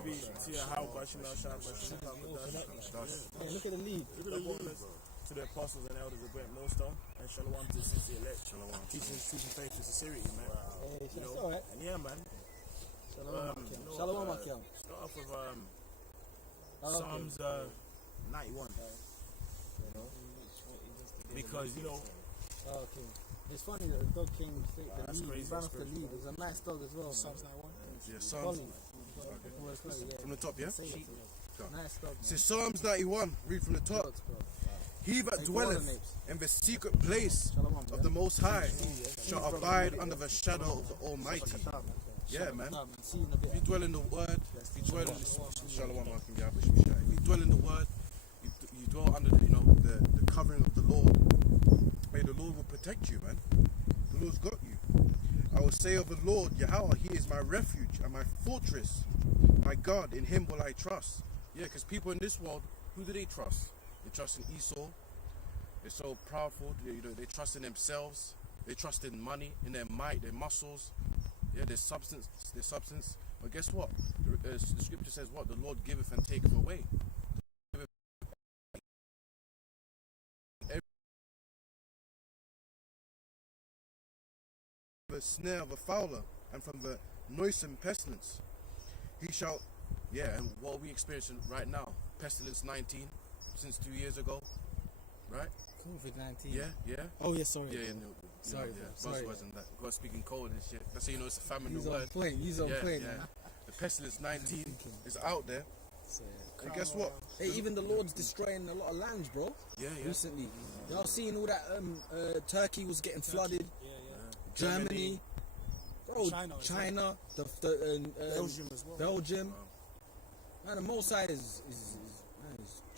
Look at the lead. To the apostles and elders of great millstone, and shalom to the sincere elect. Shalom. Teaching the truth and faith to sincerity, man. Hey, that's alright. And yeah, man. Shalom, Makiam. Start off with Psalms 91. Because okay. It's funny that the dog came straight the lead. He ran off the lead. It was a nice dog as well. Psalms 91. Yeah, Psalms. From the top, yeah? Nice dog. So Psalms 91, read from the top. He that dwelleth in the secret place of the Most High shall abide under the shadow of the Almighty. Yeah, man. If you dwell in the Word, if you dwell in the Word, you dwell under the covering of the Lord. May the Lord will protect you, man. The Lord's got you. I will say of the Lord, Yahweh, He is my refuge and my fortress, my God. In Him will I trust. Yeah, because people in this world, who do they trust? They trust in Esau. They're so powerful. They trust in themselves. They trust in money, in their might, their muscles. Yeah, their substance. But guess what? The scripture says what? The Lord giveth and taketh away. The snare of a fowler and from the noisome pestilence. He shall, and what are we experiencing right now? Pestilence 19, since 2 years ago, right? COVID-19. Yeah. Oh yeah, sorry. Sorry. Sorry. Wasn't that? God speaking cold and shit. That's how you know it's a famine. He's on point. He's on point. Yeah. The pestilence 19 is out there. And guess what? Hey, even the Lord's destroying a lot of lands, bro. Yeah. Recently, y'all seeing all that? Turkey was getting flooded. Germany, bro, China, Belgium as well. Belgium. Man, the Most High is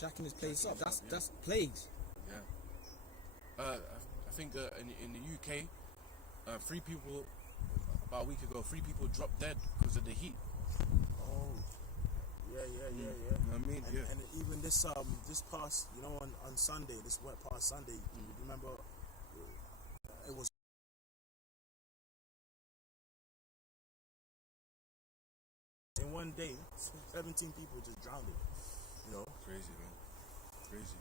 jacking his place up. That's plagues. Yeah. I think in the UK, 3 people about a week ago, 3 people dropped dead because of the heat. Oh, yeah. You know what I mean? And even this past, on Sunday, this wet past Sunday, you remember it was. In one day, 17 people just drowned. Crazy, man. Crazy.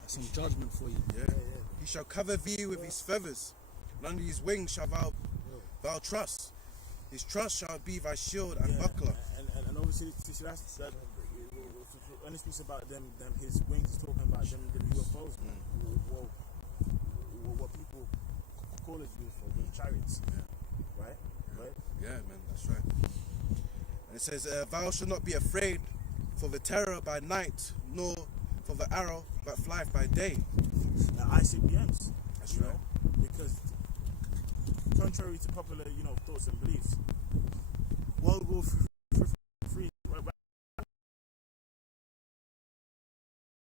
That's some judgment for you. Yeah. He shall cover thee with his feathers, and under his wings shall thou trust. His trust shall be thy shield and buckler. And obviously, that when it speaks about them, his wings is talking about them UFOs, what people call it the chariots. Yeah. Right? Yeah, man, that's right. And it says, thou shalt not be afraid for the terror by night, nor for the arrow that flieth by day. The ICBMs. That's right. Because contrary to popular, thoughts and beliefs, World War III,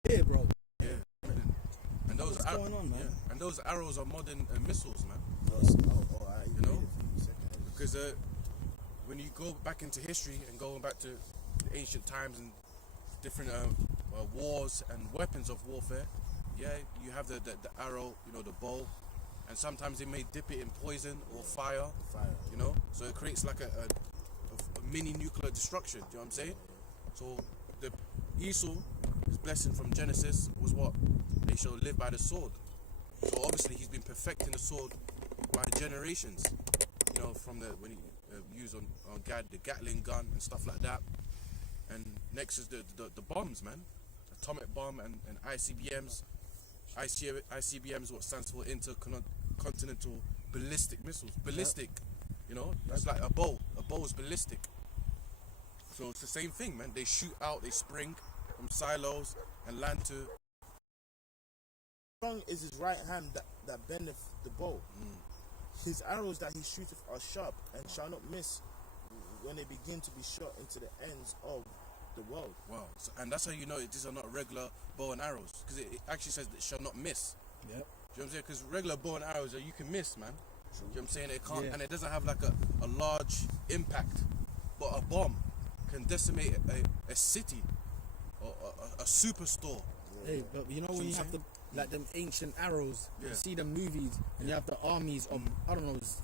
Yeah, bro. Yeah. And those What's going on, man? Yeah. And those arrows are modern missiles, man. Oh, Because when you go back into history and going back to the ancient times and different wars and weapons of warfare, you have the arrow, the bow, and sometimes they may dip it in poison or fire, so it creates like a mini nuclear destruction. Do you know what I'm saying? So the Esau, his blessing from Genesis was what? They shall live by the sword. So obviously he's been perfecting the sword by generations. From when he used on the Gatling gun and stuff like that. And next is the bombs, man. Atomic bomb and ICBMs. ICBMs, what stands for intercontinental ballistic missiles. Ballistic, that's like a bow. A bow is ballistic. So it's the same thing, man. They shoot out, they spring from silos and land to. Strong is his right hand that bendeth the bow. His arrows that he shooteth are sharp and shall not miss when they begin to be shot into the ends of the world. Wow. So, and that's how you know these are not regular bow and arrows, because it actually says it shall not miss. Yep. Do you know what I'm saying? Because regular bow and arrows you can miss, man. You know what I'm saying? It can't, and it doesn't have like a large impact, but a bomb can decimate a city or a superstore. Hey, but when you have them ancient arrows, you see the movies, and you have the armies of,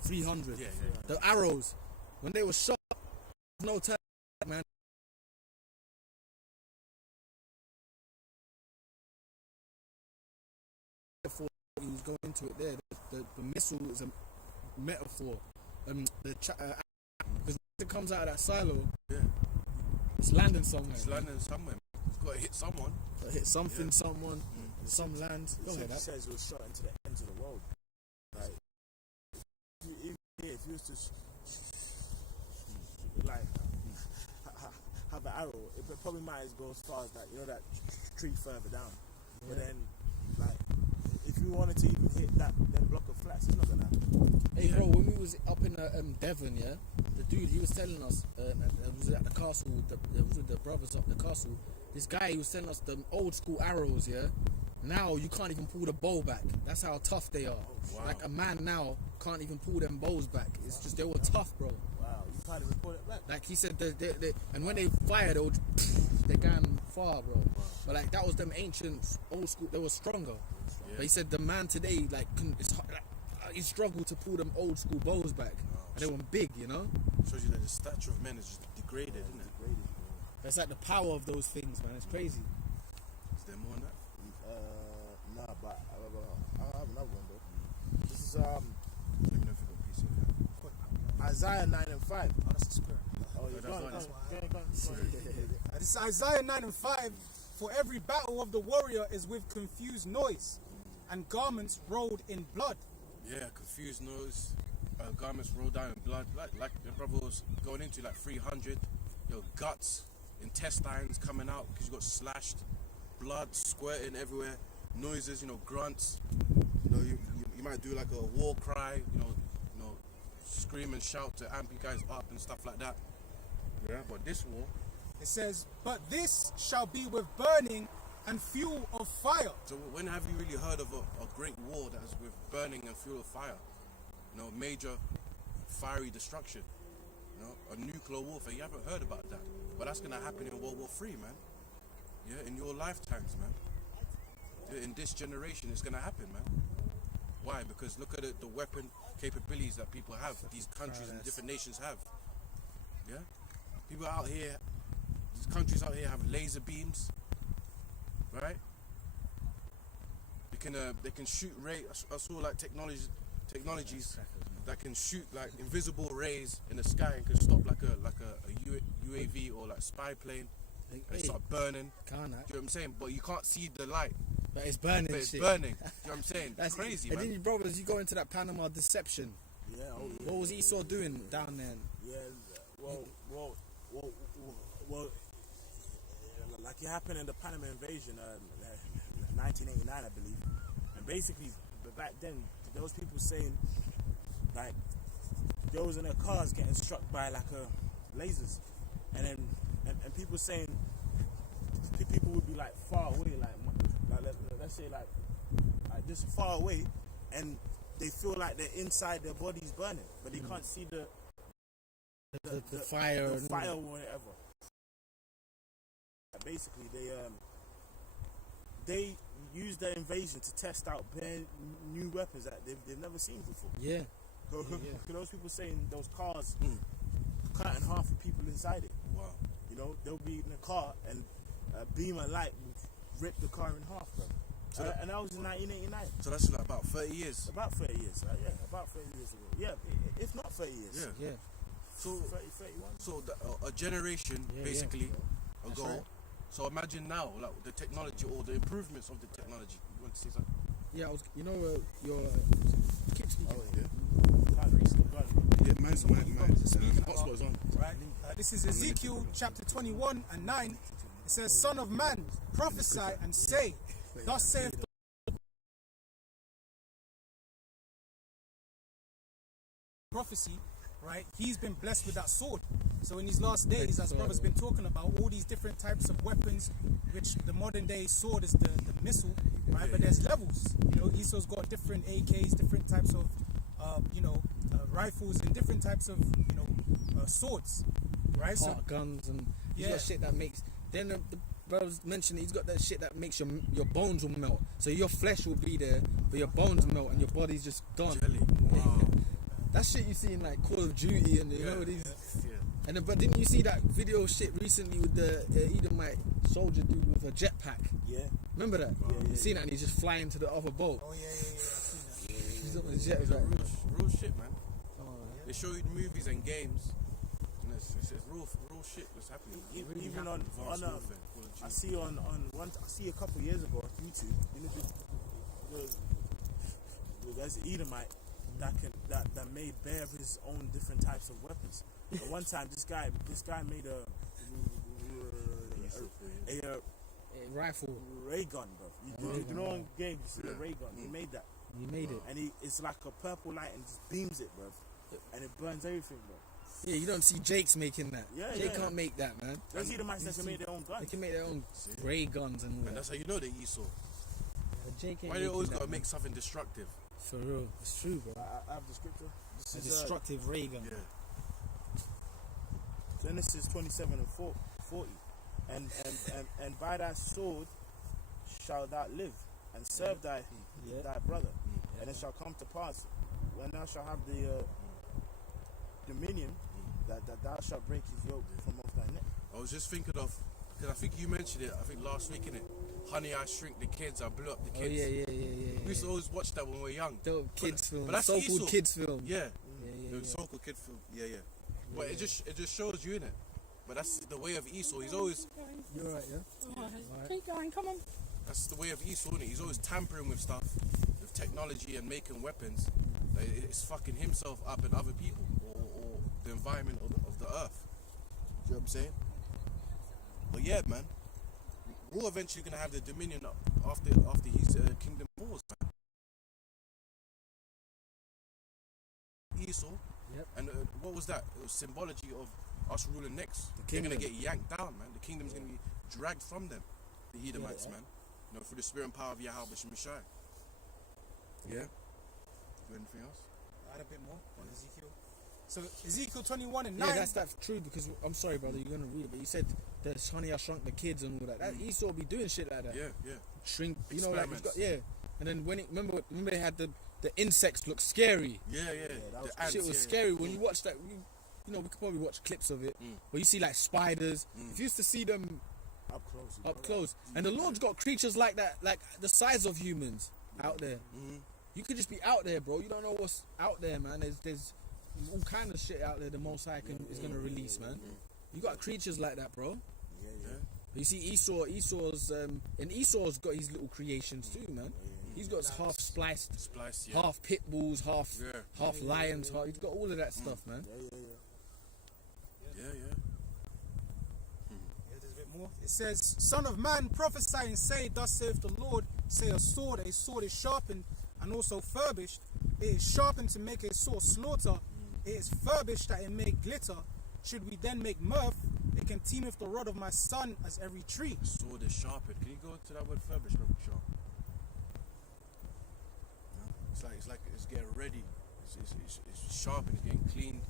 300. Yeah. The arrows, when they were shot, no turn, man. he was going into it there. The missile is a metaphor. Because it comes out of that silo. Yeah. It's landing somewhere. It's landing somewhere. It's got to hit someone. Got to hit something, someone, some land. It says it was shot into the ends of the world. Like, if you was to have an arrow, it probably might as go as far as that, that tree further down. Yeah. But then, like, if you wanted to even hit that block of flats, it's not gonna happen. Hey, bro, when we was up in Devon, yeah, the dude, he was telling us, it was at the castle, with the brothers up the castle. This guy, he was telling us the old school arrows, yeah. Now you can't even pull the bow back. That's how tough they are. Wow. Like a man now can't even pull them bows back. It's just they were tough, bro. Wow, you can't even pull it back. Like he said, and when they fire, they're going far, bro. Wow. But like that was them ancient old school. They were stronger. Yeah. But he said the man today, like, he struggled to pull them old school bows back. Wow. And they were big, you know. Shows you that the stature of men is just degraded, isn't it? Degraded. It's like the power of those things, man. It's crazy. Is there more on that? Nah, but I have another one though. This is Isaiah 9 and 5. Oh, that's a square. Oh, you're going. This is Isaiah 9 and 5. For every battle of the warrior is with confused noise, and garments rolled in blood. Yeah, confused noise. Garments rolled down in blood. Like your brother was going into, like 300. Your guts, intestines coming out because you got slashed. Blood squirting everywhere. Noises, grunts. You might do like a war cry. Scream and shout to amp you guys up and stuff like that. Yeah, but this war, it says, but this shall be with burning and fuel of fire. So when have you really heard of a great war that is with burning and fuel of fire? Major fiery destruction. A nuclear warfare. You haven't heard about that. But that's going to happen in World War III, man. Yeah, in your lifetimes, man. Yeah, in this generation, it's going to happen, man. Why? Because look at the weapon capabilities that people have, these countries and different nations have. Yeah? People out here, these countries out here have laser beams, right? They can shoot rays. I saw like technologies that can shoot like invisible rays in the sky and can stop like a UAV or like spy plane and start burning. Do you know what I'm saying? But you can't see the light. But it's burning. But it's burning. You know what I'm saying? That's crazy, man. And then, brothers, you go into that Panama Deception. Yeah. What was Esau doing down there? Yeah. Well. Like it happened in the Panama invasion, 1989, I believe. And basically, back then, there was people saying, like, there was in their cars getting struck by like lasers, and people saying people would be like far away, like let's say like just far away, and they feel like they're inside their bodies burning, but they can't see the fire, or whatever. Basically, they use their invasion to test out brand new weapons that they've never seen before. Yeah. So, those people saying those cars cut in half with people inside it. Wow. They'll be in a car and a beam of light would rip the car in half, bro. So and that was in 1989. So that's like about 30 years. About 30 years, yeah. About 30 years ago. Yeah, if not 30 years. Yeah. So 30, 31. So a generation basically ago. Right. So imagine now, like the technology or the improvements of the technology. You want to say something? Yeah, your keep speaking. Oh yeah. Yeah, mine's hotspot is on. Right. This is Ezekiel chapter 21 and 9. It says, "Son of man, prophesy and say, thus saith the prophecy." Right, he's been blessed with that sword. So in these last days, as brother's been talking about, all these different types of weapons, which the modern day sword is the missile, right? But there's levels. Esau's got different AKs, different types of rifles, and different types of swords, right? So guns, and he's got shit that makes. Then the brother's mentioned he's got that shit that makes your bones will melt. So your flesh will be there, but your bones melt and your body's just gone. Jelly. Wow. That shit you see in like Call of Duty and these And then, but didn't you see that video shit recently with the Edomite soldier dude with a jetpack? Yeah. Remember that? You seen that? And he's just flying to the other boat. Oh yeah. I've seen that. He's up with a It's jetpack. real shit, man. Oh, yeah. They show you movies and games. And it's real shit was happening. Even on Advanced I warfare. see on one I see a couple years ago on YouTube. You know, there's an Edomite that made bare of his own different types of weapons. But one time, this guy made a Rifle. ray gun, bro. You know on games you see the ray gun. He made that. He made it. And it's like a purple light and just beams it, bro. And it burns everything, bro. Yeah, you don't see Jake's making that. Yeah, Jake yeah. can't make that, man. Those Edomites that can make their own They guns. can make their own ray guns and all And that. that's how you know they're Esau. Jake ain't Why they always making gotta that, make man. something destructive? For real. It's true, bro. I have the scripture. This A is destructive ray gun. Yeah. Genesis 27 and 40. And by thy sword shalt thou live, and serve thy brother. And it shall come to pass, when thou shalt have the dominion, that thou shalt break his yoke from off thy neck. I was just thinking of, because I think you mentioned it, I think last week, innit? Honey, I Shrink the Kids, I Blew Up the Oh, Kids. yeah. We used to always watch that when we were young. Dope kids film. but that's So-called Esau. kids film. Yeah. Yeah. The so-called kid film. Yeah. But it just shows you, innit? But that's the way of Esau. He's always, You're right, yeah? Keep going, come on. that's the way of Esau, innit? He's always tampering with stuff, with technology and making weapons. That it's fucking himself up and other people, or the environment of the earth. You know what I'm saying? But yeah, man, we're eventually gonna have the dominion after his kingdom wars, man. Esau, Yep. and what was that? It was symbology of us ruling next. They're kingdom. gonna get yanked down, man. The kingdom's gonna be dragged from them, the Edomites, man. You know, through the spirit and power of Yahweh Shemashai. Yeah. Do anything else? Add a bit more on Ezekiel. So Ezekiel 21 and 9. Yeah, that's true, because I'm sorry, brother, you're gonna read it, but you said there's Honey, I Shrunk the Kids and all that. That Esau be doing shit like that. Yeah. Shrink, you know, like he's got, Experiments. and then when remember they had the insects look scary. Yeah. that was The ants, Shit was yeah. scary when you watch that. You know, we could probably watch clips of it, but you see like spiders. If you used to see them Up close. up close, and the Lord's got creatures like that, like the size of humans out there. You could just be out there, bro. You don't know what's out there, man. There's all kind of shit out there. The Most High is gonna release, man. You got creatures like that, bro. Yeah. You see Esau's and Esau's got his little creations too, man. He's got half spliced, Yeah. half pit bulls, half Yeah. lions. He's got all of that stuff, man. Yeah. Yeah, there's a bit more. It says, Son of man, prophesy and say, thus saith the Lord, say a sword is sharpened and also furbished. It is sharpened to make a sore slaughter. It is furbished that it may glitter. Should we then make mirth? It can teem with the rod of my son as every tree. Sword is sharpened. Can you go to that word furbish, real quick, Sean? No? It's like it's getting ready. It's sharpened. It's getting cleaned.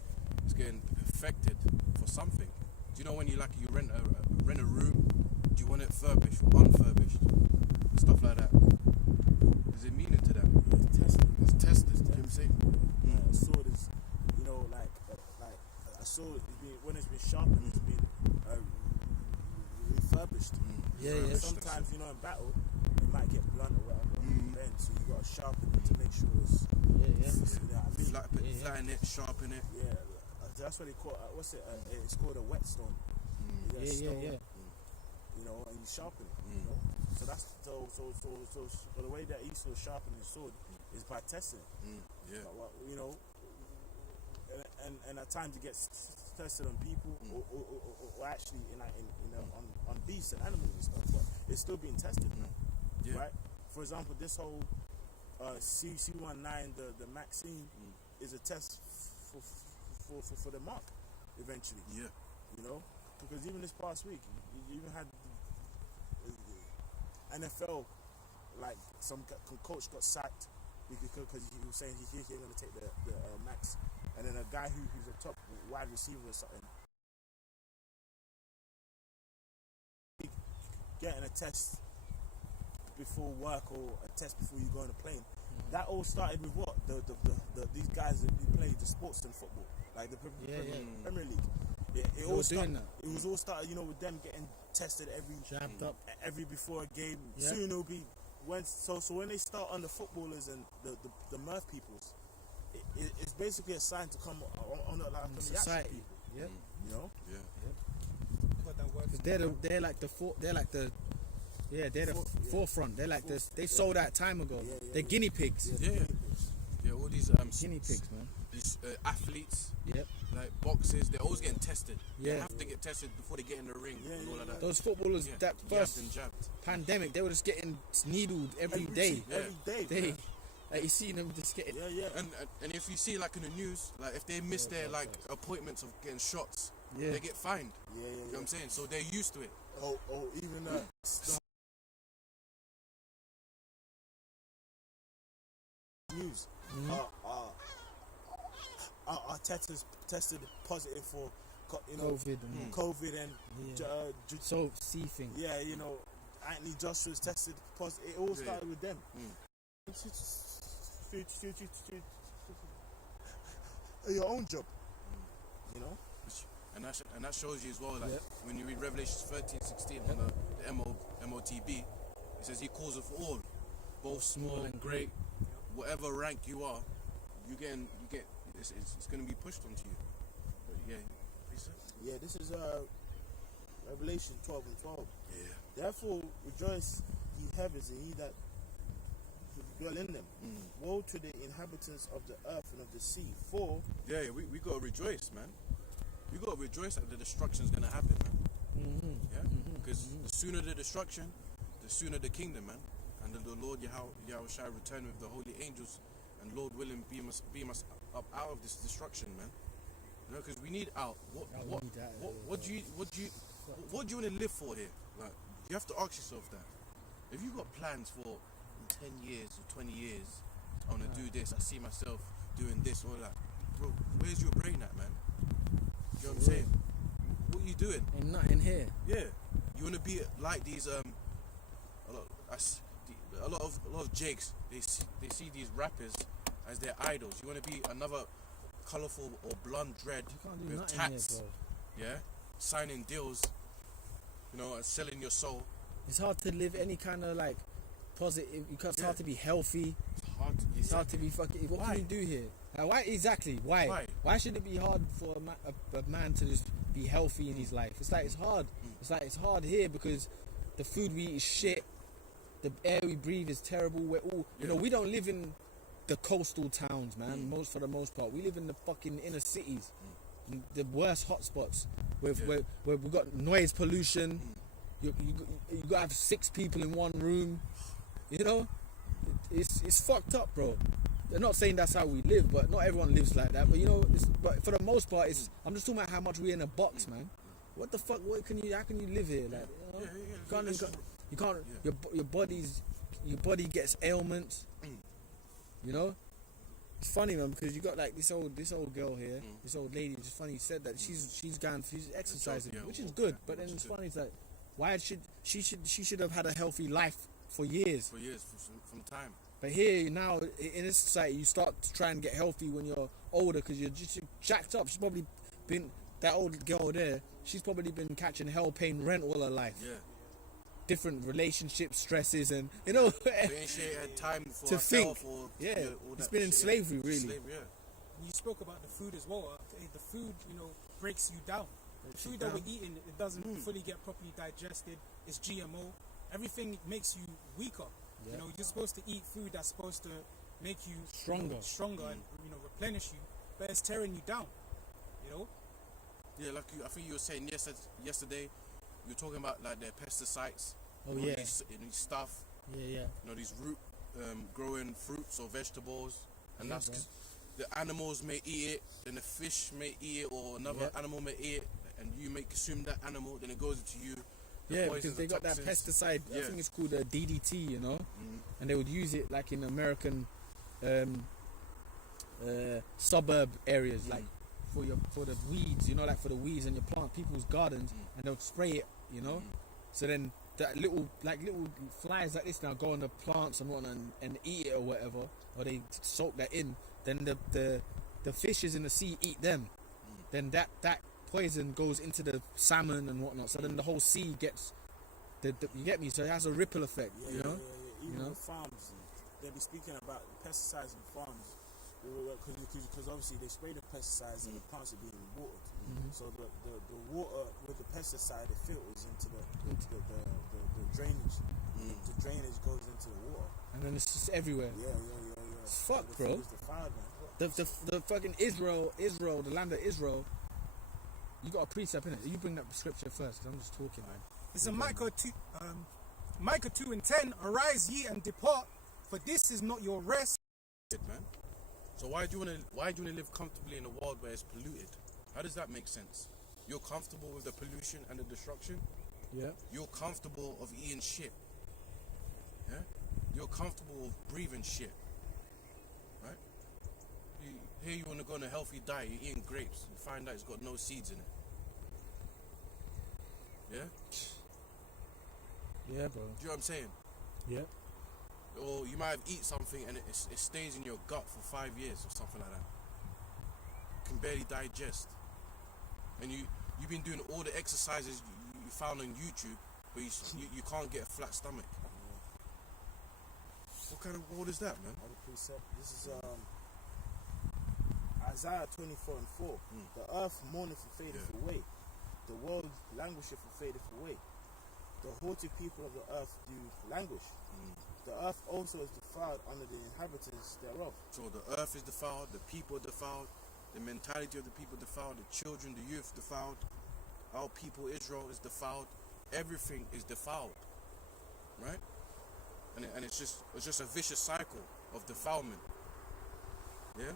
It's getting perfected for something. Do you know when you rent a room? Do you want it furbished or unfurbished? Stuff like that. There's a meaning to that. It's tested. You know what I'm saying? A sword is, you know, like a sword is when it's been sharpened, it's been refurbished. Yeah. Sometimes, you know, in battle, it might get blunt or whatever. Then, so you got to sharpen it to make sure it's. Yeah. You know what I mean? Flatten it, sharpen it. Yeah, that's what they call. What's it? It's called a whetstone. You get a stone, Yeah. You know, and you sharpen it. You know, so that's so the way that Esau sharpened his sword is by testing it. Yeah. You know, and at times it gets tested on people or actually on beasts and animals and stuff, but it's still being tested now. Yeah. Right? For example, this whole C19, the Maxine, is a test for the mark eventually. Yeah. You know, because even this past week, you even had NFL, like some coach got sacked because he was saying he ain't going to take the max, and then a guy who's a top wide receiver or something getting a test before work or a test before you go on a plane. That all started with what? These guys that play the sports and football, like the Premier League. It were all doing started. It was all started, with them getting tested Jabbed up. every before a game. Yeah. Soon it'll be so when they start on the footballers and the Murph peoples, it's basically a sign to come on like the Society. people. Yeah. You know. Yeah. Got that word. 'Cause they're like the forefront. They're like this. They sold that time ago. They're guinea pigs. Yeah, all these Guinea pigs, man. these athletes, Yep. like boxers, they're always getting tested. They Yeah. have to get tested before they get in the ring and all of that. Those footballers, Yeah, that jabbed first and jabbed. pandemic, they were just getting needled every day. Every day. Like you see them just getting. Yeah. And if you see like in the news, like if they miss their like appointments of getting shots, Yeah. they get fined. Yeah. You know what I'm saying? So they're used to it. Oh, even the news. Arteta's tested positive for, COVID and COVID and so seething. Anthony Joshua's tested positive. It all started with them. Your own job, And that shows you as well, like Yep. when you read Revelations 13:16 on the MOTB, it says he calls of all, both small and great, whatever rank you are, you get it's going to be pushed onto you. But yeah, this is Revelation 12:12. yeah. Therefore rejoice, ye heavens, and ye that dwell in them. Woe to the inhabitants of the earth and of the sea, for Yeah, we got to rejoice, man. We got to rejoice that the destruction's going to happen, man. Yeah? Because the sooner the destruction, the sooner the kingdom, man. And then the Lord Yahweh shall return with the holy angels, and Lord willing, beam us up out of this destruction, man. Because we need out. What do you want to live for here? Like, you have to ask yourself that. If you got plans for 10 years or 20 years, I want to do this, I see myself doing this or that, bro, where's your brain at, man? You know what I'm saying? What are you doing? Ain't nothing here. Yeah, you want to be like these a lot of jakes. They see these rappers as their idols. You want to be another colourful or blonde dread You can't do with nothing tats, here, bro. yeah, signing deals, and selling your soul. It's hard to live any kind of like positive. It's hard to be healthy. It's hard to be fucking. What Why? can you do here? Why exactly? Why? Why should it be hard for a man to just be healthy in his life? It's like it's hard. It's like it's hard here because the food we eat is shit. The air we breathe is terrible. We're all, we don't live in the coastal towns, man. For the most part, we live in the fucking inner cities, the worst hotspots. Where we've got noise pollution. You gotta have 6 people in one room. It's fucked up, bro. They're not saying that's how we live, but not everyone lives like that. But for the most part, I'm just talking about how much we're in a box, man. What the fuck? How can you live here? Like, you can't. Your body gets ailments. It's funny, man, because you got like this old girl here, this old lady. It's funny you said that she's exercising, which is good. But then it's funny, it's like, why should she have had a healthy life for years? From time. But here now in this society, you start to try and get healthy when you're older because you're just jacked up. She's probably been that old girl there. She's probably been catching hell paying rent all her life. Yeah. Different relationship stresses and She ain't had time for to herself think. or all It's that been in shit. slavery, really. You spoke about the food as well. The food, breaks you down. The food that we're eating, it doesn't fully get properly digested. It's GMO. Everything makes you weaker. Yeah. You're supposed to eat food that's supposed to make you Stronger. and replenish you, but it's tearing you down. Yeah, like I think you were saying yesterday, you were talking about like their pesticides. Oh, all yeah. These stuff. Yeah. These root growing fruits or vegetables, and Yeah, that's bro. 'cause the animals may eat it, then the fish may eat it, or another animal may eat it, and you may consume that animal, then it goes into you. Yeah, because they got that pesticide. I think it's called DDT, and they would use it like in American suburb areas, like for the weeds, like for the weeds in your plant, people's gardens, and they'll spray it, So then that little flies like this now go on the plants and whatnot and eat it or whatever, or they soak that in. Then the fishes in the sea eat them. Then that poison goes into the salmon and whatnot. So then the whole sea gets, you get me? So it has a ripple effect, you know? Even You know? with farms, they be speaking about pesticides in farms. Because obviously they spray the pesticides and the plants are being watered. So the water with the pesticide, it filters into the drainage. The drainage goes into the water. And then it's just everywhere. Yeah. It's fucked, The bro. food is defiled, man. The fucking Israel, the land of Israel, you got a precept in it. You bring that scripture first, 'cause I'm just talking, man. It's in Micah 2:10. Arise ye and depart, for this is not your rest. Man. So why do you want to live comfortably in a world where it's polluted? How does that make sense? You're comfortable with the pollution and the destruction? Yeah. You're comfortable of eating shit. Yeah? You're comfortable with breathing shit. Right? Here you want to go on a healthy diet, you're eating grapes, you find out it's got no seeds in it. Yeah? Yeah, bro. Do you know what I'm saying? Yeah. Or you might have eat something and it stays in your gut for 5 years or something like that. You can barely digest. And you've been doing all the exercises you found on YouTube, but you can't get a flat stomach. What kind of world is that, man? Other precept. This is Isaiah 24:4. The earth mourneth and fadeth away. The world languisheth and fadeth away. The haughty people of the earth do languish. The earth also is defiled under the inhabitants thereof. So the earth is defiled, the people are defiled, the mentality of the people defiled, the children, the youth defiled, our people, Israel, is defiled. Everything is defiled, right? And it's just a vicious cycle of defilement. Yeah,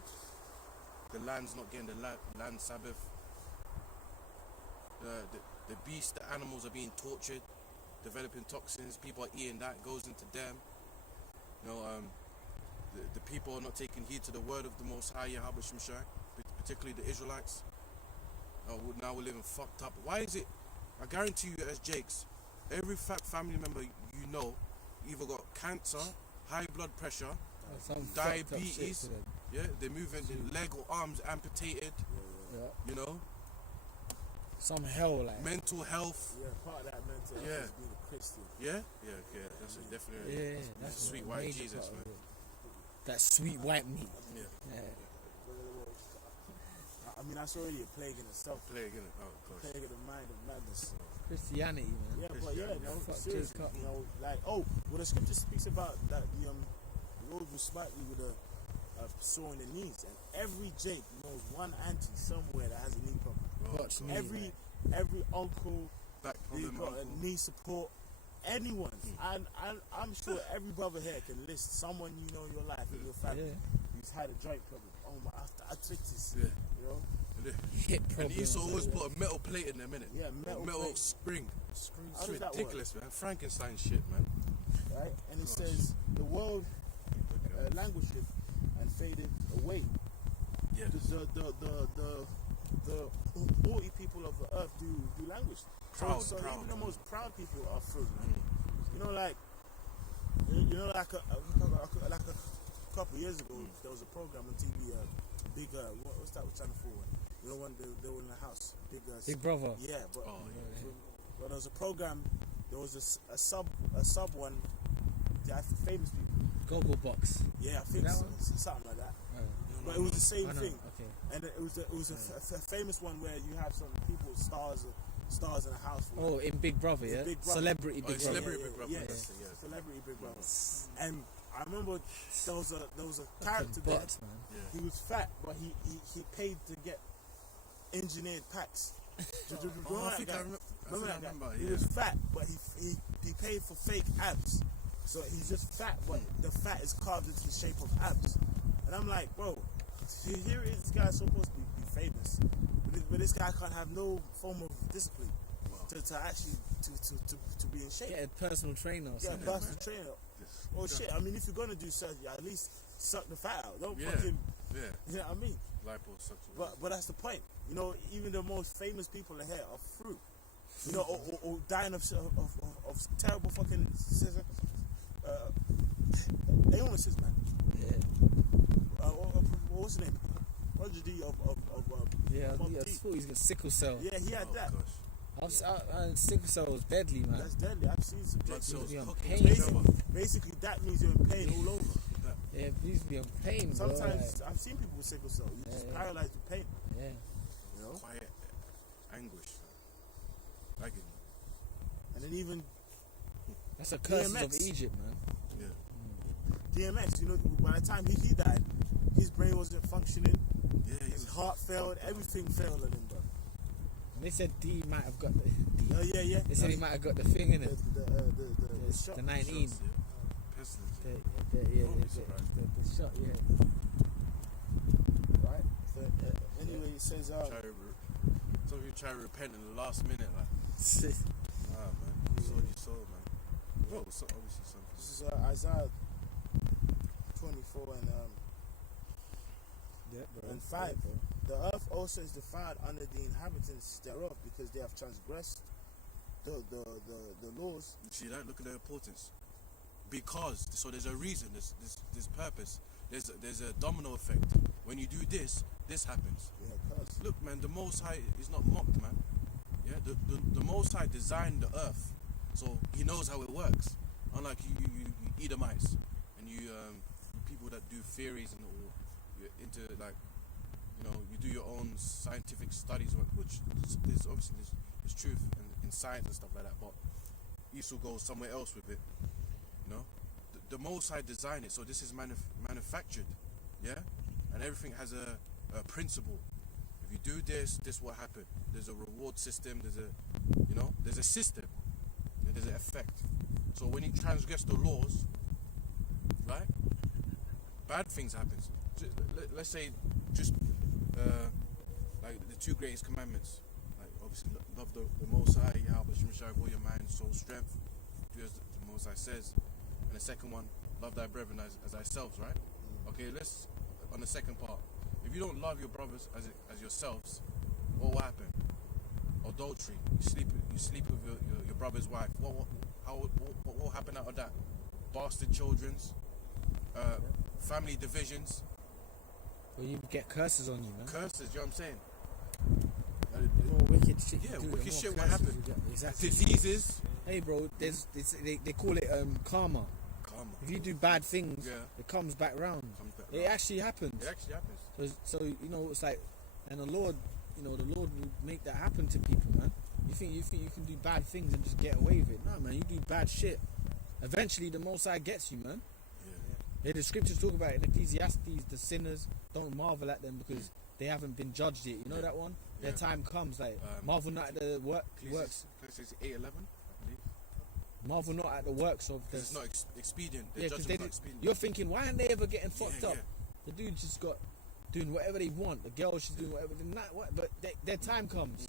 the land's not getting the land Sabbath. The beasts, the animals are being tortured, developing toxins. People are eating that, goes into them. You know, the people are not taking heed to the word of the Most High Yahweh Shemshai, particularly the Israelites. Now we're living fucked up. Why is it? I guarantee you, as Jakes, every family member you know either got cancer, high blood pressure, Some diabetes. Yeah, they're moving their leg or arms amputated. Yeah. You know, Some hell, like. mental health. Yeah, part of that mental health Yeah. is being a Christian. Yeah. That's definitely. Yeah, That's that's a sweet a white major Jesus, part of man. it. That sweet white meat. Yeah, Yeah. I mean, that's already a plague in itself. plague in it. Oh, of course. Plague of the mind of madness. Christianity, man. Yeah, but yeah, no, Fuck seriously, Jacob. you know, like, well, the scripture speaks about that the Lord will smite you with a sore in the knees, and every Jake knows one auntie somewhere that has a knee problem. Watch me. Every uncle, Back they problem, got uncle. a knee support. Anyone, and I'm sure every brother here can list someone you know in your life, in your family, who's had a joint problem. Oh my, arthritis. Yeah. You know. Hip And problems. Esau always put a metal plate in there, innit? Yeah, Or metal plate. spring. How It's does that ridiculous, man. Frankenstein shit, man. Right, and it says the world languisheth and fadeth away. Yeah. The haughty people of the earth do languish. Proud. Even the most proud people are through. You know, like a couple years ago, there was a program on TV. Big what's that? Channel 4 one? You know, when they were in the house. Big Brother. Yeah, but but there was a program. There was a sub one. They had famous people. Goggle box. Yeah, I think That so, one? something like that. But it was the same I know. thing. Okay. And it was a famous one where you have some people, stars in a house. Oh, in Big Brother, yeah? Big Brother. Celebrity Big Brother. Celebrity Big Brother. Yeah, That's it, yeah. Celebrity Big Brother. And I remember there was a character Fucking there. bots, man. He was fat, but he paid to get engineered packs. I think I remember. He was fat, but he paid for fake abs. So he's just fat, but the fat is carved into the shape of abs. And I'm like, bro, here is this guy supposed to be famous, but this guy can't have no form of discipline to actually to be in shape. Get a personal trainer or Yeah, something. personal trainer. Oh shit! I mean, if you're gonna do surgery, at least suck the fat out. Don't Yeah. fucking. Yeah. You know what I mean? Liposuction. But that's the point. You know, even the most famous people in here are fruit. You know, or dying of terrible fucking illnesses, man. Yeah. What's the name? Prodigy of Yeah, Mob I Deep. thought he was got sickle cell. Yeah, he had that. Gosh. Sickle cell was deadly, man. That's deadly. I've seen some Blood pictures. cells be on hooking pain. to each other. Basically, that means you're in pain all over. Yeah, please be on pain, bro. Sometimes Like, I've seen people with sickle cell. You're just paralyzed with pain. yeah. You know. Quiet anguish. Like it. And then even That's a curse of DMX. Egypt, man. Yeah. DMX, you know, by the time he died, his brain wasn't functioning. Yeah, His heart failed. Everything failed on him, bro. And they said D might have got the. Oh yeah. They said he might have got the thing in the, it. the shot. The 19. Shots, yeah. Pestilence. The shot, yeah. Right. So, anyway, it says Some of you try to repent in the last minute, like. Man. You sold your soul, man. Bro, so obviously something. this is Isaiah 24 and 5. The earth also is defiled under the inhabitants thereof, because they have transgressed the laws. You see that? Look at the importance. Because, so there's a reason, there's purpose. There's a domino effect. When you do this happens. Yeah, curse. Look, man, the Most High is not mocked, man. Yeah, the Most High designed the earth, so He knows how it works. Unlike you Edomites and you people that do theories and all, you're into like, you know, you do your own scientific studies, which there's obviously there's truth in science and stuff like that, but Esau goes somewhere else with it. You know, the Most High designed it, so this is manufactured, yeah, and everything has a principle. If you do this will happen. There's a reward system. There's a system. There's an effect. So when you transgress the laws, right, bad things happen. Let's say just like the two greatest commandments. Like obviously love the Most High, Yahweh Shemashai, with all your mind, soul, strength. Do as the Most High says. And the second one, love thy brethren as thyself, right? Okay, let's on the second part. If you don't love your brothers as yourselves, what will happen? Adultery. You sleep with your brother's wife. What will happen out of that? Bastard children's, family divisions. Well, you get curses on you, man. Curses, you know what I'm saying? The more wicked shit Yeah, you do, wicked the more shit will curses happen. you get. Exactly. Diseases. Hey, bro, they call it karma. Karma. If you do bad things, Yeah. it comes back round. Comes back It round. actually happens. It actually happens. So you know, it's like, and the Lord will make that happen to people, man. You think you can do bad things and just get away with it? No, man, you do bad shit. Eventually, the Most High gets you, man. Yeah, the scriptures talk about it in Ecclesiastes. The sinners, don't marvel at them because they haven't been judged yet. You know that one? Yeah. Their time comes. Like marvel not at the works. Ecclesiastes 8:11, I believe. Marvel not at the works of the. It's not expedient. The Yeah, because judgment's not expedient. you're thinking, why aren't they ever getting fucked Yeah, up? The dude just got doing whatever they want. The girl, she's doing whatever. But their time comes.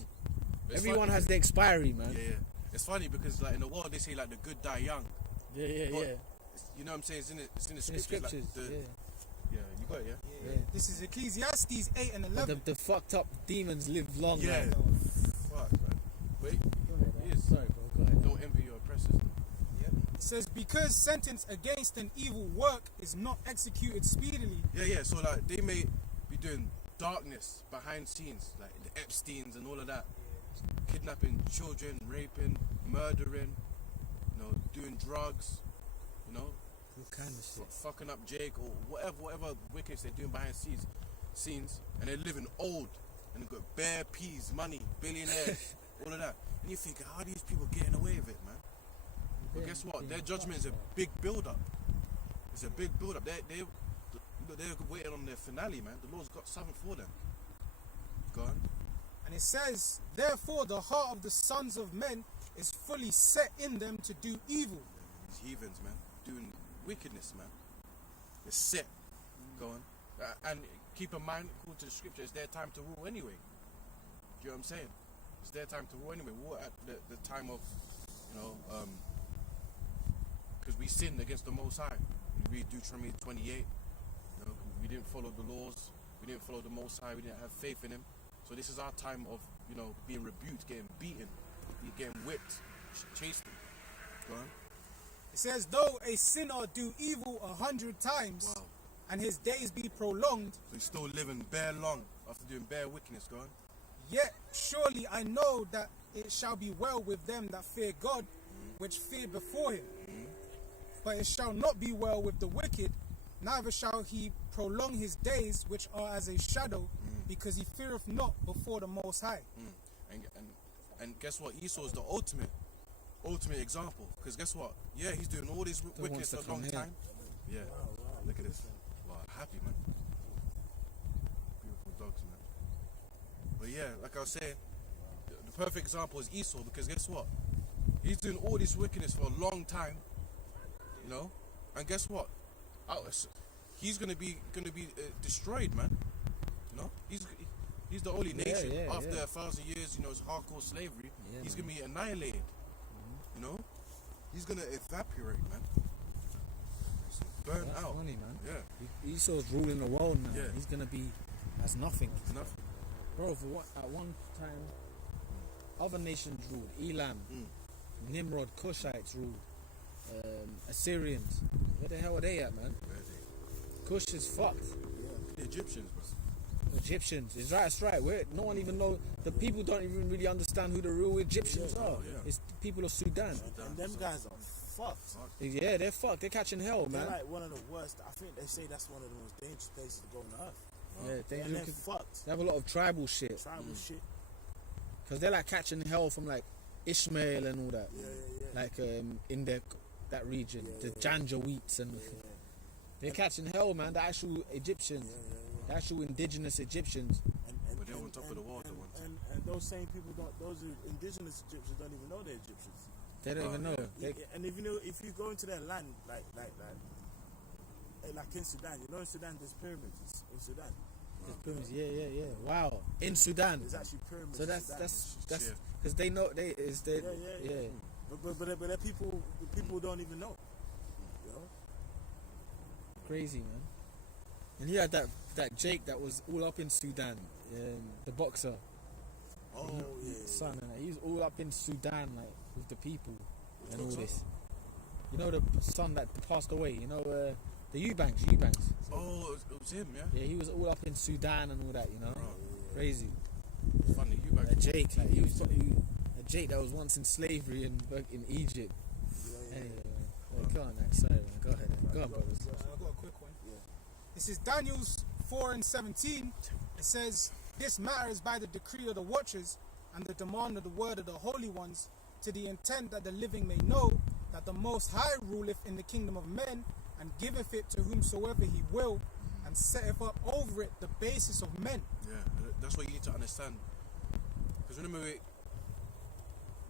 But it's Everyone funny- has the expiry, man. Yeah. It's funny because like in the world they say like the good die young. Yeah, But yeah. You know what I'm saying? It's in the In the scriptures. scriptures, Like yeah. Yeah, you got it, yeah? Yeah. This is Ecclesiastes 8 and 11. The fucked up demons live long. Yeah. man. Fuck, man. Wait, Go ahead, man. it is. Sorry, bro. Go ahead. Don't envy your oppressors. It says, because sentence against an evil work is not executed speedily. Yeah. So like they may be doing darkness behind scenes, like the Epsteins and all of that, kidnapping children, raping, murdering, doing drugs, All kind of shit. fucking up Jake or whatever wickedness they're doing behind scenes, and they're living old and they've got bare peas, money, billionaires, all of that. And you think, how are these people getting away with it, man? But guess what? Their judgment is a big build-up. It's a big build-up. They're waiting on their finale, man. The Lord's got something for them. Go on. And it says, therefore the heart of the sons of men is fully set in them to do evil. These heathens, man, doing wickedness, man. They're set. Go on. And keep in mind, according to the scripture, it's their time to rule anyway. Do you know what I'm saying? It's their time to rule anyway. We're at the time of, because we sinned against the Most High. We read Deuteronomy 28. We didn't follow the laws. We didn't follow the Most High. We didn't have faith in Him. So this is our time of, being rebuked, getting beaten, getting whipped, chastened. Go on. It says, though a sinner do evil 100 times, Wow. and his days be prolonged, So he's still living bare long after doing bare wickedness, go on. yet surely I know that it shall be well with them that fear God, which fear before him. But it shall not be well with the wicked, neither shall he prolong his days, which are as a shadow, because he feareth not before the Most High. And guess what? Esau is the ultimate example. Because guess what? Yeah, he's doing all this wickedness for a long time. Yeah. Look at this. Wow, happy, man. Beautiful dogs, man. But yeah, like I was saying, the perfect example is Esau, because guess what? He's doing all this wickedness for a long time, you know. And guess what? He's gonna be destroyed, man. You know, he's the only nation after 1,000 years, you know, it's hardcore slavery. He's gonna be annihilated. You know, he's gonna evaporate, man. Burn That's out. funny, man. Yeah. Esau's ruling the world now. Yeah. He's gonna be as nothing. It's nothing. Bro, at one time, other nations ruled. Elam, Nimrod, Cushites ruled. Assyrians. Where the hell are they at, man? Where are they? Cush is fucked. The Egyptians, bro. Egyptians. It's right, that's right. No one even know. The people don't even really understand who the real Egyptians are. yeah. It's the people of Sudan. And them guys are fucked. Yeah, they're fucked. They're catching hell, They're man. like one of the worst. I think they say that's one of the most dangerous places to go on earth. Yeah, And they're fucked. they have a lot of tribal shit. Tribal shit. Because they're like catching hell from like Ishmael and all that. Yeah. Like in that region, the Janjaweeds and they're catching hell, man. The actual Egyptians, the actual indigenous Egyptians. But they're on top of the world at one time. And those same people those indigenous Egyptians don't even know they're Egyptians. They don't even know. And if you go into their land, like in Sudan, you know in Sudan there's pyramids in Sudan. There's pyramids. Yeah. Wow. In Sudan. There's actually pyramids. So in that's Sudan. because they know Yeah. But the people don't even know. You know? Crazy, man. And he had that Jake that was all up in Sudan, the boxer. Oh yeah. Son, and that. He was all up in Sudan, like with the people and all this. You know the son that passed away. You know the Eubanks. Oh, it was him, yeah? Yeah, he was all up in Sudan and all that. You know, crazy. Funny, you back. A Jake, like he was a Jake that was once in slavery in Egypt. Anyway, go on, man. Sorry, man. Go ahead. Go on, brothers. I got a quick one. This is Daniel's 4:17. It says, "This matter is by the decree of the watchers and the demand of the word of the holy ones, to the intent that the living may know that the Most High ruleth in the kingdom of men, and giveth it to whomsoever he will, and setteth up over it the basis of men." Yeah, that's what you need to understand. Because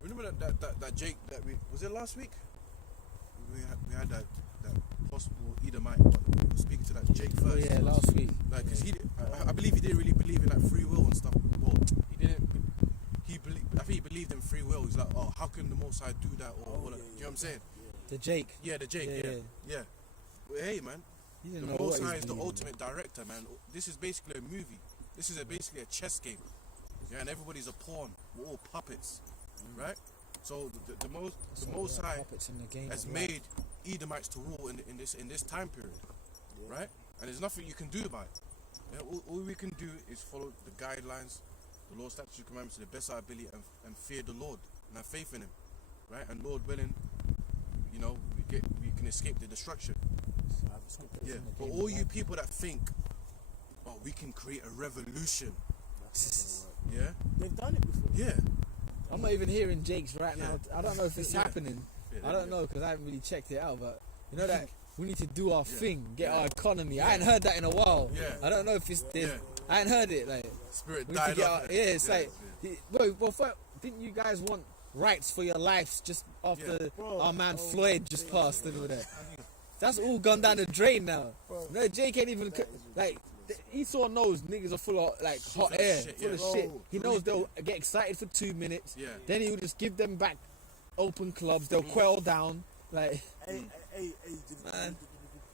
remember that Jake that was it last week? We had that possible Edomite, but we were speaking to that Jake first. Oh yeah, last week. Like, cause I believe he didn't really believe in like free will and stuff. Well, he didn't. I think he believed in free will. He's like, oh, how can the Most High do that? Or like, you know what I'm saying? The Jake. Yeah, the Jake. Yeah. But hey, man, He the didn't know what Most he was High is the believing in. ultimate director, man. This is basically a movie. This is basically a chess game. Yeah, and everybody's a pawn. We're all puppets, right? So the Most High puppets in the game has of life. made Edomites to rule in this time period, right? And there's nothing you can do about it. Yeah, all we can do is follow the guidelines, the law, statutes, and commandments to the best of our ability, and fear the Lord and have faith in Him, right? And Lord willing, you know, we can escape the destruction. Yeah. But all you people that think, oh, we can create a revolution, yeah, They've done it before. yeah. I'm not even hearing Jake's right now. Yeah. I don't know if it's Yeah. happening. Yeah, I don't know because I haven't really checked it out. But you know that we need to do our thing, get our economy. I ain't heard that in a while. Yeah. I don't know if it's there. Yeah. I ain't heard it. Like Spirit we need to died get off. our, it's like, didn't you guys want rights for your lives just after Bro, our man Floyd just passed and all that? That's all gone down the drain now. No, Jake ain't even like. Esau knows niggas are full of like hot air, shit, full yeah. of shit. He knows they'll get excited for 2 minutes. Yeah. Then he'll just give them back open clubs. They'll quell down. Like, Hey, Man.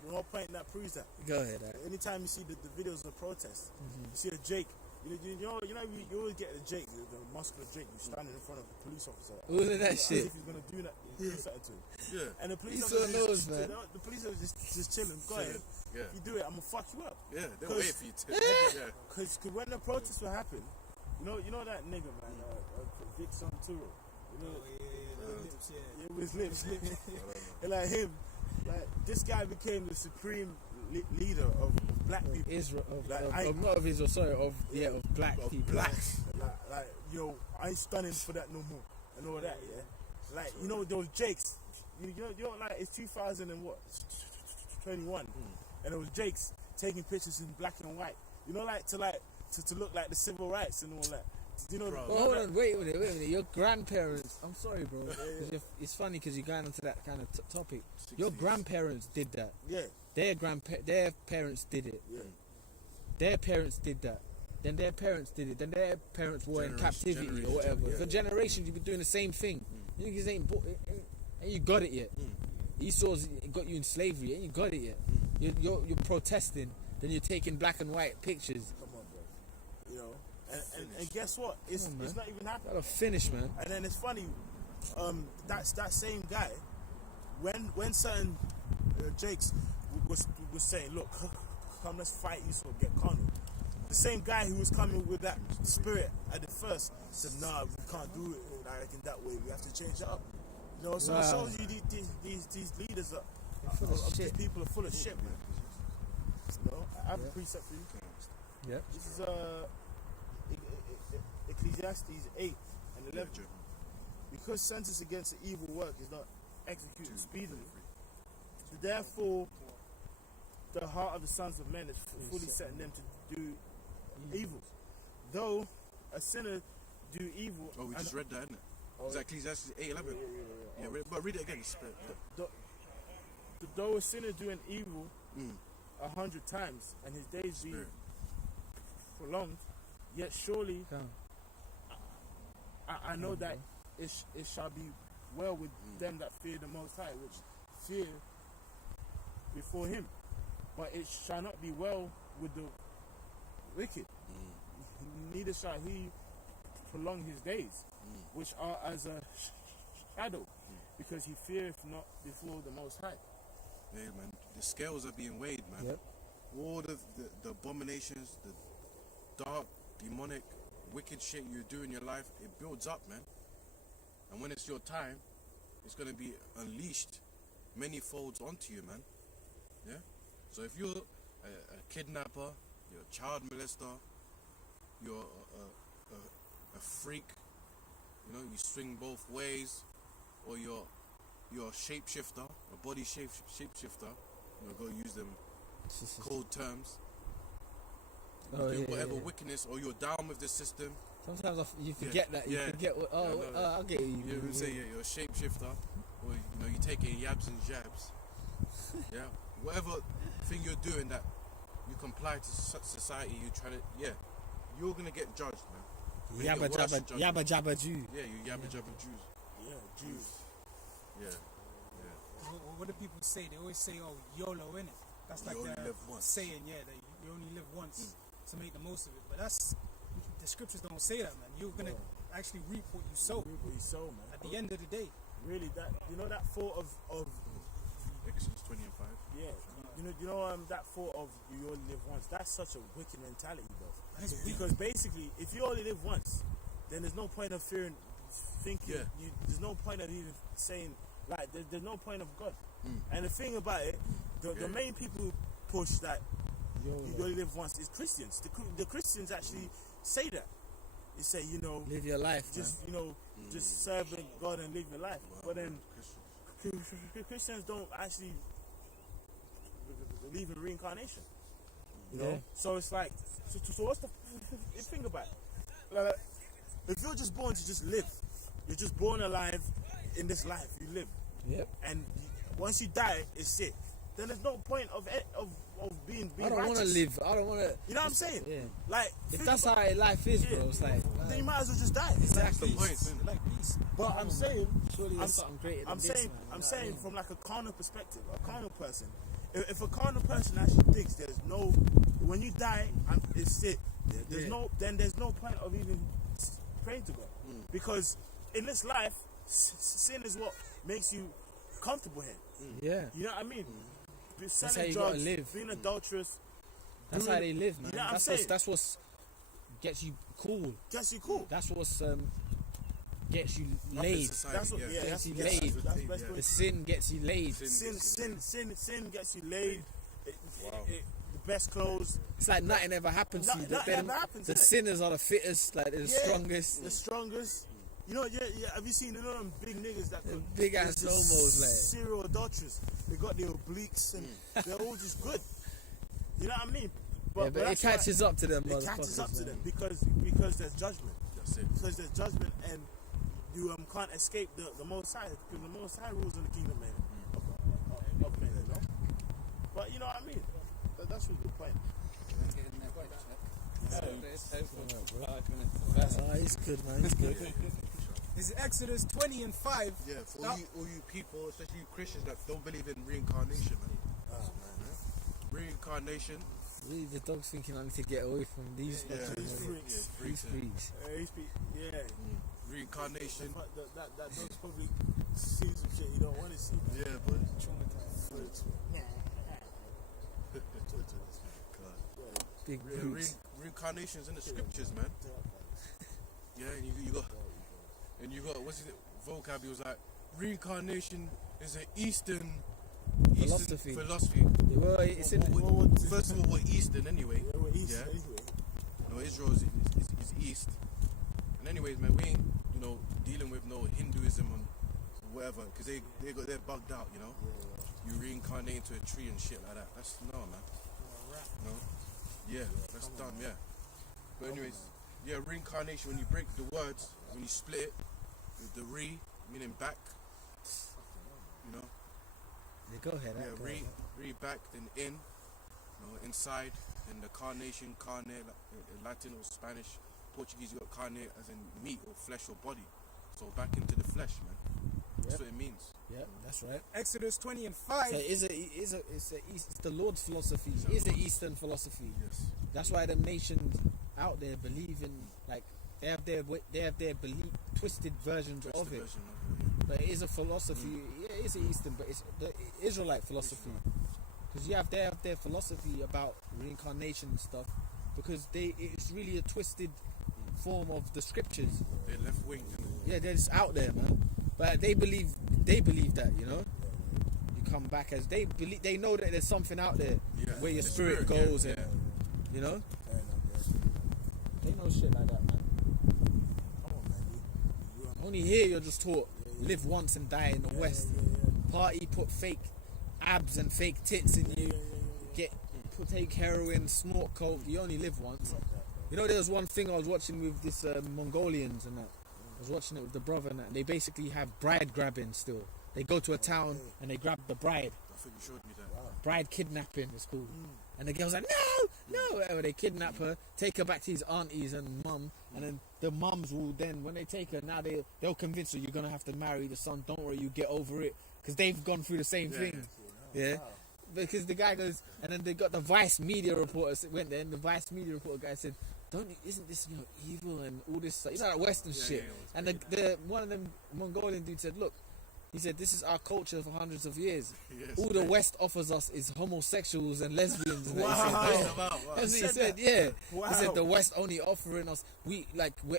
the whole point that proves that. go ahead. Anytime you see the videos of protests, you see a Jake. You always get the Jake, the muscular Jake, who's standing in front of a police officer. All of that As shit. if he's gonna do that. something to him. Yeah. And the police Esau officer knows, man. the police officer just chilling. Go ahead. Yeah. If you do it, I'm gonna fuck you up. Yeah, they'll 'Cause- wait for you to. Yeah. Cause when the protests were happening, you know that nigga, man, Vic Santuro. You know, it was lips. And like him, like this guy became the supreme leader of black people. Israel, Like, not of Israel, sorry, of black people. Blacks. Like, yo, I ain't stunning for that no more. And all that, yeah. Like, you know those Jakes. You know, like it's 2021, and it was Jakes taking pictures in black and white. You know, to look like the civil rights and all that. You know, Well, hold on, wait a minute. Your grandparents, I'm sorry, bro. 'Cause it's funny because you're going into that kind of topic. Your grandparents did that. Yeah. Their parents did it. Yeah. Their parents did that. Then their parents did it. Then their parents were in captivity or whatever. Yeah. For generations, you've been doing the same thing. You niggas ain't you got it yet. Esau's got you in slavery, and you got it yet. You're protesting. Then you're taking black and white pictures. Come on, bro. You know, and guess what? It's not even happening. Gotta finish, man. And then it's funny. That's that same guy. When certain Jakes was saying, look, come, let's fight Esau, get carnal. The same guy who was coming with that spirit at the first said, nah, we can't do it like in that way. We have to change it up. You know, so it shows you these leaders of these people are full of shit, man. You know, I have a precept for you. Yep. This is Ecclesiastes 8 and 11. Because sentence against the evil work is not executed speedily, therefore the heart of the sons of men is fully setting them to do evil. Though a sinner do evil. Oh, we just read that, isn't it? Is that Ecclesiastes 8:11? Yeah, but read it again. Though a sinner doing evil 100 times and his days be prolonged, yet surely I know that it shall be well with them that fear the Most High, which fear before him. But it shall not be well with the wicked. Neither shall he prolong his days, which are as a shadow, because he feareth not before the Most High. Yeah, man. The scales are being weighed, man. Yep. All the abominations, the dark, demonic, wicked shit you do in your life, it builds up, man. And when it's your time, it's going to be unleashed many folds onto you, man. Yeah? So if you're a kidnapper, you're a child molester, you're a freak, you know, you swing both ways, or you're a shapeshifter, a body shapeshifter, you know, go use them cold terms. Whatever wickedness, or you're down with the system. Sometimes you forget that. You forget what. I'll get you. You would say you're a shapeshifter, or you know, you're taking yabs and jabs. Yeah, whatever thing you're doing that you comply to society, you try to, you're gonna get judged, man. Yabba jabba Jew. Yeah, you yabba jabba Jews. Yeah, Jews. Yeah. What do people say? They always say, "Oh, YOLO, innit?" That's like You only the live once. saying, that you only live once, to make the most of it. But that's the scriptures don't say that, man. You're gonna actually reap what you sow. Reap what you sow, man. At the end of the day. Really, that that thought of Exodus 20 and 5. yeah, you know that thought of you only live once. That's such a wicked mentality, bro. That's weak. Because basically, if you only live once, then there's no point of thinking. Yeah. There's no point of even saying like. There's no point of God. And the thing about it, the main people who push that you only live once is Christians. The Christians actually say that. They say, Live your life, just just serve God and live your life. But then Christians don't actually believe in reincarnation. You know, so it's like, so what's the thing about it? Like, if you're just born to just live, you're just born alive in this life. You live, and once you die, it's it. Then there's no point of being I don't want to righteous. live. I don't want to. You know what I'm saying? Yeah. Like, If that's how life is, bro, it's like. then you might as well just die. That's the point, isn't it? Like peace. But I'm saying, Surely there's something greater than I'm this, saying, man. I'm Like, saying from like a carnal perspective, a carnal person. If a carnal person actually thinks there's no, when you die, it's it. There's no point of even praying to God, because in this life, sin is what makes you comfortable here. Yeah. You know what I mean? That's how Selling you gotta drugs, live. being adulterous, That's doing- how they live, man. You know what I'm that's saying? what's gets you cool. gets you cool. That's what's gets you Up in laid. society, That's what, yeah, Gets that's, you yeah, laid. that's the best Yeah. way. The sin gets you laid. Sin gets you laid. Wow. The best clothes, It's like nothing ever happens to you. Nothing ever happens, The innit? sinners are the fittest, like they're the Yeah, strongest. the strongest. You know, yeah. Have you seen them big niggas that could Big ass they're just homos, like. serial adulterers? They got their obliques and they're all just good. You know what I mean? Yeah, but it that's why- catches up to them, It catches up to motherfuckers, them man. because there's judgment. That's it. Because there's judgment and you can't escape the Most High because the Most High rules in the kingdom, man. Of men, you know. But you know what I mean? That's really the point. He's good, man. He's good. This is Exodus 20 and 5. Yeah, for Now- all you people, especially you Christians that don't believe in reincarnation, man. Reincarnation. Really, the dog's thinking I need to get away from these. Yeah, These fucking- freaks. These freaks. freaks. Yeah. Reincarnation. But that dog's probably seen some shit you don't want to see. Yeah, but Big yeah, freaks. reincarnation's in the scriptures, man. Yeah, and you got what's it? Vocab. He was like, reincarnation is an Eastern Philosophy. philosophy. Yeah, well, it's in. First of all, we're Eastern anyway. Yeah, we're East Yeah. anyway. No, Israel is East. And anyways, man, we ain't dealing with no Hinduism and whatever, because they're bugged out, you know. You reincarnate into a tree and shit like that. That's no, man. No. Yeah, that's dumb. Yeah. But anyways, yeah, reincarnation. When you break the words, when you split it, with the meaning back. You know. Yeah, go ahead. Yeah, go ahead. re back, then in, inside, and the carnation, carne, Latin or Spanish, Portuguese, you got carne as in meat or flesh or body. So back into the flesh, man. That's Yep. what it means. Yeah, that's right. Exodus 20 and 5. So it's the Lord's philosophy. It is an Eastern philosophy. Yes. That's why the nations out there believe in, like, they have their belief, twisted versions Twist of the it. version of But it is a philosophy. Yeah, it is an Eastern, but it's the Israelite philosophy. Because they have their philosophy about reincarnation and stuff. Because it's really a twisted form of the scriptures. They're left wing. Yeah, they're just out there, man. But they believe that, you know. You come back as they believe. They know that there's something out there Yeah. where your The spirit goes, yeah, and yeah. you know. Fair enough, They know shit like that, man. Come on, man. You Only here you're just taught live once and die in the West. Party, put fake abs and fake tits in you. Take heroin, snort coke. You only live once. You know, there was one thing I was watching with this Mongolians and that. I was watching it with the brother and that. And they basically have bride grabbing still. They go to a town and they grab the bride. I think you showed me that. Bride kidnapping is called. And the girl's like, no. Whatever. They kidnap her, take her back to his aunties and mum. And then the mums will then, when they take her, now they'll convince her you're going to have to marry the son. Don't worry, you get over it. Because they've gone through the same thing. Yeah. Because the guy goes, and then they got the Vice media reporter went there, and the Vice media reporter guy said, isn't this evil and all this stuff? You know, that Western shit. yeah, And the one of them Mongolian dudes said, look, he said, this is our culture for hundreds of years. Yes, All the West offers us is homosexuals and lesbians. And that. Wow. He said, yeah. Wow. That's what he said said, that? yeah. Wow. He said the West only offering us,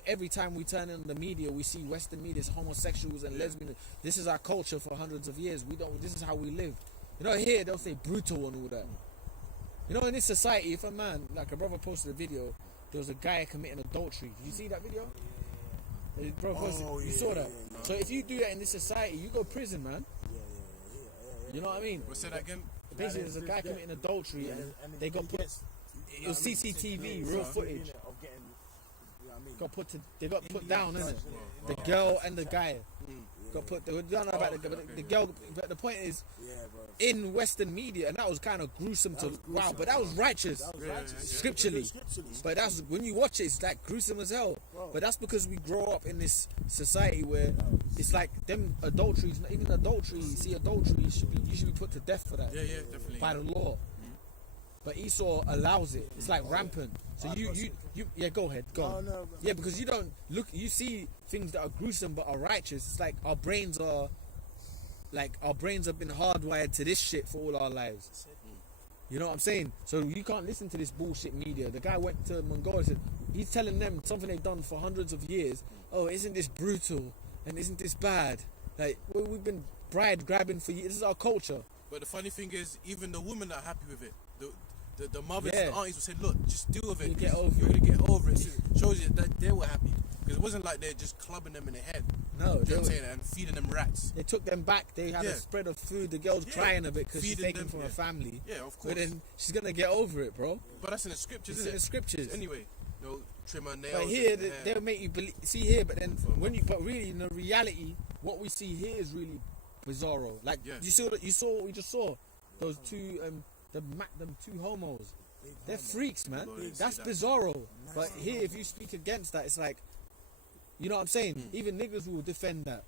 every time we turn on the media, we see Western media is homosexuals and lesbians. This is our culture for hundreds of years. This is how we live. You know, here they'll say brutal and all that. You know, in this society, if a man, like a brother posted a video, there was a guy committing adultery. Did you see that video? His brother posted, you saw that? So if you do that in this society, you go prison, man. You know what I mean? What's that again? Basically, there's a guy committing adultery and they got put. It was CCTV, real footage. They got put down, innit? The girl and the guy got put. They don't know about the girl. But the point is, in Western media, and that was kind of gruesome to wow, but that was righteous, scripturally. But that's when you watch it, it's like gruesome as hell. But that's because we grow up in this society where it's like them adulteries, even adultery. See, adultery you should be put to death for that. Yeah, definitely. By the law. But Esau allows it. It's like rampant. So you go ahead, go on. No, Yeah, because you don't look. You see things that are gruesome but are righteous. It's like our brains are like our brains have been hardwired to this shit for all our lives. You know what I'm saying? So you can't listen to this bullshit media. The guy went to Mongolia and said, he's telling them something they've done for hundreds of years. Oh, isn't this brutal? And isn't this bad? Like, we've been bride grabbing for years. This is our culture. But the funny thing is, even the women are happy with it. The mothers Yeah. and aunties will say, look, just deal with it. You get over You're it. going to get over it. So it shows you that they were happy. Because it wasn't like they're just clubbing them in the head. No, You know they, what I'm saying? And feeding them rats. they took them back. They had Yeah. a spread of food. The girl's Yeah. crying a bit because she's Feeding taken them, from yeah. her family. Yeah, of course. But then she's going to get over it, bro. But that's in the scriptures, It's isn't in it? the scriptures. Anyway, you know, trim her nails. But here, and hair. they'll make you believe. See here, but then For a when you, but really, in the reality, what we see here is really bizarro. Like Yeah. you saw what we just saw. Those two, them two homos. They're freaks, man. Bro, I didn't That's see that. bizarro. But here, if you speak against that, it's like, you know what I'm saying? Even niggas will defend that.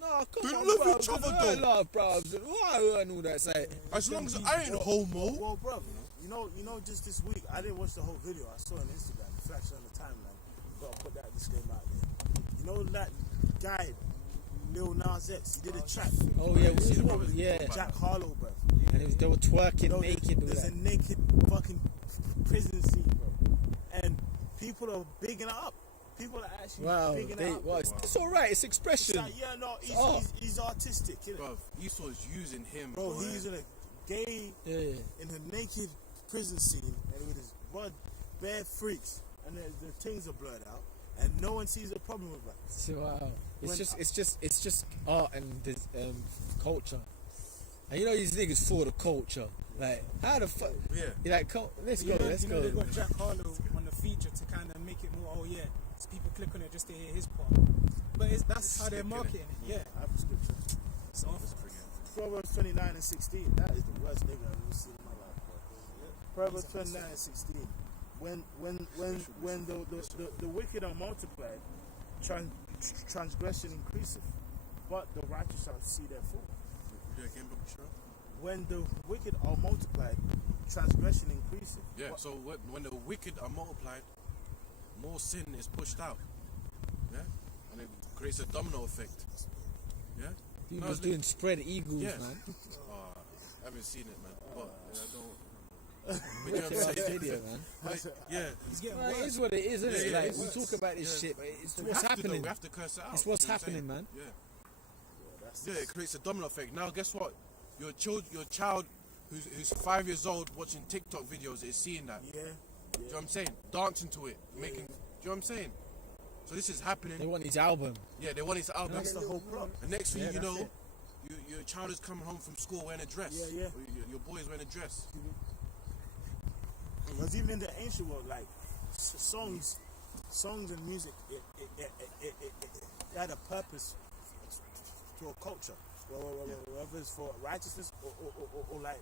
No, come They on, love bro. each other, I though. love bros. Why and all that? It's like, As long as I ain't a homo. Well, bro, you know, just this week, I didn't watch the whole video. I saw it on Instagram, it flashed on the timeline. Gotta put that disclaimer out there. You know that guy, Lil Nas X, he did a track. oh yeah, see the we, brothers. yeah. Jack Harlow, bro. And they were twerking No, naked. All there's that. a naked fucking prison scene, bro. And people are bigging it up. People are actually Wow, bigging it up. well, it's all right. It's expression. It's like, yeah, no, art. he's artistic, innit? Bro, Esau's using him. Bro, he's in a gay, Yeah. in a naked prison scene, and with his bare freaks, and the things are blurred out, and no one sees a problem with that. So, wow. When- It's just art and this, culture. And you know these niggas for the culture. Like, how the fuck? Yeah. You're like, let's go, let's You know go. they got Jack Harlow on the feature to kind of make it more. Oh yeah, so people click on it just to hear his part. But that's how they're Slick, innit? marketing it. Yeah. I have a scripture. It's off. Proverbs 29 and 16. That is the worst nigga I've ever seen in my life, bro. Proverbs 29 and 16. When the wicked are multiplied, transgression increaseth, but the righteous shall see their fall. Yeah, again, but sure. When the wicked are multiplied, transgression increaseth. Yeah, But- so when the wicked are multiplied, more sin is pushed out. Yeah? And it creates a domino effect. Yeah? People No, was doing spread eagles, yeah. man. I haven't seen it, man. But I don't. But you know what I'm That saying? video, man. But, yeah. He's getting Well, it worse. is what it is, isn't Yeah, it? yeah, Like, it's we worse. talk about this Yeah. shit, but it's We what's have to, though. happening. We have to curse it out. It's what's you know what I'm happening, man. saying? Yeah. Yeah, it creates a domino effect. Now, guess what? Your child who's 5 years old watching TikTok videos is seeing that. Yeah. Do you know what I'm saying? Dancing to it, making. Do you know what I'm saying? So this is happening. They want his album. Yeah, they want his album. That's the whole plot. The next thing Yeah, you that's know, it. your child is coming home from school wearing a dress. Yeah, yeah. Or your boy is wearing a dress. Because even in the ancient world, like songs and music, it had a purpose to a culture, whether it's for righteousness or like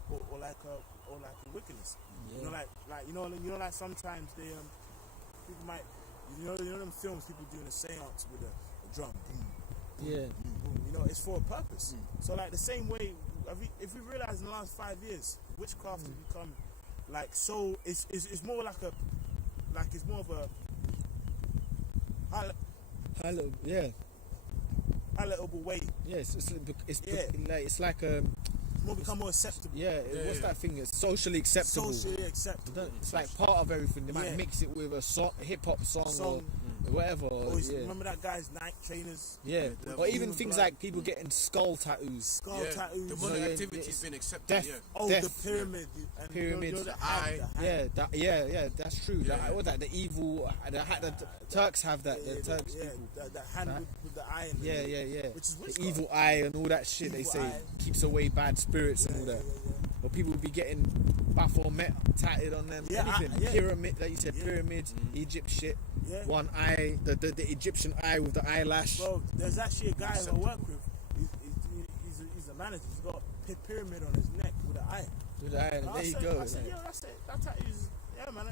wickedness. Yeah. You know, like sometimes they people might, you know them films people doing a seance with a drum, boom, Yeah. boom. You know, it's for a purpose. So like the same way, if we realize in the last 5 years, witchcraft has become like so. It's more like it's more of a Hello. Yeah. palatable way. Yeah. It's Yeah. like it's like Become more acceptable. yeah. What's that thing? It's socially acceptable. Socially acceptable. It's like part of everything. They might Yeah. mix it with a hip hop song Song. or whatever. Yeah. Remember that guy's Nike trainers, Yeah. Yeah, Or even human things blood. like people getting skull tattoos. skull Yeah, tattoos. the money yeah, activity it's has been accepted. death. Yeah. Oh, Death. the pyramid. And Pyramids. the The eye. Yeah, that's true. Yeah, yeah. What that? The evil, the Turks have that. The Turks people. the hand with the eye. In the Yeah, middle. yeah, yeah. Which is The witchcraft. evil eye and all that shit. They Evil say eye. keeps away bad spirits and all that. Or people will be getting Baphomet tatted on them. Yeah, Anything. yeah. Pyramid, like you said, Yeah. pyramids, Egypt shit. Yeah. One eye, the Egyptian eye with the eyelash. Bro, there's actually a guy I work with. He's a manager. He's got a pyramid on his neck with an eye. With the eye, and there you go. I said, yo, that's it. That tattoo is, yeah, man.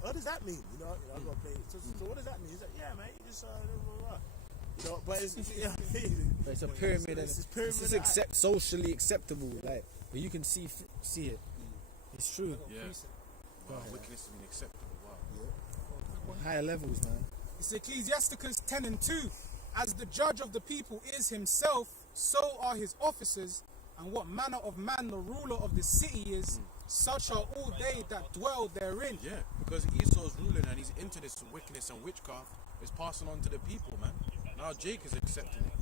What does that mean? You know, I gotta play. So what does that mean? He's like, yeah, man. You just blah, blah. You know, but it's yeah, But it's a pyramid, and It's a pyramid it's eye. socially acceptable. Like, but you can see it. It's true. Yeah. Wow, wickedness has been accepted. Wow. Higher levels, man. It's Ecclesiasticus 10 and 2. As the judge of the people is himself, so are his officers, and what manner of man the ruler of the city is, such are all they that dwell therein. Yeah, because Esau's ruling and he's into this wickedness and witchcraft is passing on to the people, man. Now Jake is accepting it.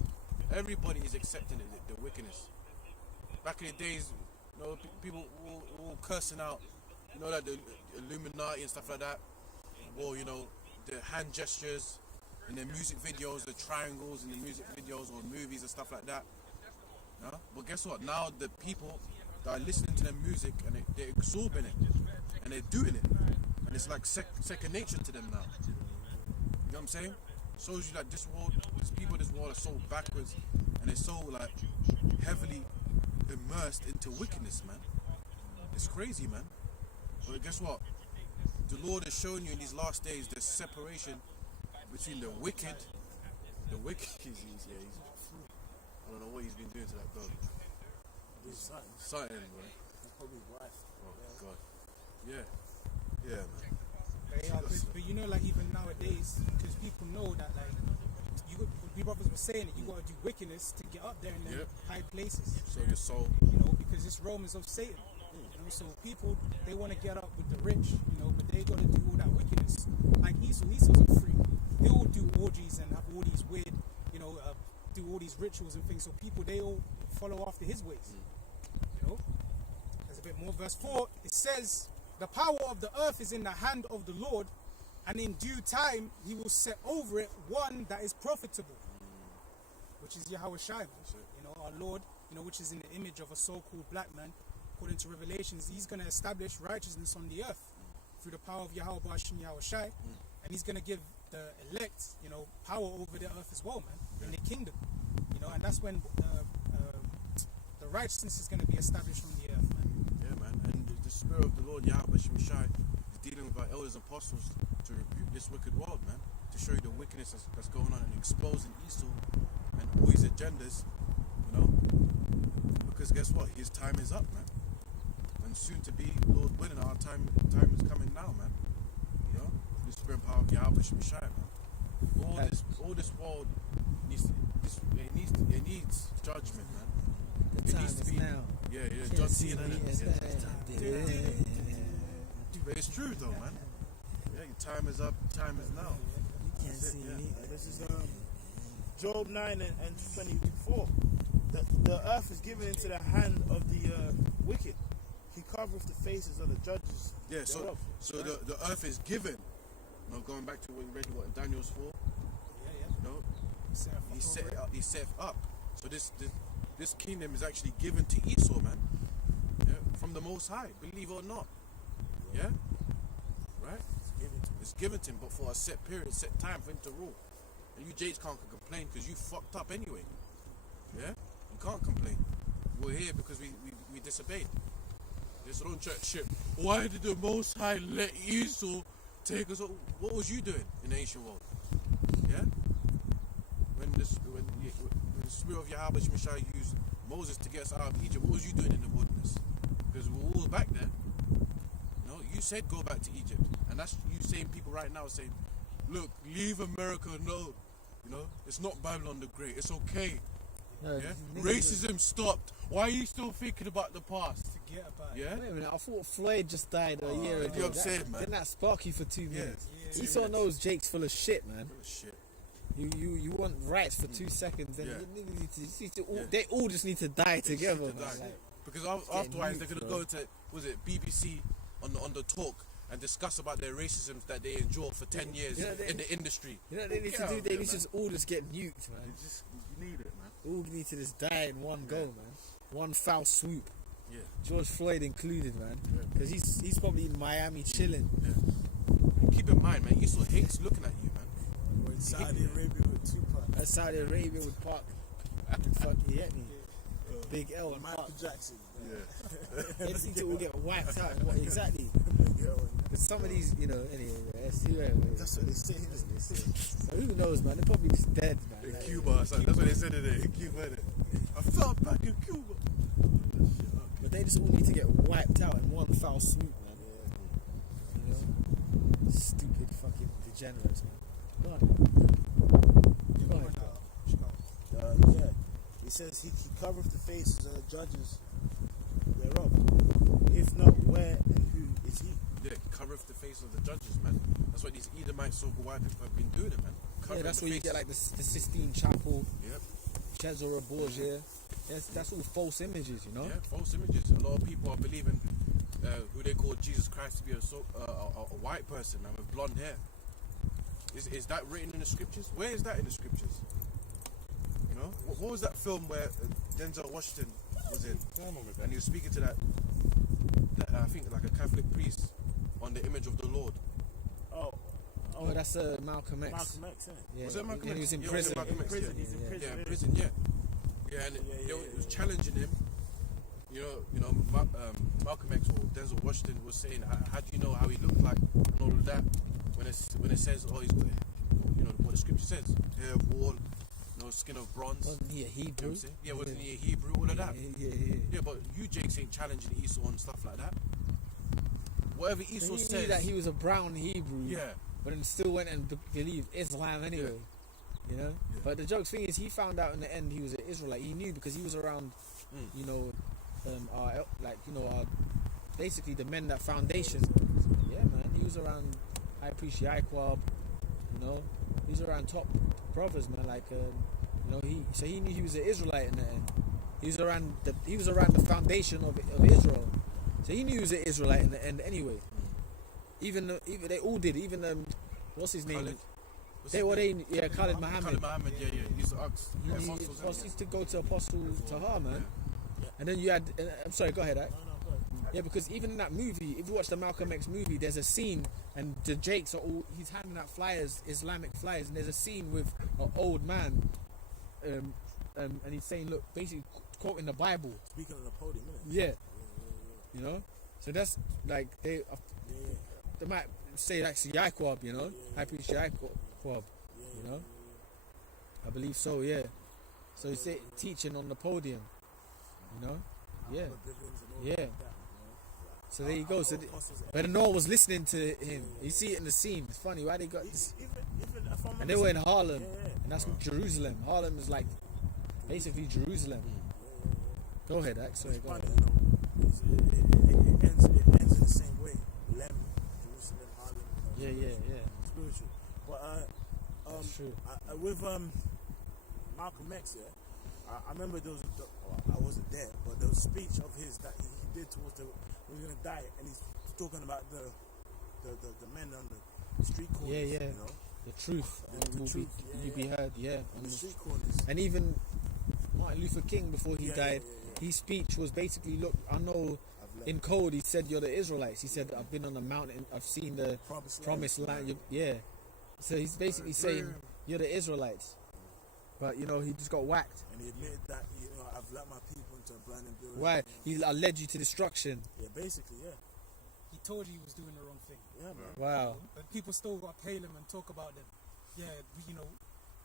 Everybody is accepting it, the wickedness. Back in the days, you know, people were cursing out, you know, like the Illuminati and stuff like that, or you know, the hand gestures in the music videos, the triangles in the music videos or movies and stuff like that. You know? But guess what? Now the people that are listening to the music and they're absorbing it and they're doing it, and it's like second nature to them now. You know what I'm saying? Shows you that this world, these people, this world are so backwards and they're so like heavily immersed into wickedness, man. It's crazy, man. But guess what? The Lord has shown you in these last days the separation between the wicked. He's I don't know what he's been doing to that dog. Something, bro. Probably wife. Oh God. Yeah, man. But you know, like even nowadays, because people know that, like, we brothers were saying it, you got to do wickedness to get up there in the high places. So your soul. You know, because this realm is of Satan. You know, so people, they want to get up with the rich, you know, but they got to do all that wickedness. Like Esau's a freak. They all do orgies and have all these weird, you know, do all these rituals and things. So people, they all follow after his ways. You know, there's a bit more. Verse 4, it says, the power of the earth is in the hand of the Lord, and in due time he will set over it one that is profitable, which is Yahweh Shai, you know, our Lord, you know, which is in the image of a so-called black man. According to Revelations, he's going to establish righteousness on the earth through the power of Yahweh Bashim Yahweh Shai, and he's going to give the elect, you know, power over the earth as well, man, in the kingdom, you know, and that's when the righteousness is going to be established on the earth, man. Yeah, man. And the spirit of the Lord Yahweh Bashim Shai is dealing with our elders and apostles to rebuke this wicked world, man, to show you the wickedness that's going on and exposing Esau and all his agendas, you know, because guess what? His time is up, man. And soon to be, Lord willing, our time is coming now, man. You know, the spirit and power of Yahweh Bashim Shai, man. All this world needs judgment, man. The time is now. Yeah, Can't John see Cena. me as Yeah. that. But it's true though, man. Yeah, your time is up, time is now. You can't see yeah. me. This is Job 9 and 24. The earth is given into the hand of the wicked. He covereth the faces of the judges. Yeah, so the earth is given. You know, going back to what you read, what in Daniel's 4. Yeah. You know, he set it up. So this kingdom is actually given to Esau, man. Yeah, from the Most High, believe it or not. Yeah, right. It's given to him, but for a set period, set time for him to rule. And you Jakes can't complain because you fucked up anyway. Yeah, you can't complain. We're here because we disobeyed. This don't chat shit. Why did the Most High let Esau take us? What was you doing in the ancient world? Yeah, when the spirit of Yahweh Shai used Moses to get us out of Egypt, what was you doing in the wilderness? Because we were all back there. No, you said go back to Egypt, and that's you saying people right now saying, look, leave America. No, you know, it's not Babylon the Great. It's okay. No, Yeah, racism stopped. Why are you still thinking about the past? Forget about it. Yeah, Wait a minute, I thought Floyd just died a year you ago. know what I'm saying, man? Didn't that spark you for 2 minutes? Yeah. Esau knows Jake's full of shit, man. Oh, shit. You want rights for 2 seconds, and Yeah. they all just need to die together, To man. die. Like, Because afterwards they're nuked, gonna bro. go to BBC on the talk and discuss about their racism that they endure for 10 years You know, in the industry. you know what they need Get to out do? of They here, need to man. just all just get nuked, man. You need it, man. All need to just die in one go, man. One foul swoop. Yeah. George Floyd included, man. Because he's probably in Miami chilling. And keep in mind, man, Esau hates looking at you, man. Or in Saudi Arabia with Tupac. At Saudi Arabia with Park and fucking Yetney. Big L and Michael Park. Jackson. Yeah. They just need to all get wiped out. What, exactly. Because some of these, you know, anyway, That's what they say. who knows, man? They're probably just dead, man. In Like, Cuba, or something. That's what they said today. In Cuba, innit? I felt back in Cuba. but they just all need to get wiped out in one foul swoop, man. You know? Stupid fucking degenerates, man. Go on. Go on. says he covereth the faces of the judges thereof. If not, where and who is he? Yeah, covereth the face of the judges, man. That's what these Edomites, so-called white people have been doing, it, man. Yeah, Covering that's the where you face. get like the Sistine Chapel, Yep. Cesare Borgia. That's all false images, you know. Yeah, false images. A lot of people are believing who they call Jesus Christ to be a white person, man, with blonde hair. Is that written in the scriptures? Where is that in the scriptures? You know, what was that film where Denzel Washington was in, and he was speaking to that I think like a Catholic priest on the image of the Lord. Oh, that's Malcolm X. Malcolm X, isn't it? Yeah, Was that Malcolm and X? he was in Yeah, prison. was it Malcolm X? He's in Yeah. prison. Yeah, in prison, yeah. Yeah, and it was challenging him. Malcolm X or Denzel Washington was saying, how do you know how he looked like and all of that? When it says, oh, he's got, what the scripture says, hair of wool, skin of bronze. Wasn't he a Hebrew? You know what I'm saying? Yeah, wasn't he a Hebrew? All of that. Yeah, but you, Jakes, ain't challenging Esau and stuff like that. Whatever Esau He says. knew that he was a brown Hebrew. Yeah. But then still went and believed Islam anyway. You know? Yeah. But the joke's thing is he found out in the end he was an Israelite. He knew because he was around, our basically the men that foundation. Yeah, man. He was around High Priest Yaquab, he was around top brothers, man. Like, he knew he was an Israelite in the end. He was around the foundation of Israel. So he knew he was an Israelite in the end anyway. Even they all did. Even what's his name? Khalid. Khalid Muhammad. Khalid Muhammad, yeah. He used to ask. He used to go to Apostle Tahar, man. Yeah. And then you had. I'm sorry, go ahead, Ak. No, go ahead. Yeah, because even in that movie, if you watch the Malcolm X movie, there's a scene, and the Jakes are all. He's handing out flyers, Islamic flyers, and there's a scene with an old man, and he's saying, look, basically quoting the Bible. Speaking on the podium, innit? Yeah. You know, so that's like they might say that's Yaquab, High Priest Yaquab, I believe so, yeah. So he's teaching on the podium, yeah. So there you go. So but no one was listening to him. You see it in the scene. It's funny why they got this. And they were in Harlem, and that's Jerusalem. Harlem is like basically Jerusalem. Go ahead, Ak. Sorry, go ahead. It ends in the same way. Lem, Jerusalem, Harlem. Yeah. Spiritual. But That's true. with Malcolm X, I remember there was I wasn't there, but there was a speech of his that he did towards he was gonna die, and he's talking about the men on the street corners. Yeah. The truth will truth, be heard. Yeah. On the street corners. And even Martin Luther King, before he died, his speech was basically, look, I know in code he said you're the Israelites. He said I've been on the mountain, I've seen the promised land. Yeah. So he's basically saying you're the Israelites. But he just got whacked. And he admitted that I've let my people into a blinding building. Why? I led you to destruction. Yeah, basically, yeah. He told you he was doing the wrong thing. Yeah, man. Wow. But people still got to hail him and talk about them. Yeah,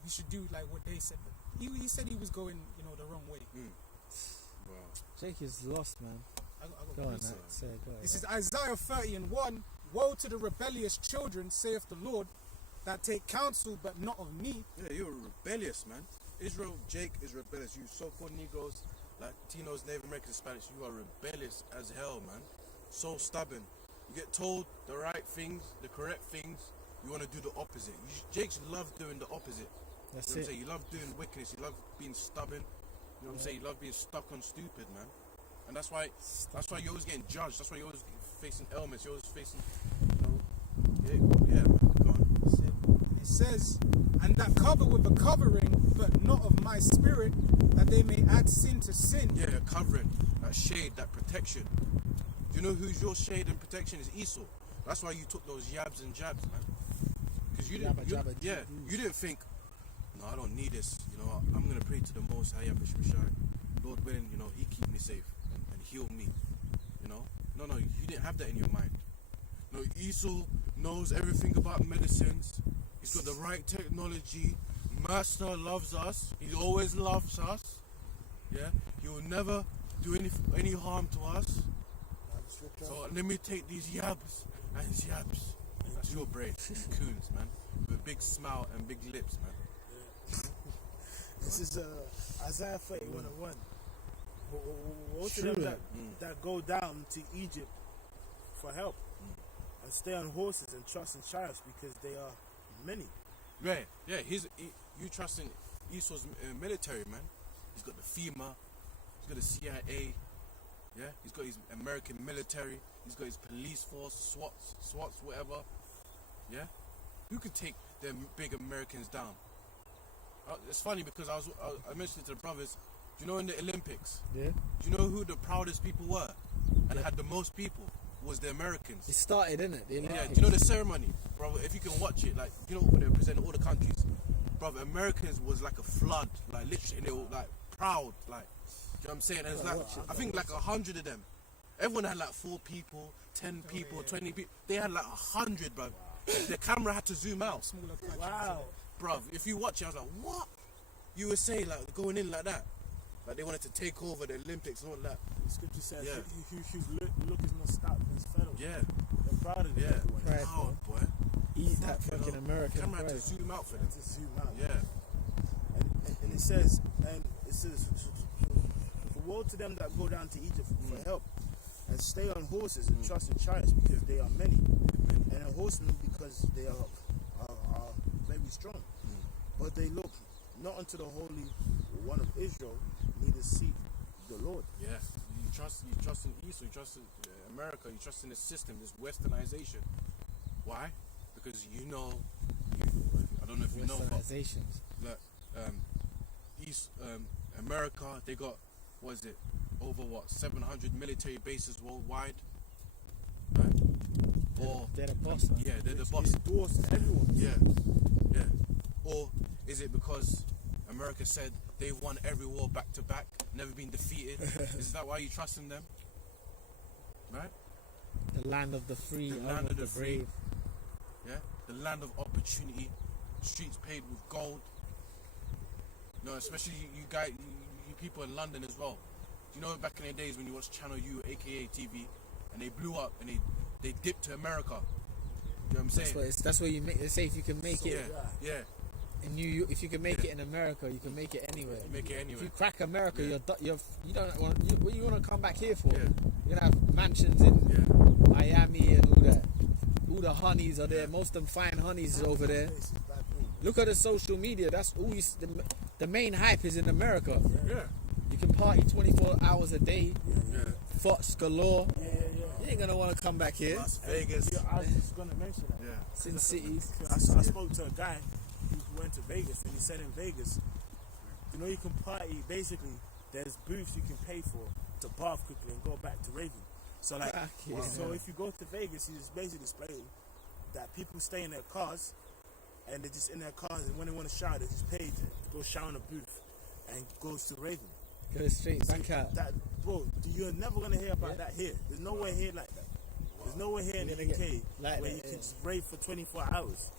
we should do like what they said. But he said he was going, the wrong way. Wow. Jake is lost, man. I got Go on, police. Nak. Go ahead. This is Isaiah 30:1. Woe to the rebellious children, saith the Lord, that take counsel but not of me. Yeah, you're rebellious, man. Israel, Jake is rebellious. You so-called Negroes, Latinos, Native Americans, Spanish, you are rebellious as hell, man. So stubborn. You get told the right things, the correct things, you want to do the opposite. Jakes love doing the opposite. That's You know what I'm it. saying? You love doing wickedness, you love being stubborn. You know what I'm saying? You love being stuck on stupid, man. And that's why you're always getting judged. That's why you're always facing ailments. You're always facing, yeah, man. Go on. It says, and that cover with a covering, but not of my spirit, that they may add sin to sin. Yeah, a covering, that shade, that protection. Do you know who's your shade and protection? Is Esau. That's why you took those yabs and jabs, man. Because you didn't think, no, I don't need this. I'm gonna pray to the Most High, Lord willing, He keep me safe and heal me. No, you didn't have that in your mind. No, Esau knows everything about medicines. He's got the right technology. Master loves us. He always loves us. Yeah, he will never do any harm to us. So let me take these yabs and yabs. That's your brain, coons, man. With a big smile and big lips, man. This is Isaiah 31:1. Most of True. them that go down to Egypt for help and stay on horses and trust in chariots because they are many. Yeah, yeah. You trust in Esau's military, man. He's got the FEMA, he's got the CIA, yeah. He's got his American military, he's got his police force, SWATs, whatever. Yeah. Who could take them big Americans down? It's funny because I mentioned to the brothers. Do you know in the Olympics? Yeah. Do you know who the proudest people were and had the most people? Was the Americans. It started, innit? The Yeah, Olympics. do you know the ceremony, brother? If you can watch it, like, you know, when they represent all the countries, brother, Americans was like a flood, like literally, and they were like proud, like, you know what I'm saying? And it's like, I think like 100 of them. Everyone had like 4 people, 10 people, 20 people. They had like 100, bro. The camera had to zoom out, Smaller countries. Wow. bro. If you watch it, I was like, what? You were saying like going in like that, like they wanted to take over the Olympics and all that. The scripture says, Yeah. look is not stopped in his fellow. Yeah, They're proud of it. yeah. Everyone. Pride, Proud, boy. Eat that fucking American Camera had to bread. zoom out for them. To zoom out. Yeah. And it says, for woe to them that go down to Egypt for help and stay on horses and trust in chariots because they are many, and on horsemen because they are very strong. But they look not unto the Holy One of Israel, neither seek the Lord. Yeah, you trust in Esau, you trust in America, you trust in the system, this westernization. Why? Because I don't know if you know, but Westernizations. look, America, they got, what is it, over 700 military bases worldwide, right? Or They're the boss, man. yeah, they're the Which boss. endorse everyone. Yeah, yeah. Or is it because America said they've won every war back to back, never been defeated? Is that why you trust in them? Right? The land of the free, The home land of of the the free. brave. Yeah? The land of opportunity, streets paved with gold. No, especially you guys, you people in London as well. You know, back in the days when you watched Channel U, aka TV, and they blew up and they dipped to America. You know what I'm saying? That's where you make. They say if you can make Yeah, it yeah. in New York, if you can make it in America, you can make it anywhere. You make it If anyway. you crack America, Yeah. you don't want. What you want to come back here for? Yeah. You're gonna have mansions in Yeah. Miami and all that. All the honeys are there. Most of them fine honeys is over there. This is bad thing. Look at the social media. That's all the main hype is in America. Yeah. You can party 24 hours a day. Yeah. Thoughts galore. Yeah. You ain't gonna want to come back here. Las Vegas. Yeah, I was just gonna mention that. Yeah. Sin City. I spoke to a guy who went to Vegas, and he said in Vegas, you know, you can party. Basically, there's booths you can pay for to bath quickly and go back to raving. So like, Fuck so yeah. if you go to Vegas, he's basically explaining that people stay in their cars, and they're just in their cars, and when they want to shower, they just pay to go shower in a booth, and goes to raving. Go straight back out. That, bro, you're never gonna hear about Yeah. that here. There's nowhere here like that. There's nowhere here in the You're gonna UK get like where that, you can yeah. just rave for 24 hours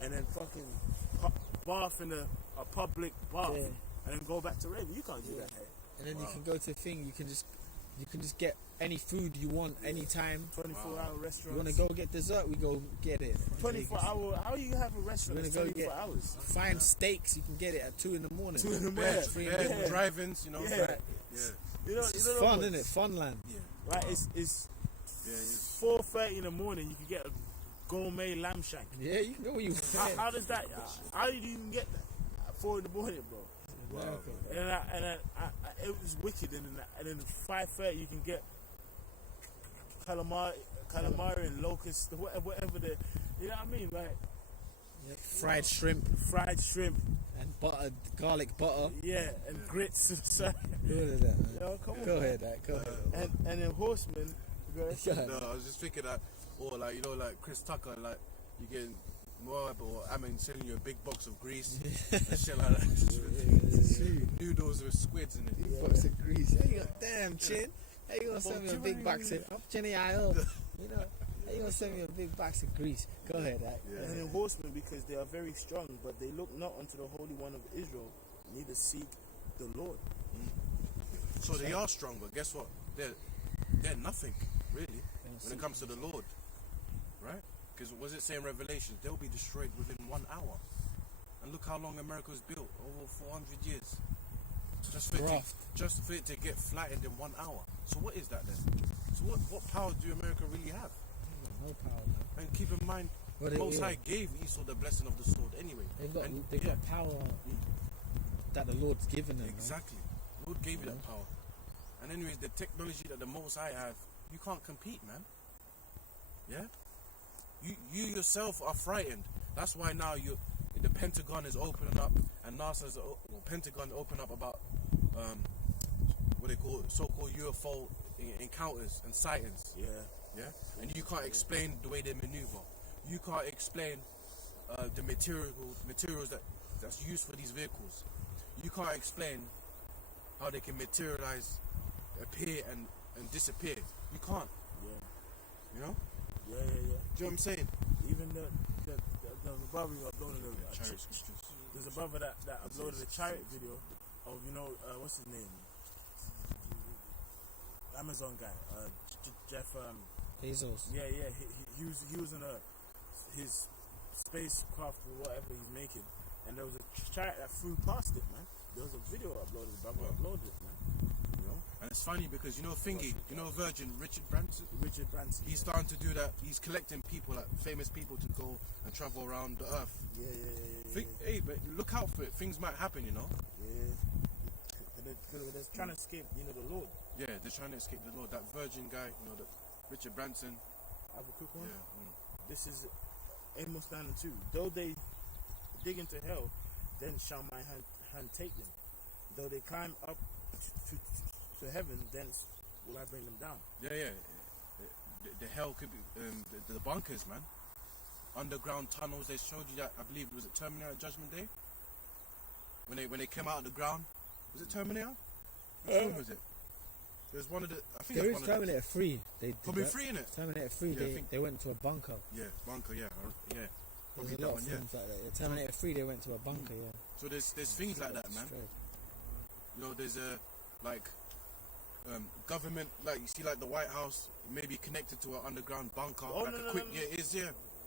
and then fucking bath in a public bath Yeah. and then go back to raving. You can't do that here. And then you can go to thing. You can just get any food you want anytime. 24-hour You restaurants. want to go get dessert? We go get it. 24-hour. How you have a restaurant We're that's gonna go 24 get- hours? Find steaks. You can get it at 2 in the morning. 2 in the Bed, morning. free Yeah. drive-ins, you know. Yeah. Yeah. You know, It's you know fun, what? isn't it? Funland. Yeah. Right, it's Yeah. 4:30 in the morning. You can get a gourmet lamb shank. Yeah, you can go where you How does that? How do you even get that at 4 in the morning, bro? want. And it was wicked. And then 5:30 you can get calamari and locust, whatever the, you know what I mean, like Yeah, fried shrimp fried shrimp, and butter, garlic butter. yeah, and grits. So, Good at that, man. yo, come on. Go ahead, that. Go ahead. And then horsemen, go ahead. Yeah. No, I was just thinking that, or like, you know, like Chris Tucker, like you getting Moab or selling you a big box of grease and shit like that. Noodles with squids in it. Big box of grease. Hey, you got damn chin. Hey, you gonna send me a big box of Jenny IO. You know, hey, you gonna send me a big box of grease. Go ahead, that. And then horsemen, because they are very strong, but they look not unto the Holy One of Israel, neither seek the Lord. So they are strong, but guess what? They're nothing really when it comes to the Lord, right? Because was it saying Revelation? They'll be destroyed within 1 hour. And look how long America was built, over 400 years. Just for, it to get flattened in 1 hour. So what is that then? So what power do America really have? No power, man. And keep in mind, Most High gave Esau the blessing of the sword anyway. They got power that the Lord's given them. Exactly. The Lord gave you that power. And anyways, the technology that the Most High have, you can't compete, man. Yeah? You yourself are frightened. That's why now the Pentagon is opening up, and NASA's Pentagon open up about what they call so-called UFO encounters and sightings. Yeah. And you can't explain the way they maneuver. You can't explain the materials that's used for these vehicles. You can't explain how they can materialize, appear and disappear. You can't. Yeah. You know? Yeah. Do you know what I'm saying? Even the brother who uploaded there's a brother that uploaded a chariot video of, what's his name? Amazon guy, Jeff. Bezos. Yeah. He was in his spacecraft or whatever he's making, and there was a chariot that flew past it, man. There was a video uploaded. The brother uploaded it, man. And it's funny because Virgin Richard Branson. He's starting to do that. He's collecting people, like famous people, to go and travel around the earth. Yeah. Hey, but look out for it. Things might happen, Yeah. They're trying to escape, the Lord. Yeah, they're trying to escape the Lord. That Virgin guy, the Richard Branson. I have a quick one. Yeah. This is Amos 9:2. Though they dig into hell, then shall my hand take them. Though they climb up to heaven, then will I bring them down. Yeah. The hell could be the bunkers, man. Underground tunnels. They showed you that. I believe was it Terminator Judgment Day. When they came out of the ground, was it Terminator? Which one was it? There's one of the. I think there is Terminator 3. They probably 3 in it. Terminator 3. They went to a bunker. Yeah, bunker. Yeah. There's a lot of films like that. Terminator 3. They went to a bunker. Yeah. So there's things like that, man. There's a government, like you see, like the White House may be connected to an underground bunker. It is.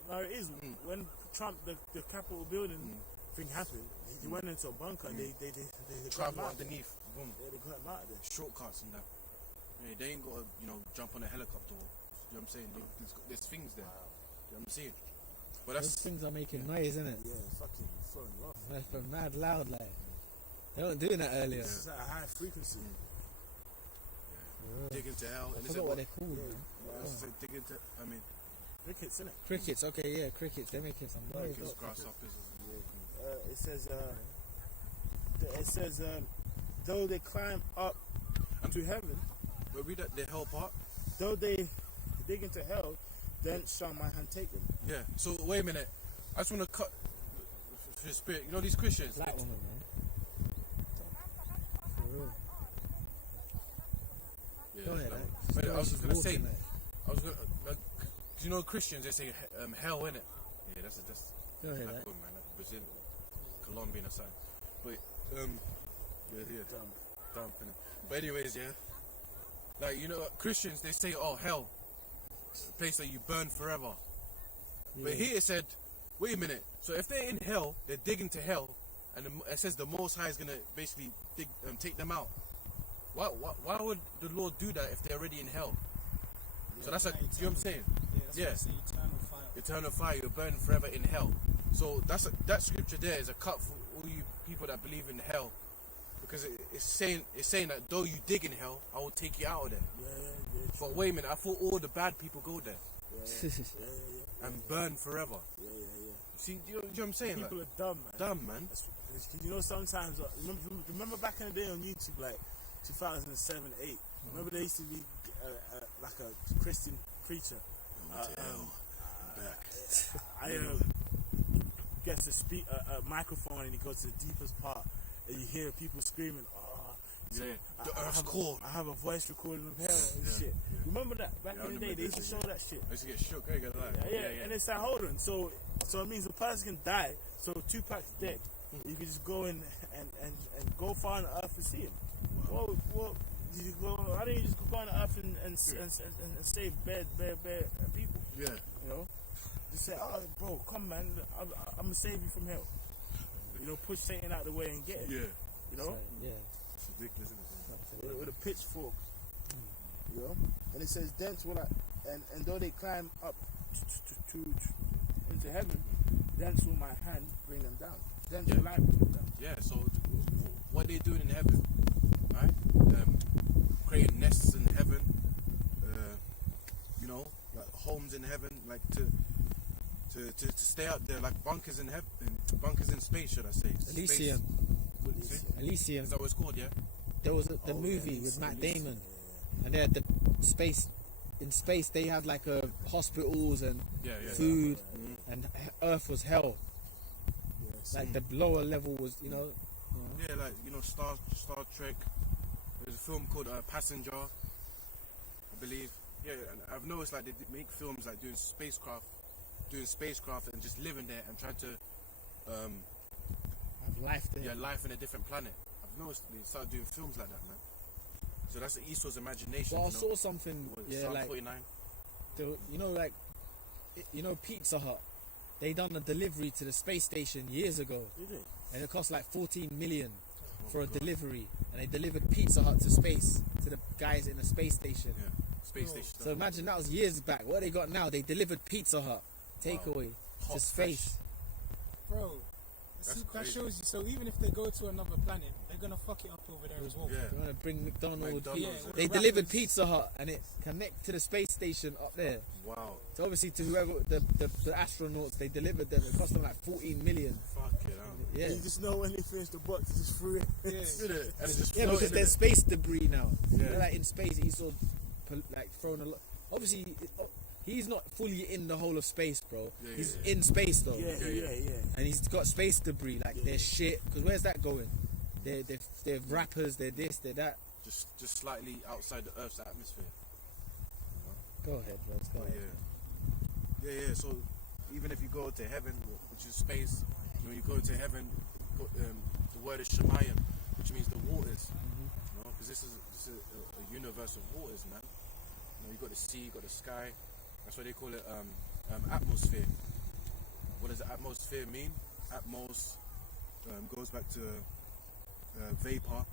No, it is. When Trump, the Capitol building thing happened, he went into a bunker and they travel underneath. Boom. They got him out of there. Shortcuts and that. Yeah, they ain't got to, jump on a helicopter. You know what I'm saying? There's things there. You know what I'm saying? But those things are making noise, isn't it? Yeah, fucking throwing rough. That's mad loud, like. They weren't doing that earlier. It's at a high frequency. Dig into hell. I forgot what they're called, man. Dig into, crickets, innit? Crickets, okay, yeah, crickets. They're making some noise. Grasshoppers. It says, though they climb up to heaven. But read that, the hell part. Though they dig into hell, then shall my hand take them. Yeah. So wait a minute. I just want to cut his spirit. These Christians. Black woman, man. Yeah, go ahead. But I was just gonna say, Christians, they say hell, innit? Yeah, that's go ahead, man. Brazil, Colombian or something. But dumb, innit? But anyways, like Christians, they say, oh, hell, a place that you burn forever. Yeah. But here it said, wait a minute. So if they're in hell, they're digging to hell, and it says the Most High is gonna basically take them out. Why would the Lord do that if they're already in hell? So that's like, you know what I'm saying? Yeah. Eternal fire. Eternal fire, you're burning forever in hell. So that scripture there is a cut for all you people that believe in hell, because it's saying that though you dig in hell, I will take you out of there. Yeah, but wait a minute, I thought all the bad people go there and burn forever. Yeah. See, you know what I'm saying? People are dumb, man. Dumb, man. Sometimes remember back in the day on YouTube, like 2007, 8. Remember there used to be like a Christian preacher. I gets to speak a microphone and he goes to the deepest part and you hear people screaming. The earth's core. I have a voice recording of hell and shit. Remember that back in the day? They used to show that shit. I used to get shook. And it's like, hold on. So it means a person can die. So Tupac's dead. You can just go in and go far on the earth and see him. Well, you go. Why don't you just go on the earth and save bad people? Yeah. Just say, oh, bro, come, man. I'm gonna save you from hell. you know, push Satan out the way and get it. Yeah. You know, Yeah. It's ridiculous, isn't it? with a pitchfork. You know, and it says, "Thence will I," and though they climb up to into heaven, thence will my hand bring them down. Thence will I bring them down. Yeah, so what they're doing in heaven, right? Creating nests in heaven, you know, like homes in heaven, like to stay out there, like bunkers in heaven, bunkers in space, should I say? Elysium. Space. Elysium. Is that what it's called? Yeah. There was the movie with Matt Damon, and they had the space. In space, they had like hospitals and food, and Earth was hell. Like the lower level was, you know. Yeah, like Star Trek. There's a film called Passenger, I believe. Yeah, and I've noticed like they make films like doing spacecraft and just living there and trying to Have life there. yeah, life in a different planet. I've noticed they start doing films like that, man. So that's Esau's imagination. So I you know? saw something, Psalm like 49. Pizza Hut. They done a delivery to the space station years ago, Did it? and it cost like 14 million for a delivery, and they delivered Pizza Hut to space to the guys in the space station. Yeah, space station. So imagine that was years back. What they got now? They delivered Pizza Hut takeaway Hot, to space. Bro, That's that crazy. shows you. So even if they go to another planet, they're gonna fuck it up over there as well. Yeah. They want to bring McDonald's. McDonald's, yeah. They The delivered rappers- Pizza Hut, and it connect to the space station up there. Wow. So obviously to whoever the astronauts, they delivered them. It cost them like 14 million. Fuck it out. Yeah. You just know when they finish the box, you just threw it. Yeah. Did it? And it's just Yeah, because floating, there's innit? space debris now. Yeah. They're like in space, he's sort of like thrown a lot. Obviously, he's not fully in the whole of space, bro. Yeah, He's yeah. in space though, Yeah. and he's got space debris. Like there's shit. Because where's that going? They're rappers. They're this. They're that. Just slightly outside the Earth's atmosphere. Go ahead, bro. Go But ahead. yeah. So even if you go to heaven, which is space, when you go to heaven, the word is Shemayim, which means the waters. You know, because this is a universe of waters, man. You know, you got the sea, you got the sky. That's why they call it atmosphere. What does atmosphere mean? Atmos goes back to vapor,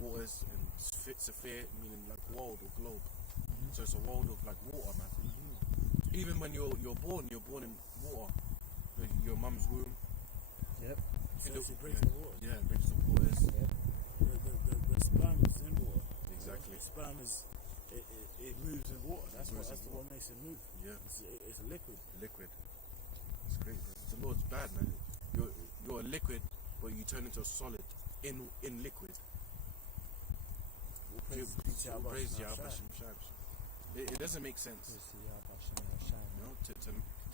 waters, and sphere meaning like world or globe. So it's a world of like water, man. Even when you're born in water. Your mum's womb. Yep. So it breaks the water. Yeah, it breaks the waters. Yep. The sperm is in water. Exactly. The sperm is it moves in water. That's what makes it move. Yeah, It's a liquid. liquid. It's crazy. The Lord's bad, man. You're a liquid, but you turn into a solid in liquid. Praise Yahweh Hashem Shai. It doesn't make sense. You know,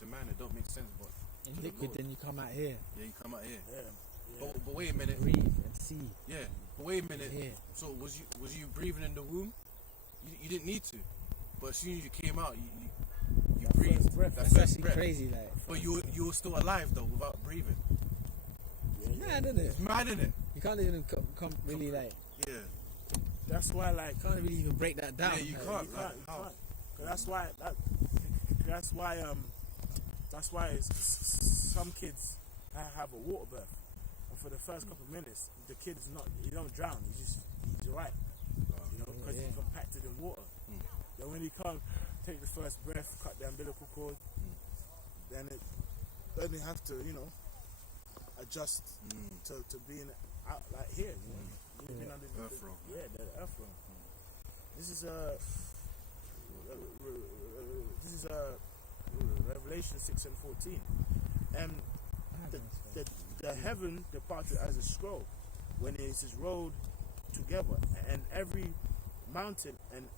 to man it don't make sense, but In to the liquid, Lord, then you come out here, yeah, you come out here. Yeah. But wait a minute. breathe and see. Yeah, but wait a minute. Yeah. So was you breathing in the womb? You didn't need to, but as soon as you came out, you breathed. first breath. That That's first actually breath. crazy, like. But you were still alive though without breathing. Mad, isn't it? It's mad, isn't it? You can't even come really like. Yeah. That's why, like, Can't really even break that down. Yeah, you like, can't. you Like, can't. how? 'Cause that's why some kids have a water birth, and for the first couple of minutes, the kid's he don't drown. He's right, you know, because Yeah. he's compacted in water. Then when he can't take the first breath, cut the umbilical cord, then they have to, you know, adjust to being out like here, you know, living under Earth realm. the earth realm. This is Revelation 6:14, and the heaven departed as a scroll when it is rolled together, and every mountain and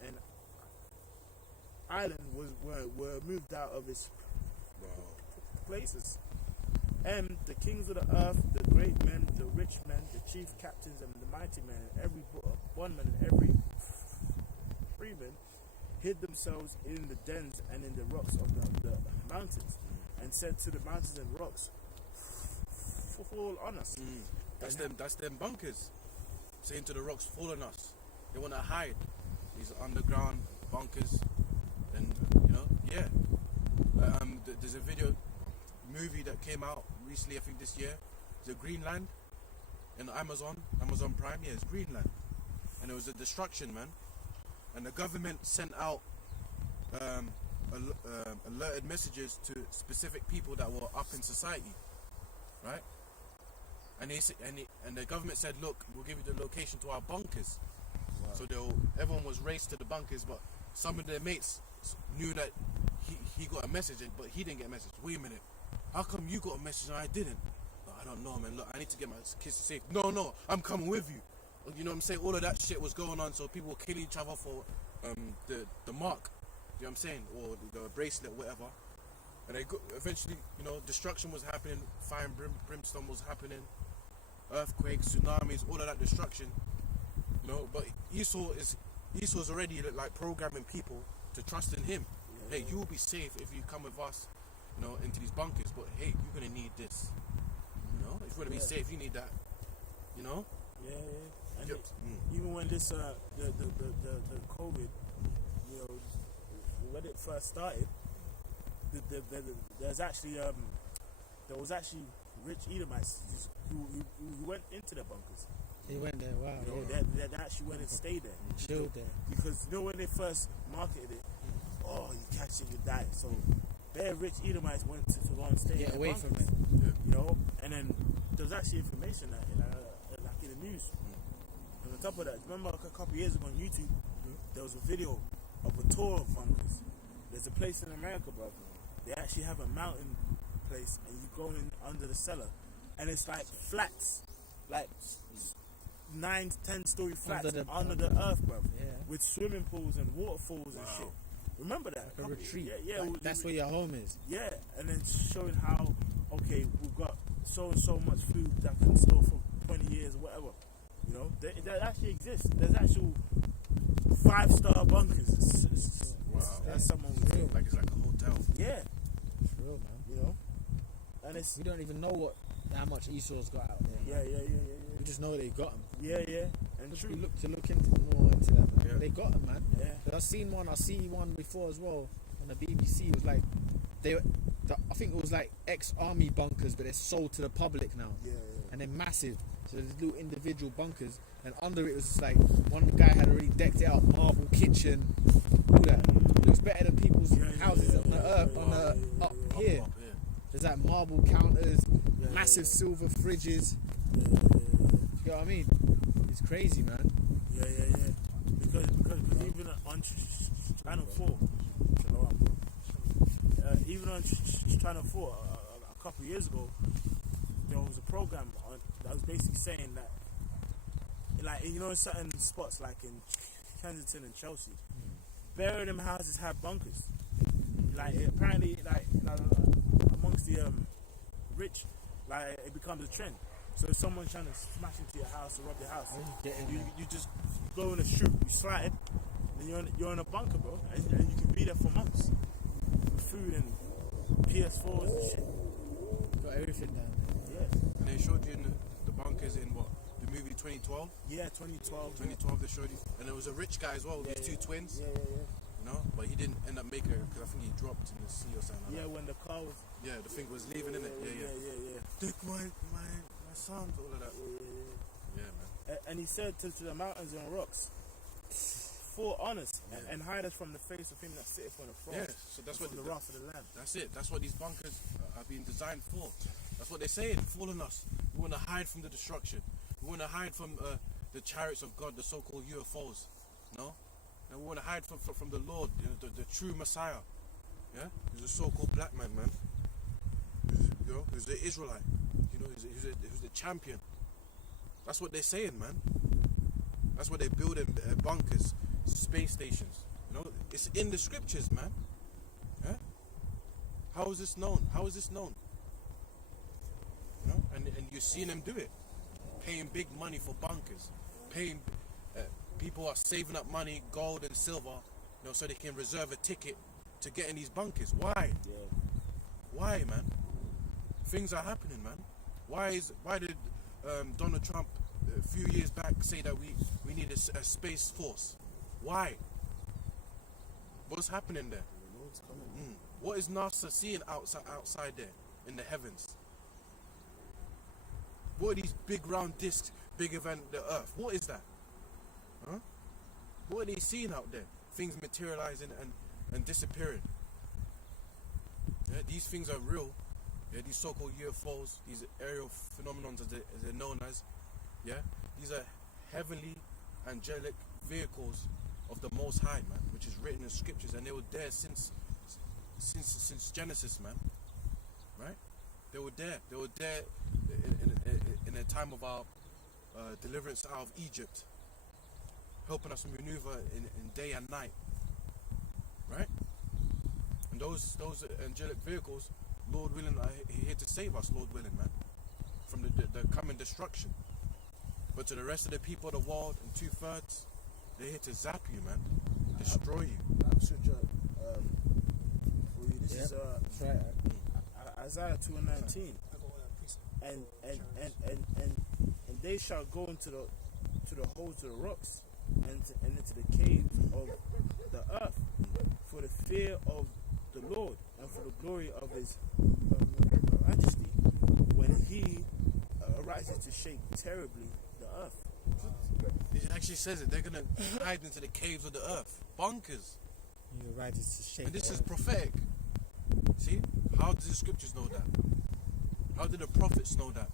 island were moved out of its places. And the kings of the earth, the great men, the rich men, the chief captains, and the mighty men, and every bondman and every freeman hid themselves in the dens and in the rocks of the mountains, and said to the mountains and rocks, fall on us. That's them bunkers. Saying to the rocks, fall on us. They want to hide. These underground bunkers. And, you know, yeah. There's a movie that came out recently, I think this year, the Greenland in Amazon Prime. Yeah, it's Greenland, and it was a destruction, man. And the government sent out alerted messages to specific people that were up in society, right? And the government said, look, we'll give you the location to our bunkers. Wow. So everyone was raced to the bunkers, but some of their mates knew that he got a message, but he didn't get a message. Wait a minute, how come you got a message and I didn't? I don't know, man. Look, I need to get my kids safe. No, I'm coming with you. You know what I'm saying? All of that shit was going on, so people were killing each other for the mark. You know what I'm saying? Or the bracelet, whatever. And eventually, you know, destruction was happening, fire and brimstone was happening, earthquakes, tsunamis, all of that destruction. You know, but Esau's already like programming people to trust in him. Yeah. Hey, you will be safe if you come with us, you know, into these bunkers. But hey, you're gonna need this. You know, if you want to be safe, you need that. You know. Yeah. And even when this the COVID, you know, when it first started, there was actually rich Edomites who went into the bunkers. He went there, wow. You know, yeah. they actually went and stayed there. Chilled there. Because you know when they first marketed it, you catch it, you die. So their rich Edomites went to go and stay in the away bunkers, from it. Yeah. You know, and then there was actually information that like in the news. And on top of that, remember a couple of years ago on YouTube, there was a video of a tour of bunkers. There's a place in America, brother. They actually have a mountain place, and you go in under the cellar, and it's like flats, like 9-10 story flats under the earth, brother. Yeah. With swimming pools and waterfalls and shit. Remember that? Like a retreat. Yeah. Like that's where your home is. Yeah, and then showing how we've got so and so much food that can store for 20 years or whatever. You know, that actually exists. There's actual 5-star bunkers. Wow. That's someone was doing. Like it's like a hotel. Yeah. It's real, man. You know? And we don't even know how much Esau's got out there. Yeah. We just know they got him. Yeah. And true. We look more into that, man. Yeah. They got him, man. Yeah. I seen one before as well on the BBC. It was like I think it was like ex-army bunkers, but they're sold to the public now. Yeah. And they're massive. So there's little individual bunkers, and under it was just like one guy had already decked it out, marble kitchen, all that. It looks better than people's houses on the earth, up here. There's like marble counters, massive silver fridges. You know what I mean? It's crazy, man. Yeah. Because even on Channel 4, even on Channel 4, a couple of years ago, there was a program that was basically saying that, like, you know, in certain spots like in Kensington and Chelsea, bare of them houses have bunkers. Like, apparently, like amongst the rich, like, it becomes a trend. So if someone's trying to smash into your house or rob your house, you just go in a chute, you slide, and you're in a bunker, bro, and you can be there for months with food and PS4s and shit. Got everything down there. And they showed you in the bunkers in what? The movie 2012? Yeah, 2012. 2012 they showed you. And there was a rich guy as well, these two twins. Yeah. You know? But he didn't end up making it because I think he dropped in the sea or something like that. Yeah, when the car was... Yeah, the thing was leaving, innit? Yeah. Take my sons, all of that. Yeah, man. And he said to the mountains and rocks, fall on us and hide us from the face of him that sitteth on the throne. Yeah, so that's what the wrath of the land. That's it. That's what these bunkers are being designed for. That's what they're saying. Fall on us. We want to hide from the destruction. We want to hide from the chariots of God, the so-called UFOs. No? And we want to hide from the Lord, the true Messiah. Yeah? He's a so-called black man, man. Who's the Israelite. You know, who's the champion. That's what they're saying, man. That's what they're building bunkers, space stations. You know, it's in the scriptures, man. Yeah? How is this known? You know, and you're seeing them do it, paying big money for bunkers, paying people are saving up money, gold and silver, you know, so they can reserve a ticket to get in these bunkers. Why? Yeah. Why, man? Things are happening, man. Why did Donald Trump a few years back say that we need a space force? Why? What's happening there? What is NASA seeing outside there in the heavens? What are these big round discs bigger than the earth? What is that? Huh? What are they seeing out there? Things materializing and disappearing. Yeah, these things are real. Yeah, these so-called UFOs, these aerial phenomenons as they're known as. Yeah, these are heavenly, angelic vehicles of the Most High, man, which is written in scriptures, and they were there since Genesis, man. Right? They were there. They were there in the time of our deliverance out of Egypt, helping us maneuver in day and night. Right? And those angelic vehicles, Lord willing, are here to save us, Lord willing, man, from the coming destruction. But to the rest of the people of the world, in 2/3, they're here to zap you, man, destroy you. I have scripture for you. This is That's right. Isaiah 2:19. And they shall go into the holes of the rocks and into the caves of the earth for the fear of the Lord and for the glory of his majesty when he arises to shake terribly the earth. It actually says it. They're going to hide into the caves of the earth. Bonkers. You're right, it's a shame. And this is prophetic. See? How did the scriptures know that? How did the prophets know that?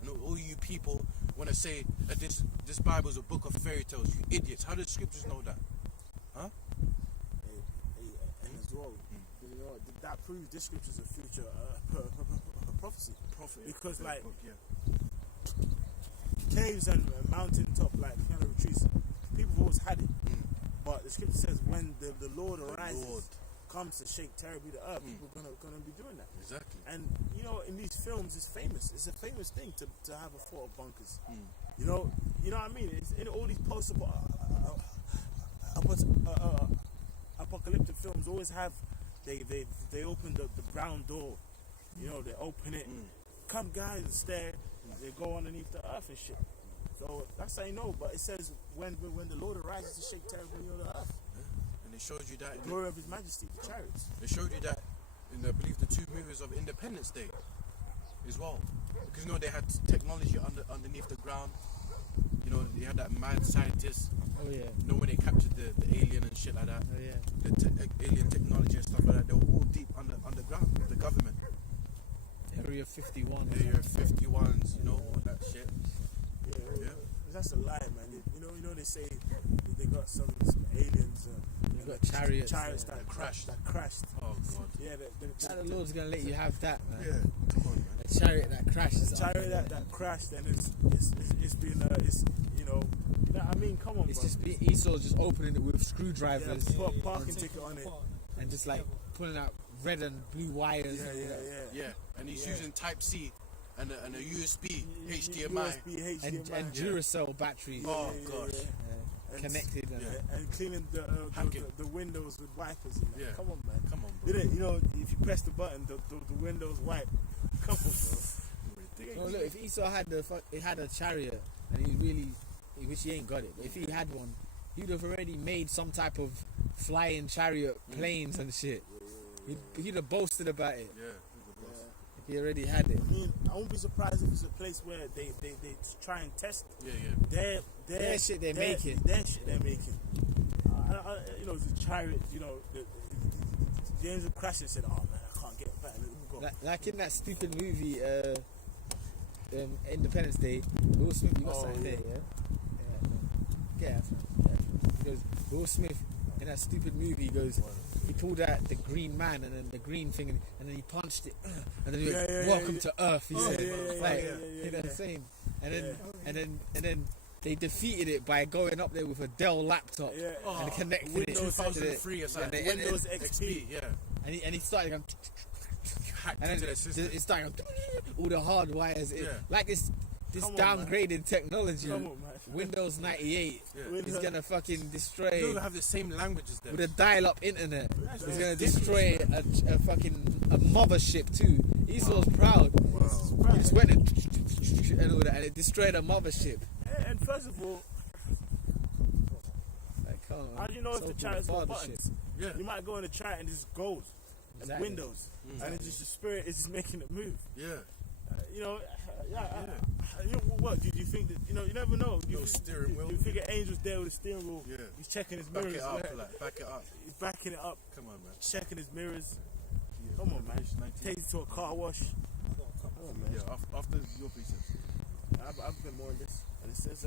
And all you people want to say that this Bible is a book of fairy tales. You idiots. How did the scriptures know that? Huh? And as well, you know, that proves this scripture is a future prophecy. Because like caves and mountaintop like piano retreats, people have always had it. But the scripture says when the Lord arises, comes to shake terribly the earth, people are gonna be doing that. Exactly. And you know, in these films, it's famous. It's a famous thing to have a thought of bunkers. You know what I mean? It's in all these apocalyptic films always have they open the ground door. You know, they open it. Come guys and stare. They go underneath the earth and shit. So that's how you know. But it says when the Lord arises to shake terribly the earth. And it shows you that The glory of his majesty, the chariots. They showed you that in, I believe, the 2 movies of Independence Day as well. Because, you know, they had technology underneath the ground. You know, they had that mad scientist. Oh, yeah. You know, when they captured the alien and shit like that. Oh, yeah. The alien technology and stuff like that. They were all deep underground, the government. Area 51. Area 51s, you know, all that shit. Yeah. That's a lie, man. You know they say they got some aliens. You've got chariots that crashed. Oh, God. Yeah, the Lord's gonna let you have that, man. Yeah, come on, man. A chariot that crashes. The chariot that crashed, and it's been you know what I mean. Come on, It's bro. just Esau's just opening it with screwdrivers Put a parking ticket on it. and just like pulling out red and blue wires. Yeah, and he's using Type C and a USB, HDMI. And Duracell batteries. Oh, gosh. Connected. And cleaning the windows with wipers. And that. Yeah. Come on, man. Come on, bro. You know, if you press the button, the windows wipe. Come on, bro. No, look, if Esau had a chariot and which he ain't got it, but if he had one, he'd have already made some type of flying chariot planes and shit. He'd have boasted about it. Yeah. He already had it. I mean, I won't be surprised if it's a place where they try and test their shit they're making. You know, the chariot, you know, James would crash and said, oh man, I can't get it back. Like in that stupid movie, Independence Day, Will Smith, you got something there, yeah? Because Will Smith, in that stupid movie, he pulled out the green man and then the green thing, and then he punched it, and then he went, welcome to Earth, he said. You know what I'm saying? And then they defeated it by going up there with a Dell laptop and connecting it to 2003 or something. Windows XP. And he started going, Hacked and into then their system. it started all the hard wires. Like this Come on, downgraded technology. Come on, man. Windows 98 is gonna fucking destroy. They don't have the same languages there. With a dial-up internet, it's gonna destroy a mothership too. Esau's proud. He just went and all that, and it destroyed a mothership. And first of all, Like, come on, how do you know if the chariot's got buttons? Yeah. You might go in the chariot and it's gold and Exactly. windows, and it's just the spirit is just making it move. Yeah. you know, what did you think that? You know, you never know. No steering wheel. You figure Angel's there with a steering wheel. Yeah. He's checking his Back mirrors. it up, right? like, back it up. He's backing it up, Come on, man. checking his mirrors. Yeah. Come on, man. 19. Takes it to a car wash. Come on, man. Yeah, after your precepts. I've been more in this, and it says,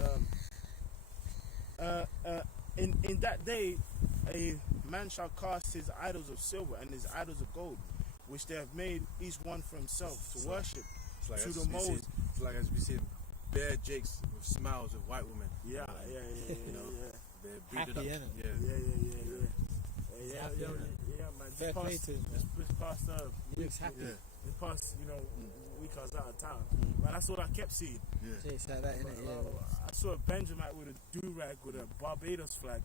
in that day, a man shall cast his idols of silver and his idols of gold, which they have made each one for himself to worship. It's like To as the we mold. see- It's like as we see bare jakes with smiles of white women. Yeah, Like, yeah, you know, they're beaten Happy, up. innit? Yeah. Happy, yeah, man. Fair play to him, man. This past He looks happy. Yeah. this past, week I was out of town, man, that's all I kept seeing. Yeah. Shit like that, innit? Yeah. I saw a Benjamin with a do-rag with a Barbados flag,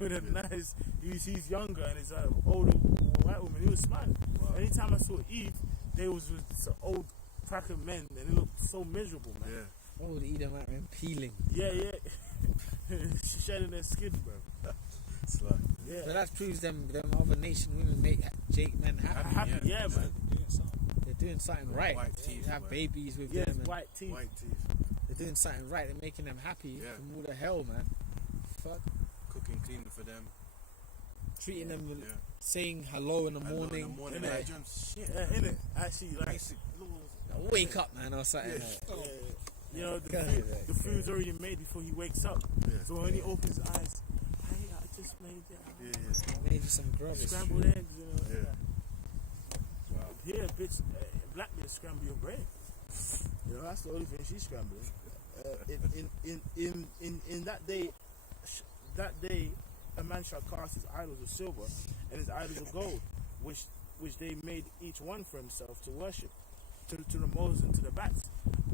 with a nice. He's younger and he's an older white woman. He was smiling. Wow. Anytime I saw Eve, they was with some old cracker men, and they looked so miserable, man. Yeah. Oh, the Edomite man peeling. Yeah. Shedding their skin, bro. It's like, Yeah. So that proves them other nation women make Jake men happy. Happy, yeah, man. Doing something. They're doing something right. white teeth, They have man. babies with Yeah, them. And white teeth. White teeth. they're doing something right. They're making them happy Yeah. from all the hell, man. Fuck. Cooking, cleaning for them. Treating them, Yeah. saying hello in the Hello morning. in the morning. Innit? Like, James, shit. Yeah, innit? Actually, like, Basic little- Wake up, man, or something. Yeah. Like. the food's already made before he wakes up. Yeah. So when he opens his eyes, hey, I just made Yeah. Maybe some grub. scrambled eggs, Yeah. Wow. Here, bitch, black bitch scramble your brain. That's the only thing she's scrambling. In that day, a man shall cast his idols of silver and his idols of gold, which they made each one for himself to worship, to the moles and to the bats,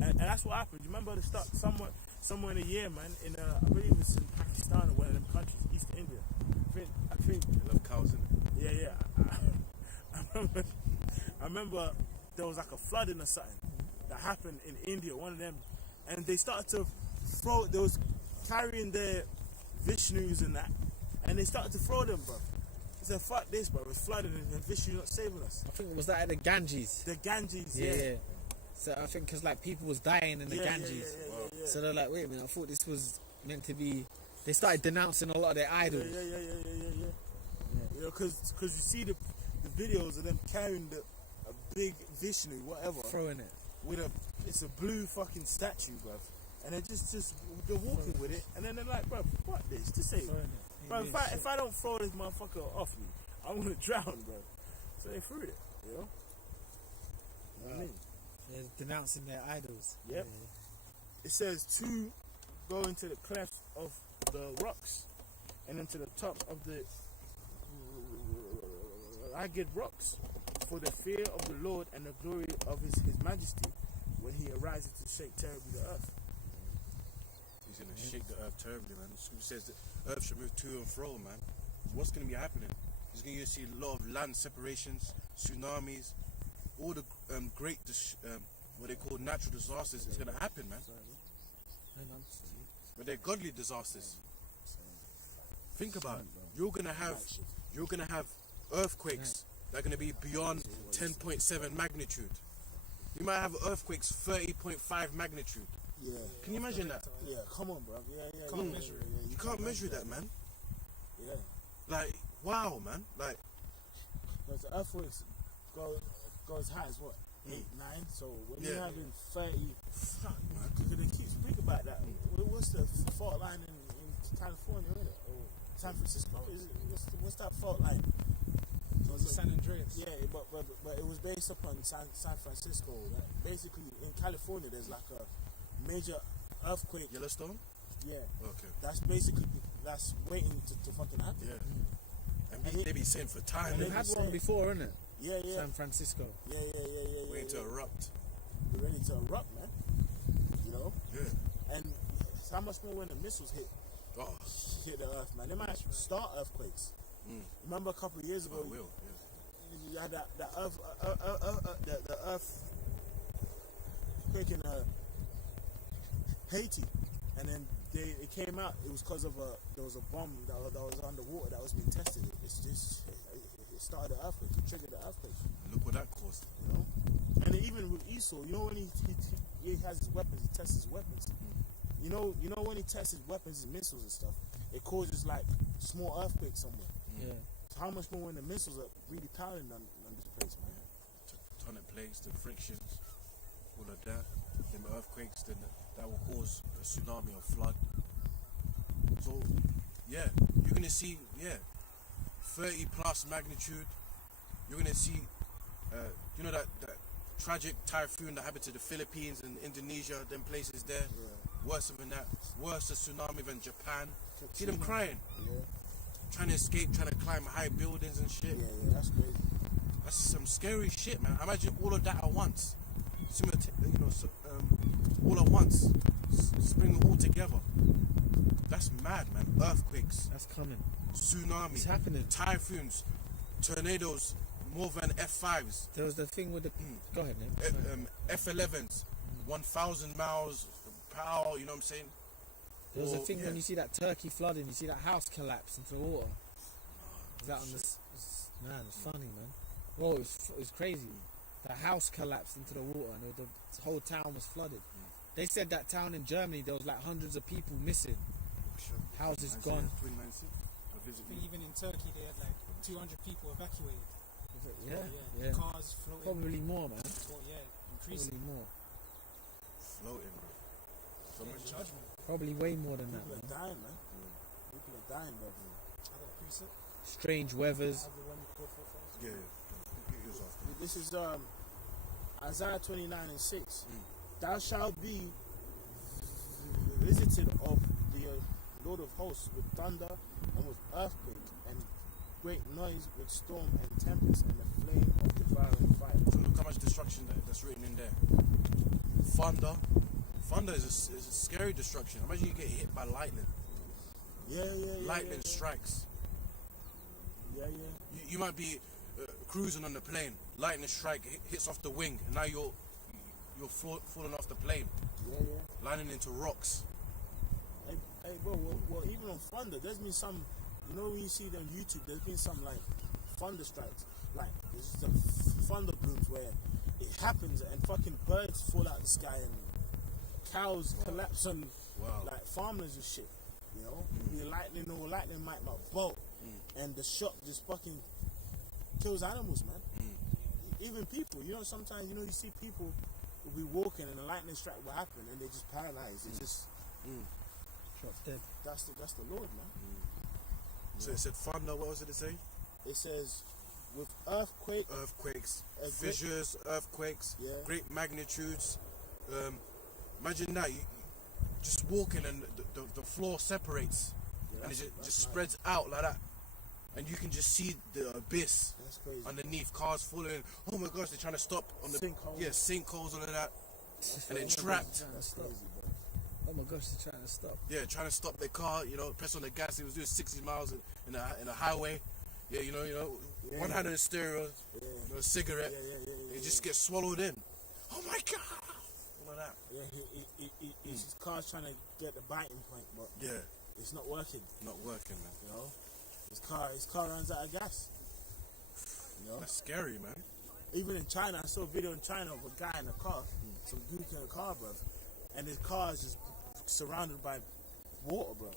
and that's what happened. You remember the start somewhere in a year, man. In I believe it's in Pakistan or one of them countries, East India. I think. They love cows, innit? Yeah. I remember there was like a flooding or something that happened in India, one of them, and they started to throw. They was carrying their Vishnus and that, and they started to throw them, bro. I said, "Fuck this, bro! It's flooding, and Vishnu not saving us." I think it was that at the Ganges. The Ganges, Yeah. So I think because like people was dying in the Ganges. Yeah. So they're like, wait a minute, I thought this was meant to be. They started denouncing a lot of their idols. Yeah, because you see the videos of them carrying a big Vishnu, whatever, Throwing it. with it's a blue fucking statue, bruv. And they're just they're walking with it, and then they're like, bruv, what this? Just say, Throwing it. bro, if I don't throw this motherfucker off me, I'm gonna drown, bro. So they threw it, you know. What I mean? They're denouncing their idols. Yep. It says to go into the cleft of the rocks and into the top of the ragged rocks for the fear of the Lord and the glory of his majesty when he arises to shake terribly the earth. He's going to shake the earth terribly, man. It says the earth should move to and fro, man. What's going to be happening? He's going to see a lot of land separations, tsunamis, all the great, what they call natural disasters is going to happen, man. But they're godly disasters. Think about it. You're gonna have earthquakes that are gonna be beyond 10.7 magnitude. You might have earthquakes 30.5 magnitude. Yeah. Can you imagine that? Yeah, come on, bro. Yeah. Can't measure it. You can't measure that, man. Yeah. Like, wow, man. Like, Because the earthquakes goes high as what? 8, 9. So when you're Yeah. having 30, fuck, man. because they keep speaking about that. What's the fault line in California, isn't it? Or San Francisco? What's that fault line? So it's San Andreas. Yeah, but it was based upon San Francisco. That basically, in California, there's like a major earthquake. Yellowstone? Yeah, Okay. that's waiting to fucking happen. Yeah. And they be saying for time. They've had one before, innit? Yeah. San Francisco. Yeah. Waiting to erupt. They're ready to erupt, man. You know? Yeah. And how much more when the missiles hit Oh, the earth, man? They might start earthquakes. Remember a couple of years ago, it will. Yeah. you had that the earth quake in Haiti, and then it came out. It was because of there was a bomb that was underwater that was being tested. It started the earthquake. It triggered the earthquake. Look what that caused. You know. And even with Esau, you know when he has his weapons, he tests his weapons. You know when he tests his weapons, his missiles and stuff, it causes like small earthquakes somewhere. Yeah. So how much more when the missiles are really pounding on this place, man? Tectonic plates, the frictions, all of that, then the earthquakes, then that will cause a tsunami or flood. So, yeah, you're gonna see, 30 plus magnitude. You're gonna see, you know that tragic typhoon that happened to the Philippines and Indonesia, them places there. Yeah. Worse than that, worse a tsunami than Japan. See them crying, Yeah. trying to escape, trying to climb high buildings and shit. Yeah, that's crazy. That's some scary shit, man. Imagine all of that at once. All at once. Spring it all together. That's mad, man. Earthquakes, That's coming. tsunami, It's happening. typhoons, tornadoes, more than F5s, There was the thing with the. Go ahead, man. F11s, 1,000 miles per hour. You know what I'm saying? There was a Or, thing yeah. when you see that Turkey flooding, you see that house collapse into the water. Is that on this? Man, it's funny, man. Whoa, it was crazy. The house collapsed into the water, and the whole town was flooded. They said that town in Germany, there was like hundreds of people missing. Houses gone. 2096. I I visited. think even in Turkey they had like 200 people evacuated. Yeah. Cars floating. Probably more, man. Well, yeah, increasing. Probably more. Floating, bro. So much Judgment. Probably way more than that, People man. are dying, man. People are dying, bro. I got a preset. Strange weathers. Have the one you called for first. Yeah. It was after. This is Isaiah 29:6. Thou shalt be visited of the Lord of hosts with thunder and with earthquake and great noise with storm and tempest and the flame of devouring fire. So look how much destruction that's written in there. Thunder. Thunder is a scary destruction. Imagine you get hit by lightning. Yeah. Lightning strikes. Yeah. You might be cruising on the plane. Lightning strike hits off the wing, and now you're falling off the plane, Yeah. landing into rocks. Hey, bro. Well, even on thunder, there's been some. You know when you see them YouTube, there's been some like thunder strikes, like there's some thunder blooms where it happens and fucking birds fall out of the sky and cows collapse on Wow. like farmers and shit. You know, the lightning might not bolt, and the shock just fucking kills animals, man. Even people, you know, sometimes you see people will be walking and a lightning strike will happen and they just paralyzed. It's just Shot dead. that's the Lord, man. So it said thunder. What else did it say? It says with earthquake, Earthquakes, A great- fissures, earthquakes, Yeah. great magnitudes. Imagine that you just walking and the floor separates and it just spreads out like that, and you can just see the abyss that's crazy. underneath. Cars falling. Oh my gosh, they're trying to stop on the Sinkholes. sinkholes, all of that, and it That's trapped. That's crazy, bro. Oh my gosh, they're trying to stop. Yeah, trying to stop their car. Press on the gas. He was doing 60 miles in a highway. Yeah, one hand on the stereo, a cigarette. Yeah. It just gets swallowed in. Oh my god! All of that. Yeah, his car's trying to get the biting point, but Yeah, it's not working. not working, man. You know, his car runs out of gas. You know, That's scary, man. even in China, I saw a video in China of a guy in a car, some dude in a car, bro, and his car is just surrounded by water, bro.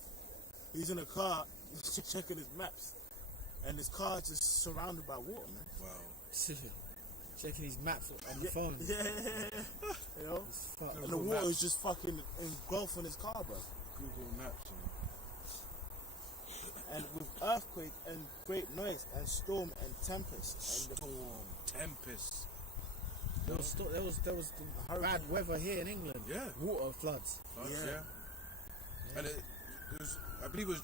He's in a car checking his maps, and his car is just surrounded by water, man. Wow. Checking his maps on the phone. Yeah, you know, Fuck. and the water is just fucking engulfing his car, bro. Google Maps. And with earthquake and great noise and storm and tempest and the Storm, tempest. There was the bad weather here in England. Yeah. Water floods. Floods, Yeah. yeah. And it was, I believe, it was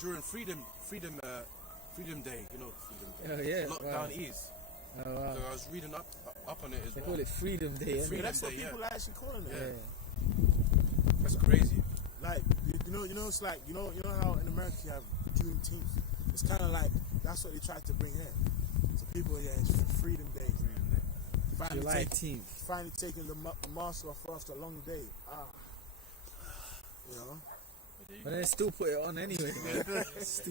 during Freedom Day. Freedom Day. Oh yeah. Lockdown Wow. ease. Oh wow. So I was reading up on it as They well. call it Freedom Day. innit? Freedom that's what Day, yeah. people are actually calling it. Yeah. That's crazy. Like it's like you know how in America you have Juneteenth. It's kind of like that's what they tried to bring here. So people, it's Freedom Day. Freedom Day. July 18th. Finally taking the mask off after a long day. You know. But they still put it on anyway.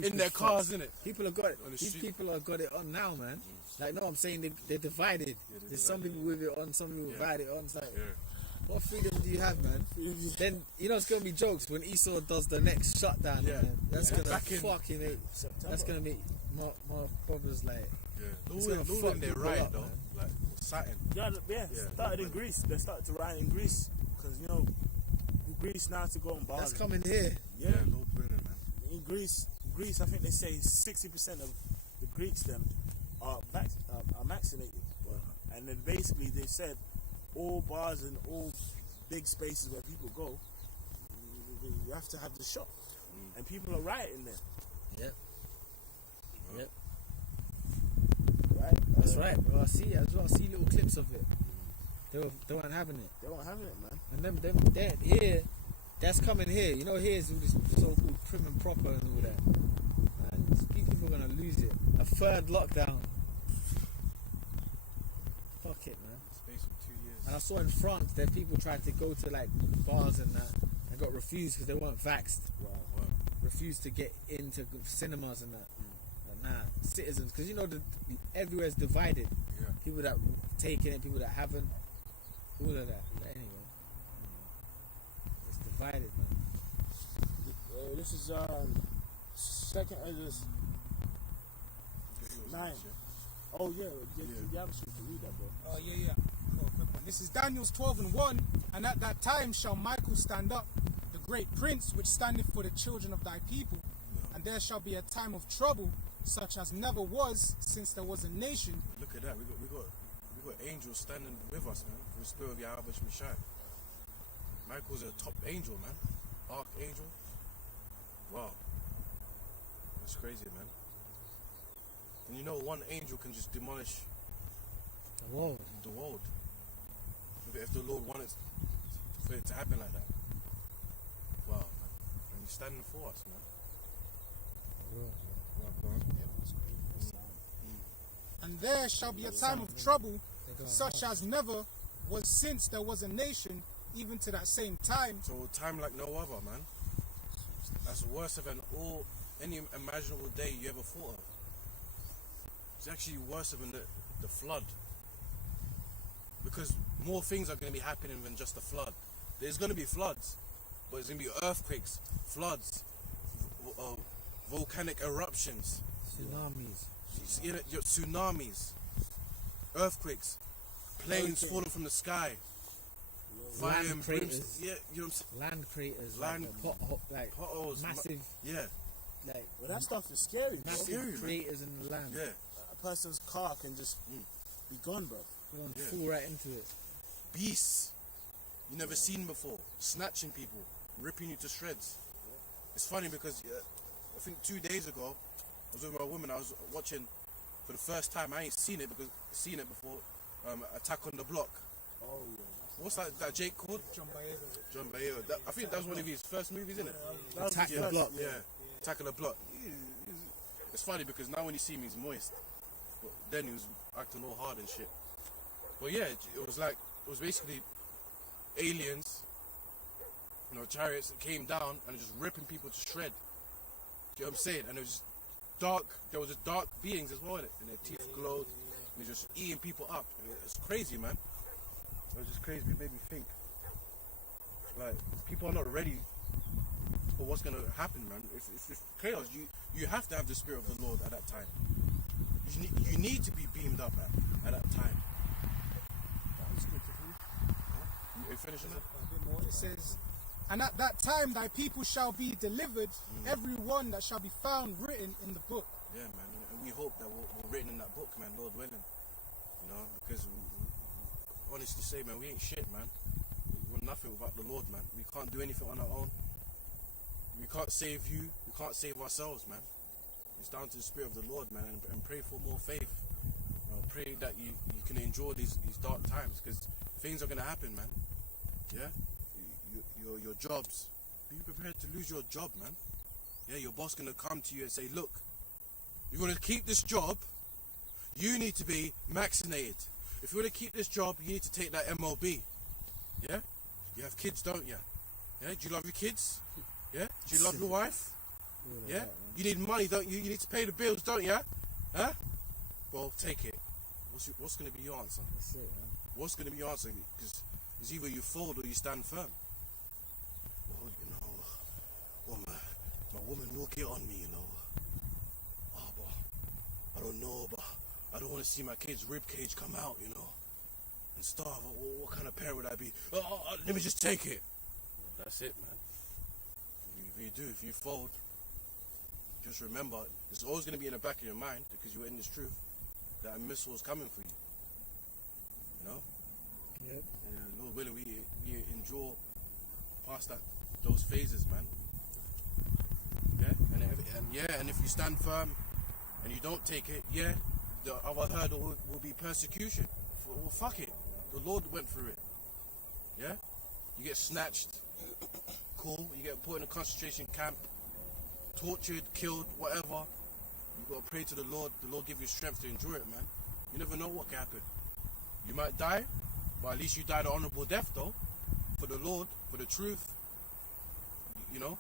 In their cars, innit? People have got it. On the These street. people have got it on now, man. Like, no, I'm saying they're divided. There's some people with it on, some people without it on. It's like, what freedom do you have, man? Then, you know, it's going to be jokes when Esau does the next shutdown. Yeah. Man. That's going to Back in fucking... That's going to make my brothers like... It's Lord, gonna Lord fuck in their people right, up, though. man. Like, Saturn. Yeah, started in Greece. They started to riot in Greece because you know, in Greece now to go on bars. That's coming here. Yeah, Lord willing, man. in Greece, I think they say 60% of the Greeks them are vaccinated, and then basically they said all bars and all big spaces where people go, you have to have the shot, and people are rioting there. Yep. Right? That's right, bro. I see little clips of it. They weren't having it. They weren't having it, man. And them here, that's coming here. You know, here's all this so-called prim and proper and all that. Man, these people are gonna lose it. A third lockdown. Fuck it, man. Space of 2 years. And I saw in France that people tried to go to like bars and that and got refused because they weren't vaxxed. Wow. Refused to get into cinemas and that. But nah, citizens, because you know everywhere's divided. Yeah. People that taken it, people that haven't, all of that. But anyway, it's divided, man. This is second this 9. Oh yeah, you have to read that, bro. Oh, yeah. Oh, quick one. This is Daniel's 12:1. And at that time shall Michael stand up, the great prince, which standeth for the children of thy people. And there shall be a time of trouble, such as never was since there was a nation. Look at that. We got angels standing with us, man. For the spirit of Yahweh Shemashai. Michael's a top angel, man. Archangel. Wow. That's crazy, man. And you know, one angel can just demolish The world. the world. If the Lord wanted for it to happen like that. Wow, man. And he's standing for us, man. Wow, go on. And there shall be a time of trouble, such as never was since there was a nation, even to that same time. So a time like no other, man. That's worse than any imaginable day you ever thought of. It's actually worse than the flood. Because more things are going to be happening than just the flood. There's going to be floods, but there's going to be earthquakes, floods, volcanic eruptions, tsunamis, earthquakes, planes falling from the sky, fire Land and craters. brimstone. Yeah, you know what I'm Land craters, Land- like potholes, massive, yeah, like Well, that stuff is scary, bro. massive scary, man. craters in the land. yeah. A person's car can just be gone, bro. Go on, Yeah. fall right into it. Beasts you never seen before, snatching people, ripping you to shreds. It's funny because I think 2 days ago I was with my woman. I was watching for the first time. I ain't seen it before. Attack on the Block. Oh yeah. What's that Jake called? John Baez. I think that was one of his first movies, isn't it? Attack the Block. Yeah. Attack on the Block. It's funny because now when you see him, he's moist. But then he was acting all hard and shit. But yeah, it was basically aliens, chariots that came down and just ripping people to shred. Do you know what I'm saying? And it was just dark. There was just dark beings as well in it, and their teeth glowed, and they're just eating people up. It's crazy, man. It was just crazy. It made me think. Like, people are not ready for what's gonna happen, man. It's chaos. You have to have the spirit of the Lord at that time. You need to be beamed up at that time. You finishing that? It says, and at that time thy people shall be delivered, every one that shall be found written in the book. Yeah, man. And we hope that we're written in that book, man, Lord willing. Because we honestly say, man, we ain't shit, man. We're nothing without the Lord, man. We can't do anything on our own. We can't save you. We can't save ourselves, man. It's down to the Spirit of the Lord, man, and pray for more faith. Pray that you can endure these dark times, because things are going to happen, man. Yeah? Your jobs. Be prepared to lose your job, man. Yeah, your boss going to come to you and say, look, you want to keep this job, you need to be vaccinated. If you want to keep this job, you need to take that MOB. Yeah? You have kids, don't you? Yeah? Do you love your kids? Yeah? Do you love your wife? Yeah? You need money, don't you? You need to pay the bills, don't you? Huh? Well, take it. What's going to be your answer? That's it, man. What's going to be your answer? Because it's either you fold or you stand firm. Well, you know, well, my woman will get on me, you know. Oh, but I don't know, but I don't want to see my kid's rib cage come out, you know, and starve. What kind of parent would I be? Let me just take it. That's it, man. If you fold, just remember, it's always going to be in the back of your mind, because you're in this truth, that a missile is coming for you. You know? Yep. And Lord willing, we endure past those phases, man. Yeah? And if you stand firm and you don't take it, yeah, the other hurdle will be persecution. Well, fuck it. The Lord went through it. Yeah? You get snatched. Cool. You get put in a concentration camp. Tortured, killed, whatever. You got to pray to the Lord. The Lord give you strength to endure it, man. You never know what can happen. You might die, but at least you died an honorable death, though. For the Lord, for the truth. You know?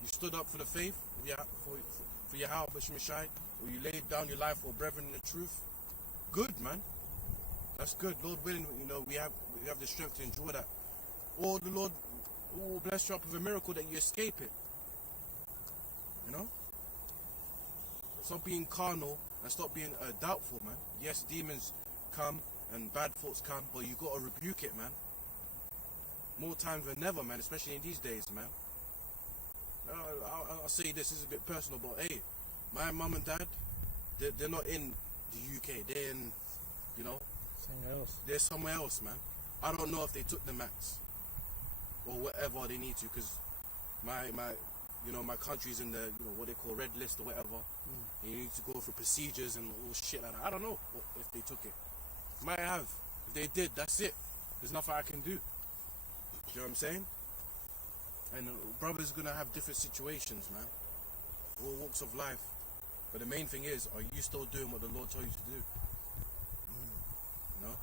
You stood up for the faith, for Yahweh B'Shemeshai, or you laid down your life for brethren in the truth. Good, man. That's good. Lord willing, you know, we have the strength to endure that. Or the Lord will bless you up with a miracle that you escape it. You know? Stop being carnal and stop being doubtful, man. Yes, demons come and bad thoughts come, but you got to rebuke it, man. More times than never, man, especially in these days, man. I'll say this is a bit personal, but hey, my mum and dad, they're not in the UK. They're in, you know, Somewhere else. they're somewhere else, man. I don't know if they took the max or whatever they need to, because my country's in the, you know, what they call red list or whatever. And you need to go through procedures and all shit like that. I don't know if they took it. Might have. If they did, that's it. There's nothing I can do. You know what I'm saying? And brothers gonna have different situations, man. All walks of life. But the main thing is, are you still doing what the Lord told you to do? You know?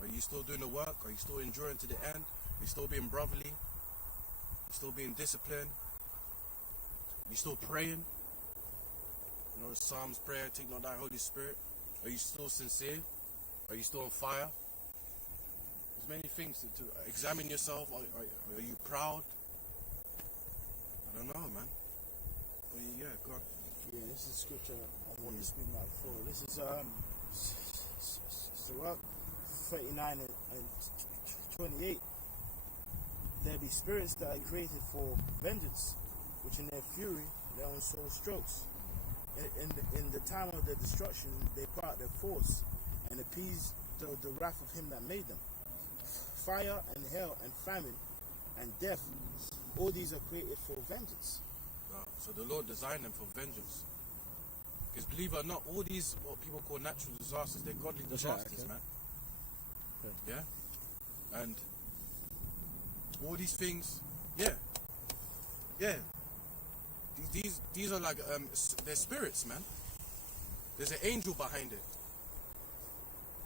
Are you still doing the work? Are you still enduring to the end? Are you still being brotherly? You still being disciplined? You still praying? You know, the Psalms prayer, take not thy Holy Spirit. Are you still sincere? Are you still on fire? There's many things to examine yourself. Are you proud? I don't know, man. But yeah, go on. Yeah, this is scripture I want to speak about before. This is Sirach 39 and 28. There be spirits that are created for vengeance, which in their fury their own soul strokes. In the time of their destruction, they pour out their force and appease the wrath of him that made them. Fire and hell and famine and death, all these are created for vengeance. Wow. So the Lord designed them for vengeance. Because believe it or not, all these, what people call natural disasters, they're godly disasters, man. Yeah? And all these things, yeah. These are like, they're spirits, man. There's an angel behind it.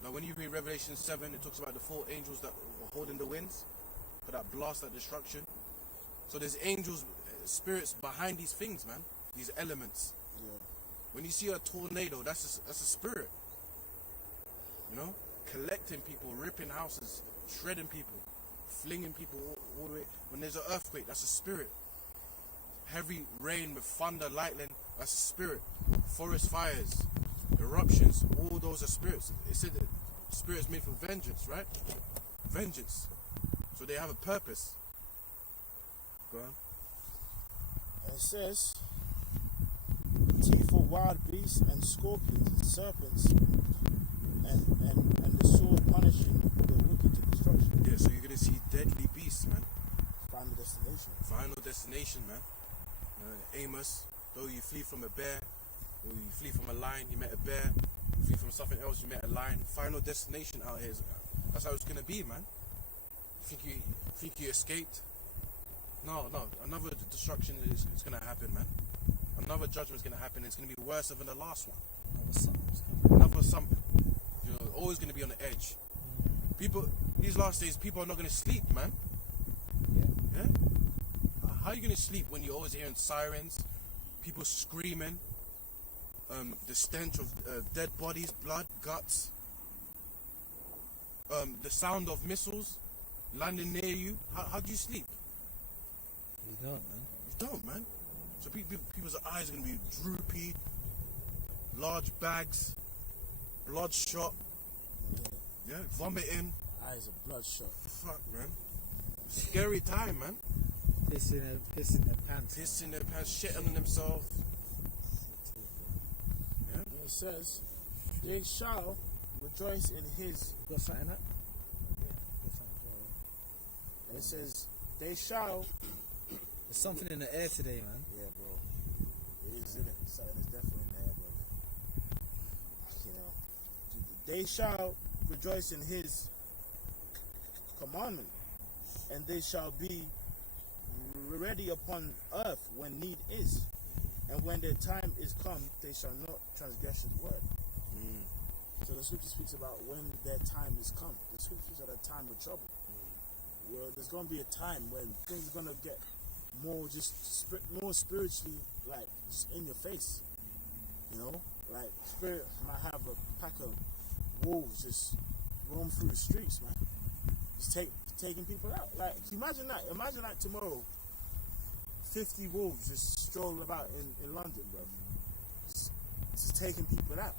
Now when you read Revelation 7, it talks about the 4 angels that were holding the winds for that blast, that destruction. So there's angels, spirits behind these things, man. These elements. Yeah. When you see a tornado, that's a spirit. You know? Collecting people, ripping houses, shredding people, flinging people all the way. When there's an earthquake, that's a spirit. Heavy rain with thunder, lightning, that's a spirit. Forest fires, eruptions, all those are spirits. It said that spirits made for vengeance, right? Vengeance. So they have a purpose. Go on. And it says, teeth for wild beasts and scorpions and serpents, and the sword punishing the wicked to destruction. Yeah, so you're gonna see deadly beasts, man. Final destination. Final destination, man. Amos, though you flee from a bear, or you flee from a lion, you met a bear. You flee from something else, you met a lion. Final destination out here. That's how it's gonna be, man. You think you escaped? No. Another destruction is gonna happen, man. Another judgment's gonna happen. It's gonna be worse than the last one. Another something. You know, always gonna be on the edge. People, these last days, people are not gonna sleep, man. Yeah. How are you gonna sleep when you're always hearing sirens, people screaming, the stench of dead bodies, blood, guts, the sound of missiles landing near you? How do you sleep? You don't, man. You don't, man. So people's eyes are gonna be droopy, large bags, bloodshot, yeah, vomiting. Eyes are bloodshot. Fuck, man. Scary time, man. Pissing their pants. Pissing their pants, shitting on themselves. Yeah. And it says, they shall rejoice in his. Got something up? And it says, they shall. There's something in the air today, man. Yeah, bro. It is in it. Something is definitely in there, bro. You know, they shall rejoice in his commandment, and they shall be ready upon earth when need is, and when their time is come, they shall not transgress his word. So the scripture speaks about when their time is come. The scriptures are the time of trouble. Well, there's going to be a time when things are going to get more more spiritually, like, just in your face. You know, like, spirit might have a pack of wolves just roam through the streets, man. Just taking people out. Like, imagine that. Imagine like tomorrow, 50 wolves just strolling about in London, bro. Just taking people out.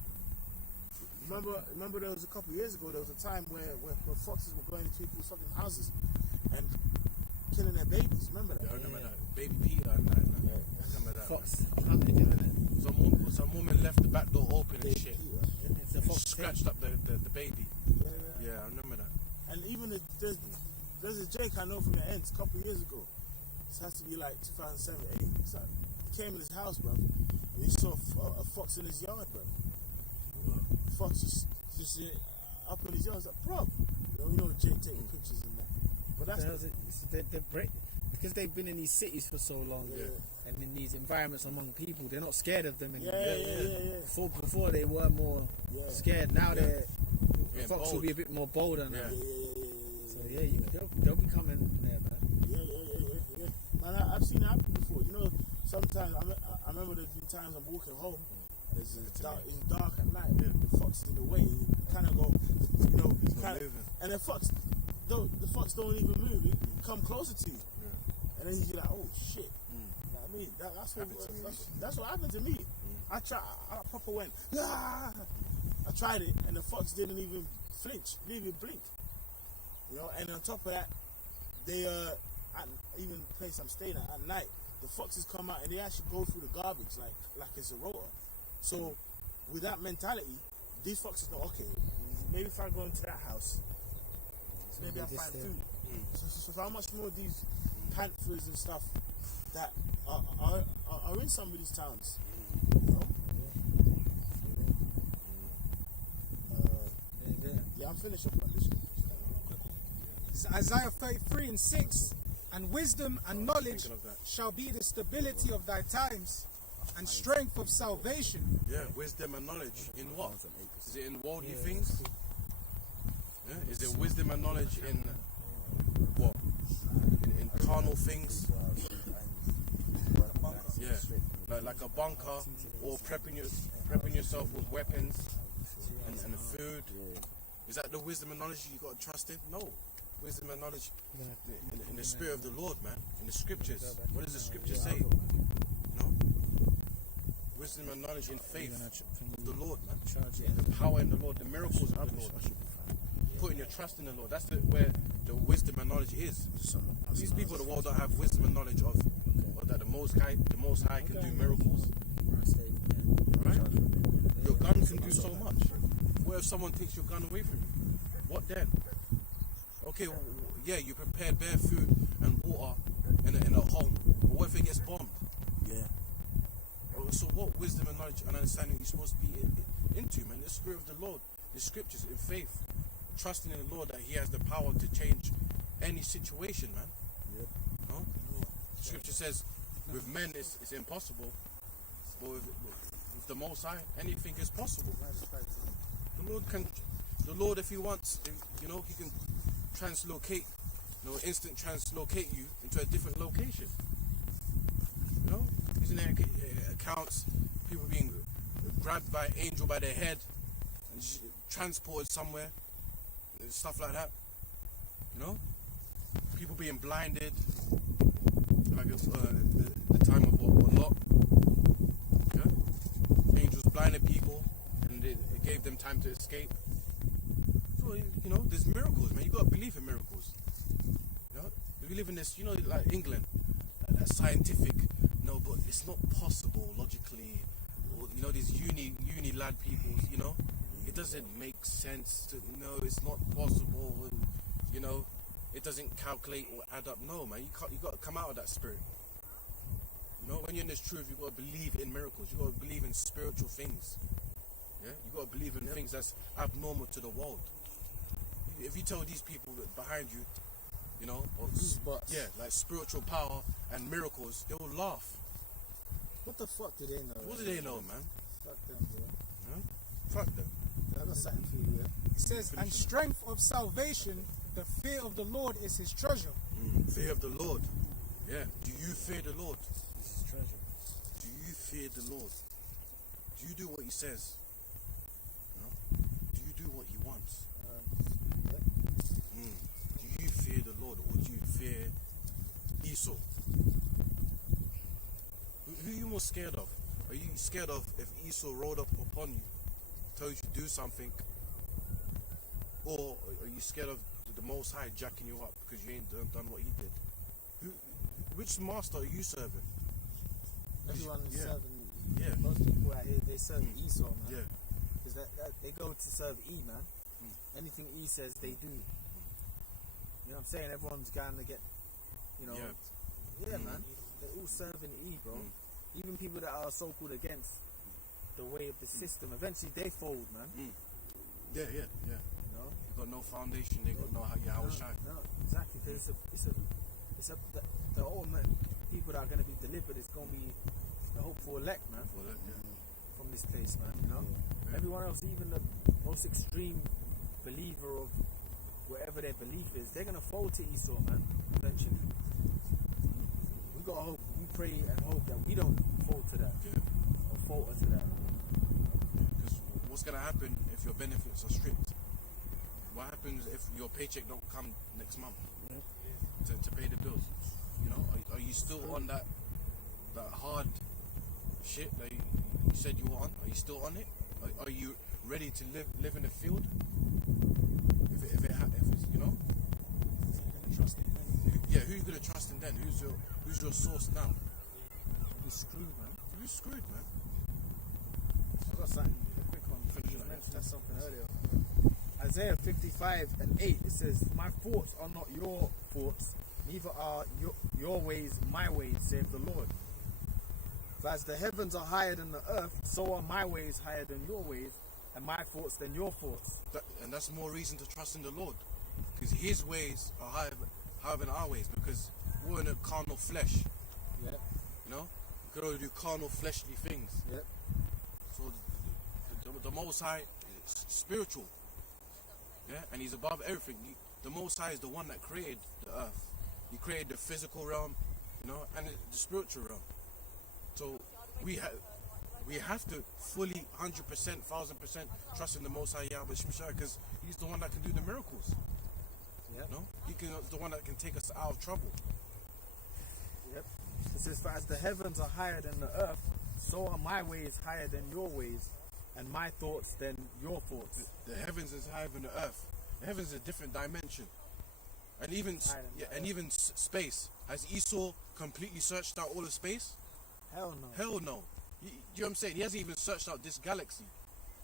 Remember there was a couple of years ago, there was a time where foxes were going into people's fucking houses and killing their babies. Remember that? Yeah, I remember that. Baby Peter and that. I remember that. Fox. Some woman left the back door open and shit. It's a And fox. scratched up the baby. Yeah, I remember that. And even there's a Jake I know from the ends a couple of years ago. This has to be like 2007, 8. So he came in his house, bro, and he saw a fox in his yard, bro. Fox just up in his yard. I was like, bro, you know Jake taking pictures and that. But that's because they've been in these cities for so long, and in these environments among people, they're not scared of them anymore. Yeah. Before they were more scared. Now they're fox bold. will be a bit more bolder now. So they'll be coming there, man. Yeah. Man, I've seen it happen before. You know, sometimes I remember there's been times I'm walking home. It's dark at night. The fox is in the way. You kind of go, you know, and the fox don't even move. He come closer to you, and then you're like, oh shit. You know what I mean? That's what happened to me. I proper went, ah! I tried it, and the fox didn't even flinch, didn't even blink. You know, and on top of that, they at even the place I'm staying at night, the foxes come out and they actually go through the garbage like it's a rotor. So with that mentality, these foxes know, okay, maybe if I go into that house, maybe I'll find food. So how much more these panthers and stuff that are in some of these towns, you know? I'm finished up on this. It's Isaiah 33:6, and wisdom and knowledge shall be the stability of thy times, and strength of salvation. Yeah, wisdom and knowledge in what? Is it in worldly things? Yeah, is it wisdom and knowledge in what? In carnal things? Yeah, like a bunker, or prepping yourself with weapons and food. Is that the wisdom and knowledge you got to trust in? No. Wisdom and knowledge in the spirit of the Lord, man. In the scriptures. What does the scripture say? You know? Wisdom and knowledge in faith of the Lord, man. The power in the Lord, the miracles of the Lord. Putting your trust in the Lord. That's where the wisdom and knowledge is. These people of the world don't have wisdom and knowledge of that the Most High can do miracles. Right? Your gun can do so much. What if someone takes your gun away from you? What then? Okay, well, yeah, you prepared bare food and water in a home, but what if it gets bombed? Yeah. So what wisdom and knowledge and understanding are you supposed to be into, man? The spirit of the Lord, the scriptures, in faith, trusting in the Lord that He has the power to change any situation, man. Yep. No? Scripture says, with men it's impossible, but with the Most High, anything is possible. The Lord, if He wants, you know, He can translocate, instant translocate you into a different location. using their accounts, people being grabbed by an angel by their head and transported somewhere, stuff like that. You know, people being blinded, like the time of Lot. Yeah, angels blinded people, and it gave them time to escape. So you know, there's miracles, man. You gotta believe in miracles. You know, we live in this, you know, like England, that scientific. No, but it's not possible logically. Or, you know, these uni lad people. You know, it doesn't make sense. No, it's not possible. And, you know, it doesn't calculate or add up. No, man, you got to come out of that spirit. You know, when you're in this truth, you got to believe in miracles. You got to believe in spiritual things. Yeah, you got to believe in things that's abnormal to the world. If you tell these people that behind you, you know, like spiritual power and miracles, they will laugh. What the fuck do they know? What do they know, man? Fuck them, bro. Yeah? Fuck them. I got something for you, yeah? It says, and strength of salvation, the fear of the Lord is his treasure. Fear of the Lord. Yeah. Do you fear the Lord? This is treasure. Do you fear the Lord? Do you do what he says? You know? Do you do what he wants? Do you fear the Lord, or do you fear Esau? Who are you more scared of? Are you scared of if Esau rolled up upon you, told you to do something, or are you scared of the Most High jacking you up because you ain't done what he did? Which master are you serving? Everyone is serving. Yeah. Most people out here, they serve Esau, man. Yeah. Because they go to serve E, man. Anything E says, they do. You know what I'm saying? Everyone's going to get, you know. Yeah, man. They're all serving E, bro. Even people that are so-called against the way of the system, eventually they fold, man. Yeah. You know? They got no foundation, they got no how shine. No, exactly. Because the ultimate people that are going to be delivered is going to be the hopeful elect, man. From this place, man, you know? Everyone else, even the most extreme believer of whatever their belief is, they're going to fold to Esau, man, eventually. We got to hope, we pray and hope that we don't fall to that, or falter to that. Because what's going to happen if your benefits are stripped? What happens if your paycheck don't come next month to pay the bills? You know, are you still on that hard shit that you said you were on? Are you still on it? Are you ready to live in the field? If it's, you know, who are you gonna trust in then? Who's your source now? You're screwed, man. You're screwed, man. I got something, a quick one. You mentioned something earlier. Isaiah 55:8, it says, "My thoughts are not your thoughts, neither are your ways my ways, saith the Lord. For as the heavens are higher than the earth, so are my ways higher than your ways, and my thoughts than your thoughts." And that's more reason to trust in the Lord, because His ways are higher than our ways, because we're in a carnal flesh. Yeah. You know, we can only do carnal, fleshly things. Yeah. So the Most High is spiritual. Yeah, and He's above everything. The Most High is the one that created the earth. He created the physical realm, you know, and the spiritual realm. So we have to fully 100%, 1000% trust in the Most High Yahweh Shemshai, because He's the one that can do the miracles. Yep. No, He's the one that can take us out of trouble. Yep. It says, "For as the heavens are higher than the earth, so are my ways higher than your ways, and my thoughts than your thoughts." The heavens is higher than the earth. The heavens is a different dimension, and even space. Has Esau completely searched out all of space? Hell no. Hell no. You know what I'm saying? He hasn't even searched out this galaxy.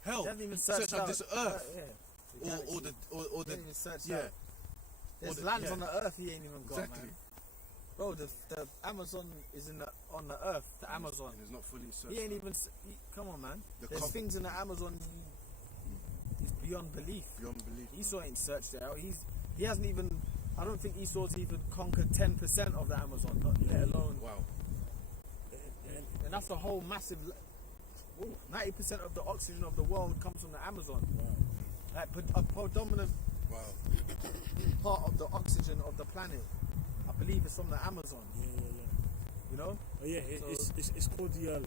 Hell, He hasn't even searched out this earth. The or galaxy. the He hasn't even searched out. There's the- lands yeah. on the earth he ain't even got, Exactly. man. Bro, the Amazon is on the earth. The Amazon. And it's not fully searched. He ain't out. even. Come on, man. The There's things in the Amazon. It's beyond belief. Beyond belief. Esau ain't searched it out. He hasn't even. I don't think Esau's even conquered 10% of the Amazon, let alone. Wow. And that's a whole massive. 90% of the oxygen of the world comes from the Amazon. Like a predominant Wow. part of the oxygen of the planet, I believe, is from the Amazon. You know? Oh, yeah, So- it's called the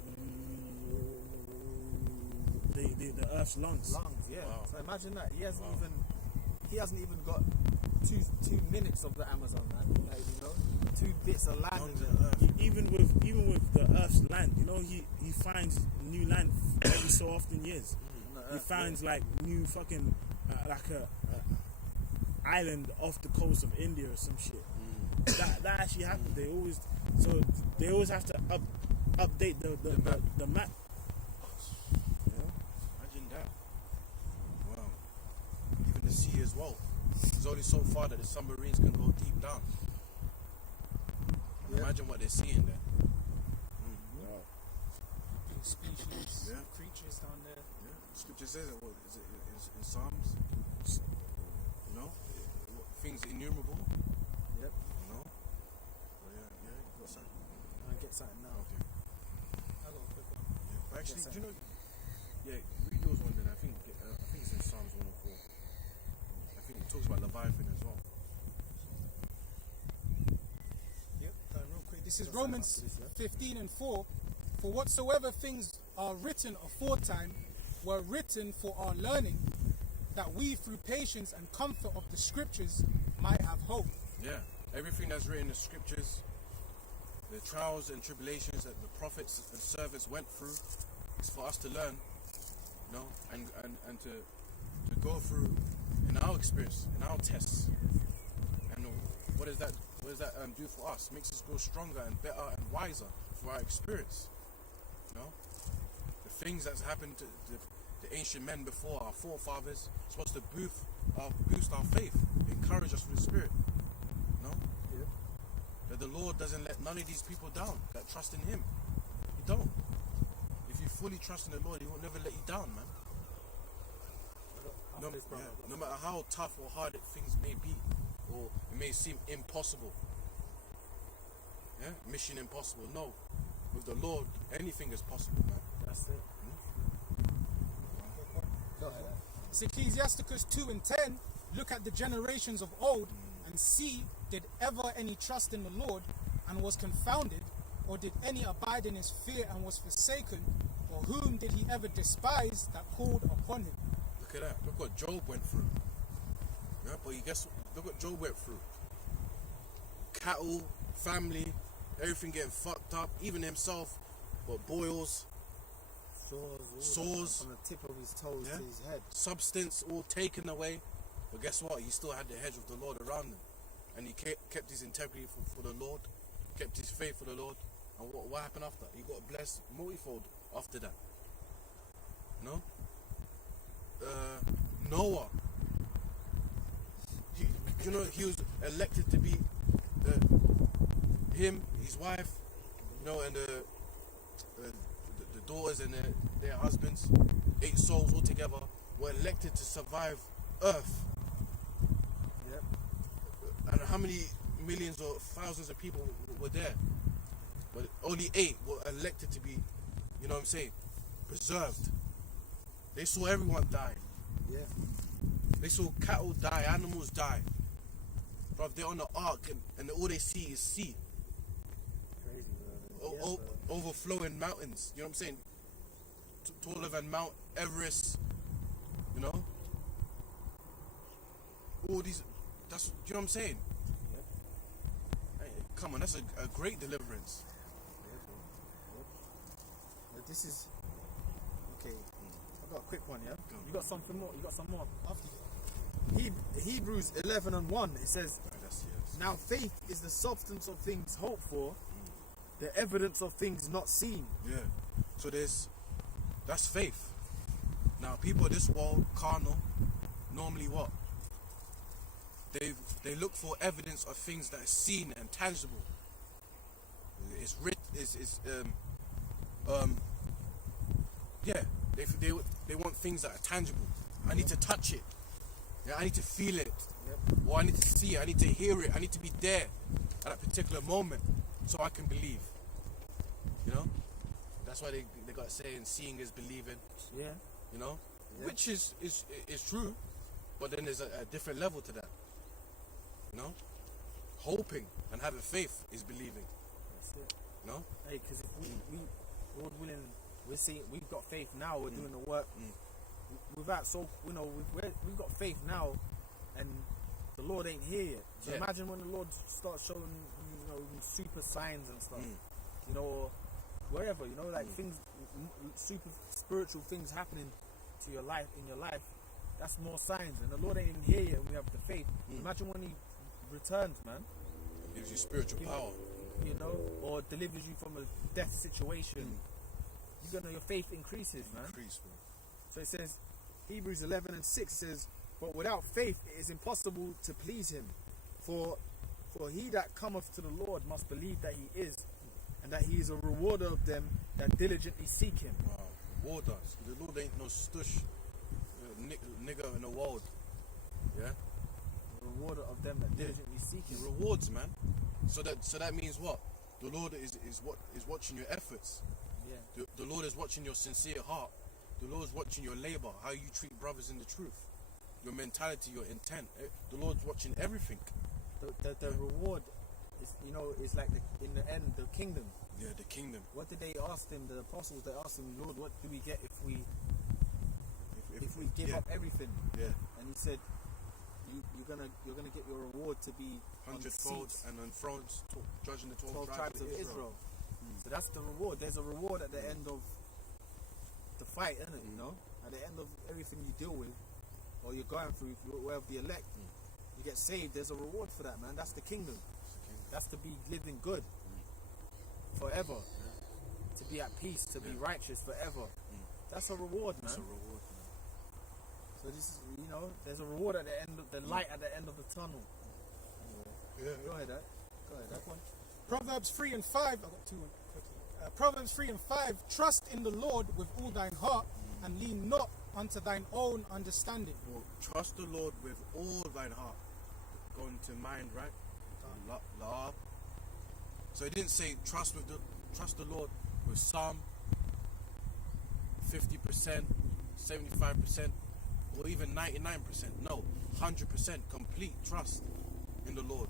Earth's lungs. Lungs, yeah. Wow. So imagine that. He hasn't even got two minutes of the Amazon, man. Like, you know, 2 bits of land Lungs in in the there. earth. Even with the Earth's land, you know, he finds new land every so often years. He finds like new fucking like a island off the coast of India or some shit. That actually happens. They always have to update the map. Imagine that. Wow. Even the sea as well. It's only so far that the submarines can go deep down. Yeah. Imagine what they're seeing there. Species, Yeah. creatures down there. Yeah. Scripture says it. What is it in Psalms? You know, things innumerable. Yep. You know. But yeah. You got something. I'll get something now. Okay. I got a quick one. Yeah. But actually, Yes, do you know? Yeah, read yours one then. I think it's in Psalms 104. I think it talks about Leviathan as well. Yep, real quick. This is What's that Romans after this, yeah? 15:4. For whatsoever things are written aforetime were written for our learning, that we through patience and comfort of the scriptures might have hope. Yeah, everything that's written in the scriptures, the trials and tribulations that the prophets and servants went through, is for us to learn, you know, and to go through in our experience, in our tests. And what does that do for us? Makes us grow stronger and better and wiser for our experience. You know, the things that's happened to the ancient men before, our forefathers, supposed to boost our faith, encourage us with the Spirit. You know? Yeah. That the Lord doesn't let none of these people down that trust in Him. He don't. If you fully trust in the Lord, He will never let you down, man. No matter how tough or hard things may be, or it may seem impossible. Yeah? Mission impossible. No. With the Lord, anything is possible, man. That's it. Go ahead. It's Ecclesiasticus 2:10. Look at the generations of old and see, did ever any trust in the Lord and was confounded, or did any abide in his fear and was forsaken, or whom did he ever despise that called upon him? Look at that. Look what Job went through. Yeah, but look what Job went through. Cattle, family, everything getting fucked up, even himself, but boils, sores, from the tip of his toes Yeah. to his head. substance all taken away. But guess what? He still had the hedge of the Lord around him. And he kept his integrity for the Lord, kept his faith for the Lord. And what happened after? He got blessed multifold after that. No? Noah. He was elected to be him, his wife, and the daughters and their husbands, 8 souls all together, were elected to survive Earth. Yep. And how many millions or thousands of people were there? But only 8 were elected to be, preserved. They saw everyone die. Yeah. They saw cattle die, animals die. Bro, they're on the ark and all they see is sea. Crazy, bro. Overflowing mountains. You know what I'm saying? Taller than Mount Everest. All these, you know what I'm saying? Yep. Hey, come on, that's a great deliverance. But this is okay. I got a quick one, yeah. You got something more? You got some more after you? Hebrews 11:1. It says, Yes. "Now faith is the substance of things hoped for, the evidence of things not seen." Yeah. So that's faith. Now people of this world, carnal, normally what? They look for evidence of things that are seen and tangible. It's writ. Yeah. They want things that are tangible. I need to touch it. Yeah. I need to feel it. Yep. Or I need to see it. I need to hear it. I need to be there at that particular moment so I can believe. That's why they got saying seeing is believing. Yeah. Yeah. Yeah. Which is true, but then there's a different level to that. Hoping and having faith is believing. That's it. No? Hey, because if we, Lord willing, we're seeing, we've got faith now. We're doing the work. Without we've got faith now, and the Lord ain't here yet. So Yeah. imagine when the Lord starts showing, super signs and stuff, or wherever, like things, super spiritual things happening to your life, in your life. That's more signs, and the Lord ain't even here yet, and we have the faith. Imagine when He returns, man. Gives you spiritual power. Or delivers you from a death situation. Your faith increases, man. Increase, bro. So it says, Hebrews 11:6 says, but without faith it is impossible to please Him. For he that cometh to the Lord must believe that He is, and that He is a rewarder of them that diligently seek Him. Wow. Reward us. The Lord ain't no stush nigger in the world. Yeah? A rewarder of them that diligently seek He Him. rewards, man. So that means what? The Lord is watching your efforts. Yeah. The Lord is watching your sincere heart. The Lord is watching your labor, how you treat brothers in the truth, your mentality, your intent. The Lord's watching everything. The reward is, is like in the end, the kingdom. Yeah, the kingdom. What did they ask Him? The apostles, they asked Him, Lord, what do we get if we give up everything? Yeah. And He said, you're gonna get your reward to be on the Hundredfold seats, and on thrones, judging the 12 tribes of Israel. So that's the reward. There's a reward at the end of the fight, isn't it? At the end of everything you deal with, or you're going through, if you're aware of the elect, you get saved. There's a reward for that, man. That's the kingdom. That's to be living good forever, to be at peace, to be righteous forever. That's a reward, man. It's a reward, man. So this is, there's a reward at the end of the light at the end of the tunnel. Yeah. Go ahead, Dad. That one. Proverbs 3:5. I've got two quickly. Proverbs 3:5. Trust in the Lord with all thine heart, and lean not unto thine own understanding. Well, trust the Lord with all thine heart. Going to mind, right? La. So he didn't say trust the Lord with some 50%, 75%, or even 99%. No, 100% complete trust in the Lord.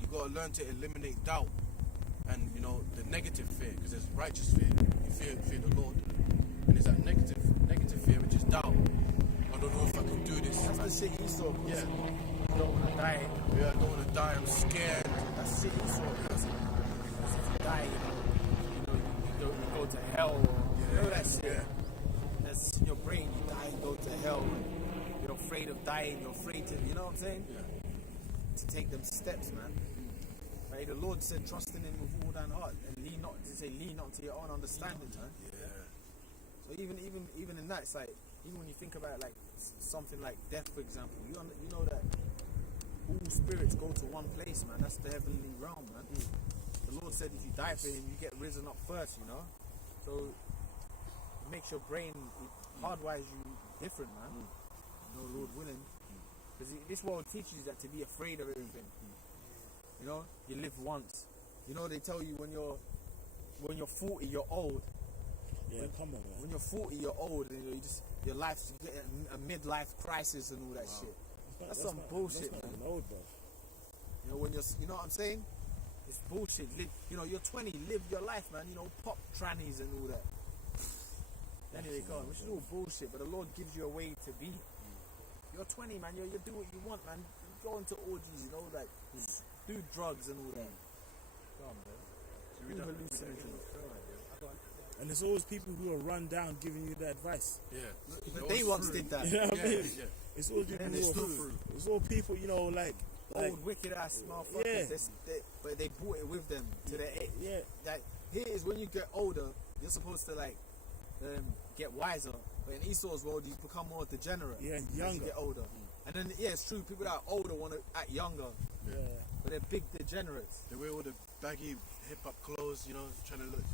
You got to learn to eliminate doubt and the negative fear, because there's righteous fear. You fear the Lord, and there's that negative fear, which is doubt. I don't know if I can do this. That's the shit Esau. Yeah. You don't want to die. Yeah, I don't want to die. I'm scared. That's shit Esau. Because if you die, you go to hell. That shit. Yeah. That's in your brain. You die and go to hell. You're afraid of dying. You're afraid to, you know what I'm saying? Yeah. To take them steps, man. Right? The Lord said, trust in Him with all thine heart, and lean not to your own understanding, man. Yeah. So even in that, it's like, even when you think about like something like death, for example, you know that all spirits go to one place, man. That's the heavenly realm, man. The Lord said if you die for Him, you get risen up first, So it makes your brain, it hardwires you different, man. Lord willing. Because this world teaches you that to be afraid of everything. You live once. They tell you when you're 40, you're old. Yeah, come on, man. When you're 40, you're old, and your life's getting a midlife crisis and all that shit. That's some bullshit, that's not man. even old, bro. When you're, you know what I'm saying? It's bullshit. You're 20, live your life, man. Pop trannies and all that. Anyway, go on, which is all bullshit, but the Lord gives you a way to be. You're 20, man. You do what you want, man. You go into orgies, do drugs and all that. Go on, bro. Do hallucinogens. And there's always people who are run down giving you the advice. Yeah. But they once did that. You know what I mean? Yeah. It's all people And who it's are still through. It's all people, like Old wicked ass motherfuckers. Yeah. But they brought it with them to their age. yeah. Like, here is when you get older, you're supposed to get wiser. But in Esau's world, you become more degenerate. Yeah, and as you younger. get older. And then, it's true. People that are older want to act younger, Yeah. but they're big degenerates. They wear all the baggy hip hop clothes, trying to look.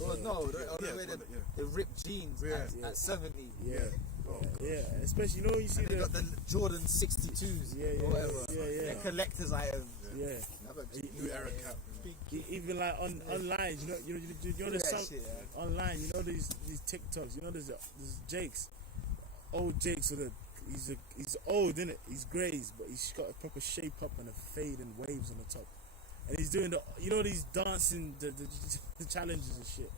Or no, they Yeah, wear yeah. the ripped jeans Yeah. at 70. Yeah. Oh, Yeah. Especially, you see And they got the Jordan 62s or whatever. Yeah. They're collector's items. Yeah. New era cap. Even like online, you know Look there's at that some shit, yeah. online, these TikToks, there's Jakes, old Jakes with he's old, innit? He's greys, but he's got a proper shape up and a fade and waves on the top. and he's doing these dancing the challenges and shit.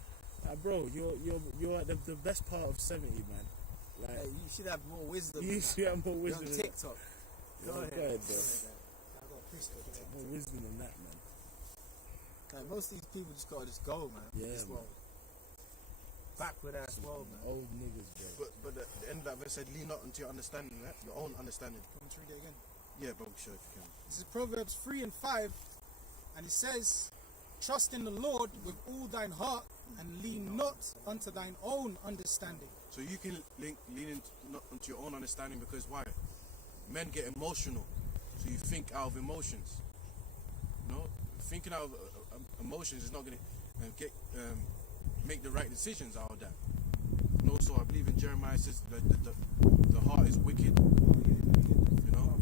Like, bro, you're at the best part of 70, man. Like, Hey, you should have more wisdom. you should have more You're wisdom. on than that. TikTok. Go ahead, bro. I got a priest over there. More wisdom than that, man. Like, most of these people just gotta just go, man. Yeah, This man. world. Backward ass world, man. Old niggas, bro. But the end of that verse said, lean not unto your understanding, right? Your own understanding. Want me to read it again? Yeah, bro, sure if you can. This is Proverbs 3 and 5, and it says, trust in the Lord with all thine heart, and lean not unto thine own understanding. So you can lean not onto your own understanding, because why? Men get emotional, so you think out of emotions. No, thinking out of emotions is not going to make the right decisions out of that. And also, I believe in Jeremiah, it says that the heart is wicked. You know,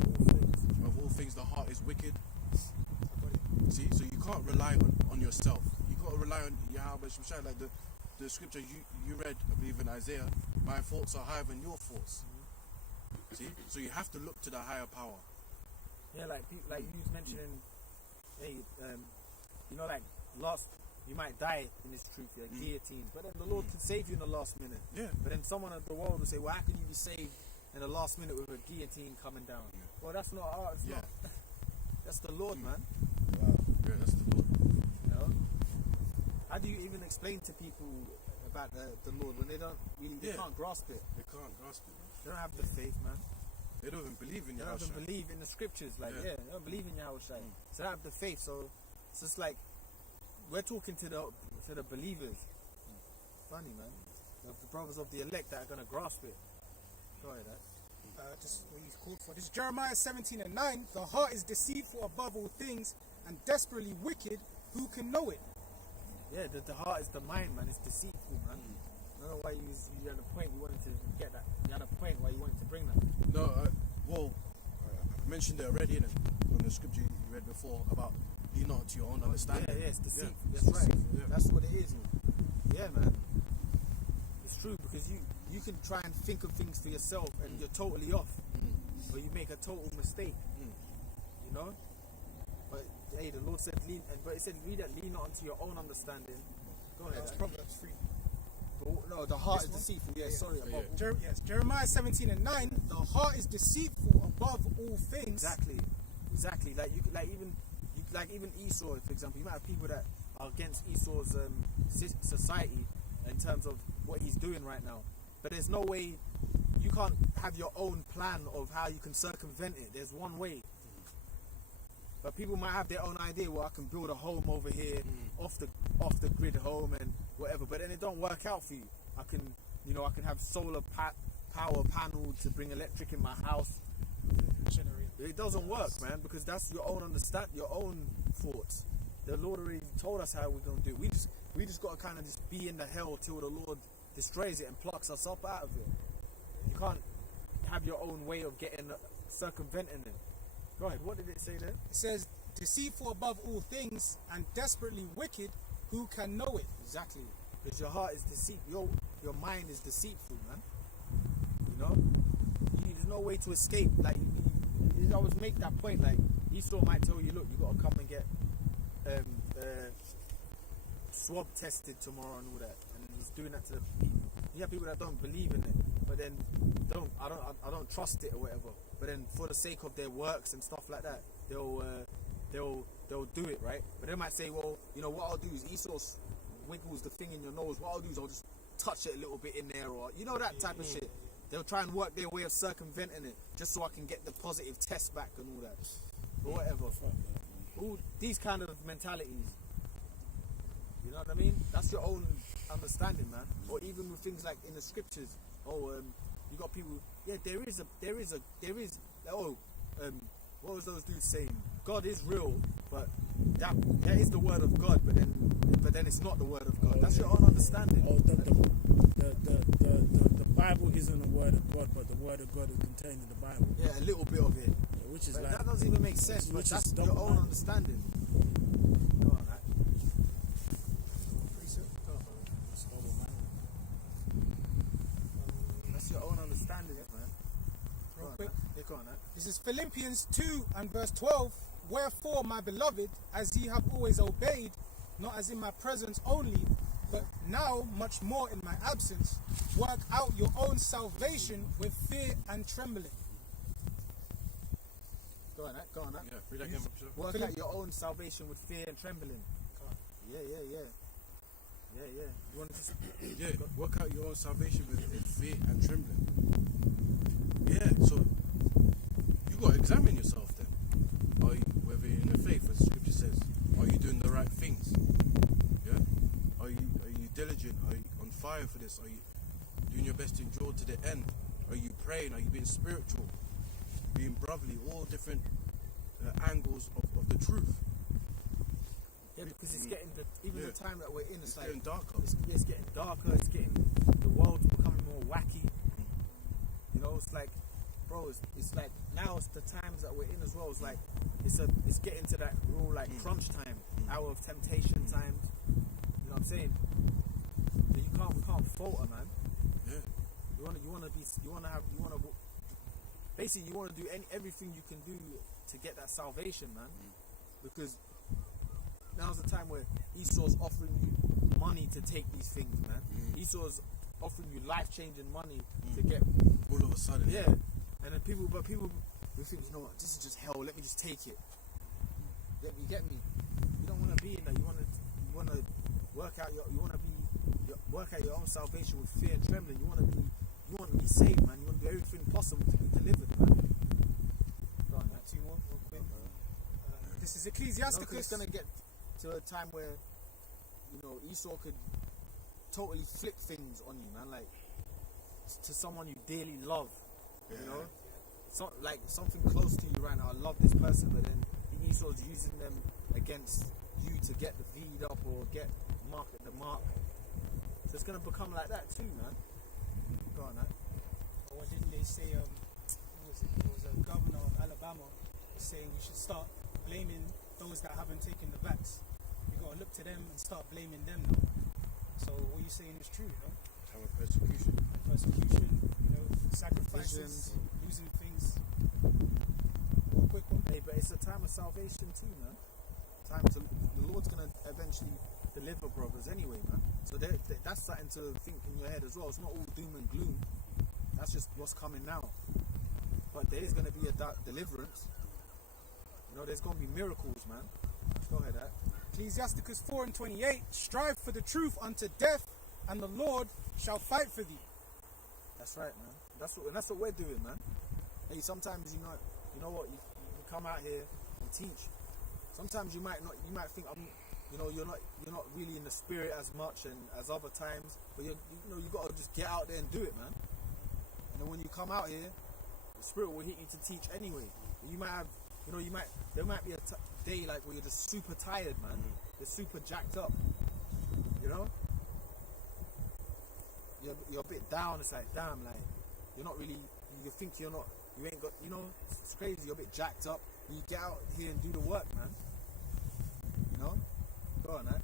of all things, the heart is wicked. See, so you can't rely on yourself. You got to rely on Yahweh Shemshai, like the scripture you read, I believe in Isaiah. My thoughts are higher than your thoughts. See, so you have to look to the higher power. Yeah, like people, like you was mentioning, hey, you know, like you might die in this truth, yeah, guillotines, but then the Lord can save you in the last minute. Yeah. But then someone of the world will say, well, how can you be saved in the last minute with a guillotine coming down? Yeah. Well, that's not ours. Yeah. That's the Lord, man. Yeah, that's the Lord. You know? How do you even explain to people about the Lord when they don't really, they Yeah. can't grasp it? They can't grasp it. They don't have the faith, man. They don't even believe in They don't even Yahweh. believe in the scriptures. Like, Yeah. they don't believe in Yahweh. So they don't have the faith. So it's just like, we're talking to the believers. Funny, man. The brothers of the elect that are going to grasp it. Go ahead, This is what he's called for. This is Jeremiah 17 and 9. The heart is deceitful above all things and desperately wicked. Who can know it? Yeah, the heart is the mind, man. It's deceitful, man. I don't know why you had a point you wanted to get that. You had a point why you wanted to bring that. No, I mentioned it already in the scripture you read before about lean not to your own understanding. Yeah, it's deceitful. Yeah, That's it's right. deceitful, yeah. That's what it is. Yeah, man. It's true because you can try and think of things for yourself and you're totally off, or you make a total mistake. You know. But hey, the Lord said but it said read that lean not unto your own understanding. Go ahead. That's Proverbs 3. No, the heart This is one? deceitful. Yeah, Yeah. sorry. Yeah. Above Yes, Jeremiah 17 and 9. The heart is deceitful above all things. Exactly. Like even Esau, for example, you might have people that are against Esau's society in terms of what he's doing right now. But there's no way you can't have your own plan of how you can circumvent it. There's one way. But people might have their own idea. Well, I can build a home over here, off the grid home and whatever. But then it don't work out for you. I can have solar power panel to bring electric in my house. It doesn't work, man, because that's your own your own thoughts. The Lord already told us how we're gonna do it. We just gotta kind of just be in the hell till the Lord destroys it and plucks us up out of it. You can't have your own way of circumventing it. Go ahead. What did it say there? It says, deceitful above all things and desperately wicked. Who can know it? Exactly. Because your heart is deceitful. Your mind is deceitful, man. You know? There's no way to escape. Like, you always make that point. Like, Esau might tell you, look, you got to come and get swab tested tomorrow and all that. And he's doing that to the people. You have people that don't believe in it, but then I don't trust it or whatever. But then for the sake of their works and stuff like that, they'll do it, right? But they might say, well, you know what I'll do is Esau wiggles the thing in your nose. What I'll do is I'll just touch it a little bit in there, or you know, that type of shit. They'll try and work their way of circumventing it just so I can get the positive test back and all that, or whatever. All these kind of mentalities. You know what I mean? That's your own understanding, man. Or even with things like in the scriptures. You got people. Yeah, there is. What was those dudes saying? God is real, but that is the word of God. But then it's not the word of God. That's your own understanding. The Bible isn't the word of God, but the word of God is contained in the Bible. Yeah, a little bit of it. Yeah, which is But like that doesn't even make sense. But which that's is your double own minded. understanding. Go on, right? That's double minded. That's your own understanding, man. Real Go on, quick. man. Yeah, go on, man. This is Philippians 2 and verse 12. Wherefore, my beloved, as ye have always obeyed, not as in my presence only, but now much more in my absence, work out your own salvation with fear and trembling. Go on, go on. Yeah, read that again. Work out your own salvation with fear and trembling. Yeah. You want to just Yeah, work out your own salvation with fear and trembling. Yeah, so you got to examine yourself then. Are you, whether you're in the faith, as the scripture says, are you doing the right things? Yeah? Are you diligent? Are you on fire for this? Are you doing your best to endure to the end? Are you praying? Are you being spiritual? Being brotherly? All different angles of the truth. yeah, because it's getting the time that we're in, it's like getting darker. It's getting darker. It's getting the world's becoming more wacky. You know, it's like, bro, it's like now it's the times that we're in as well. It's like it's getting to that real like crunch time, hour of temptation times. You know what I'm saying? So we can't falter, man. Yeah. Basically you want to do everything you can do to get that salvation, man. Because now's the time where Esau's offering you money to take these things, man. Esau's offering you life-changing money to get. All of a sudden. Yeah. And then people we think, you know what, this is just hell, let me just take it. You get me? You don't want to be in that. You want to work out your own salvation with fear and trembling. You want to be saved, man. You want to do everything possible to be delivered, man. Go on, Do you want real quick? This is No, 'cause Ecclesiasticus. it's gonna get to a time where, you know, Esau could totally flip things on you, man. Like to someone you dearly love, you know, like something close to you right now. I love this person, but then Esau's using them against you to get the feed up or get the mark. So it's gonna become like that too, man. Go on, man. Or didn't they say, it was a governor of Alabama saying we should start blaming those that haven't taken the vax. We got to look to them and start blaming them now. So what you're saying is true, you know? Time of persecution. Persecution, you know, sacrifices, losing things. Real quick one. Hey, but it's a time of salvation too, man. The Lord's gonna eventually deliver brothers anyway, man. So that's something to think in your head as well. It's not all doom and gloom. That's just what's coming now. But there is gonna be a deliverance. You know, there's gonna be miracles, man. Go ahead, Ad. Ecclesiasticus 4:28. Strive for the truth unto death, and the Lord shall fight for thee. That's right, man. That's what we're doing, man. Hey, sometimes you know what, you come out here and teach. Sometimes you might think you're not really in the spirit as much and as other times, but you got to just get out there and do it, man. And then when you come out here, the spirit will hit you to teach anyway. You might have, there might be a day like where you're just super tired, man. You're super jacked up, you know. You're a bit down. It's like, damn, like you're not really. You think you ain't got. You know, it's crazy. You're a bit jacked up. You get out here and do the work, man. You know, go on, man.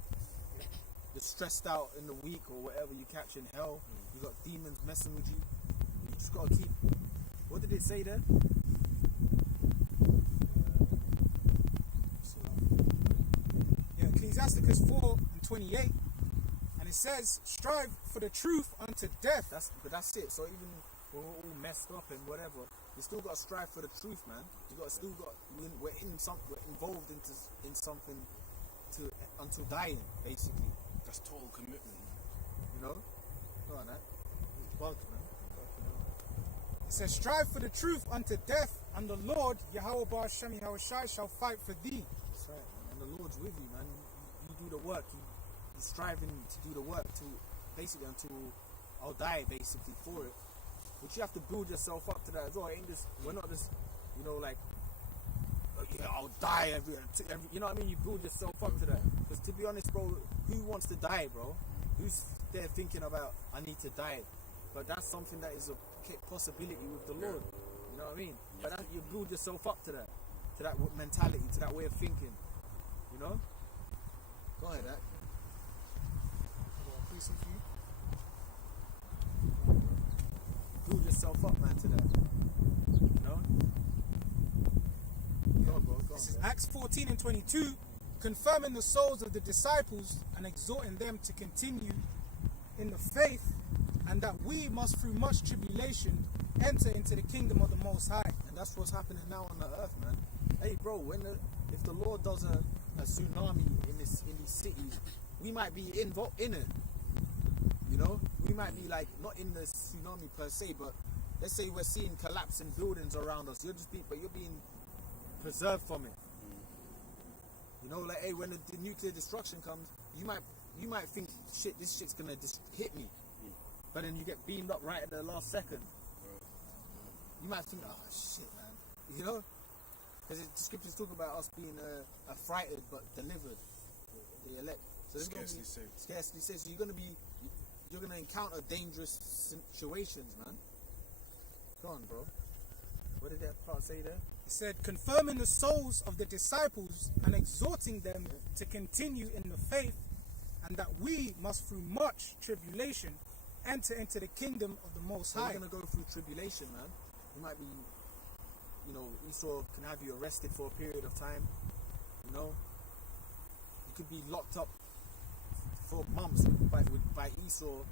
You're stressed out in the week or whatever you catch in hell. You got demons messing with you. You just gotta keep. What did it say there? Ecclesiasticus 4:28, and it says, "Strive for the truth unto death." That's it. So even when we're all messed up and whatever, you still got to strive for the truth, man. We're involved in something until dying, basically. That's total commitment, man. You know? Go on, man. Bug, man. It says, "Strive for the truth unto death, and the Lord Yahweh Bar Shem Yahushai shall fight for thee." That's right, man. And the Lord's with you, man. You do the work. You're striving to do the work until I'll die, basically, for it. But you have to build yourself up to that as well. We're not just, like, I'll die every, you know what I mean? You build yourself up to that. Because to be honest, bro, who wants to die, bro? Who's there thinking about, I need to die? But that's something that is a possibility with the Lord. You know what I mean? But you build yourself up to that mentality, to that way of thinking. You know? Go ahead, Dak. Build yourself up, man, to that. You know? Go on, bro. Go on, This is bro. Acts 14 and 22, confirming the souls of the disciples and exhorting them to continue in the faith, and that we must through much tribulation enter into the kingdom of the Most High. And that's what's happening now on the earth, man. Hey, bro, if the Lord does a tsunami in these cities, we might be involved in it. You know, we might be like not in the tsunami per se, but let's say we're seeing collapsing buildings around us. You're being preserved from it. You know, like, hey, when the nuclear destruction comes, you might think, shit, this shit's gonna hit me, but then you get beamed up right at the last second. You might think, oh shit, man, you know, because the scriptures talk about us being affrighted but delivered, the elect. So it's Scarcely gonna be, saved. Scarcely saved. So you're gonna encounter dangerous situations, man. Go on, bro. What did that part say there? It said, confirming the souls of the disciples and exhorting them to continue in the faith, and that we must through much tribulation enter into the kingdom of the Most So High. we're gonna go through tribulation, man. You might be, you know, Esau can have you arrested for a period of time. You know, you could be locked up for months by Esau.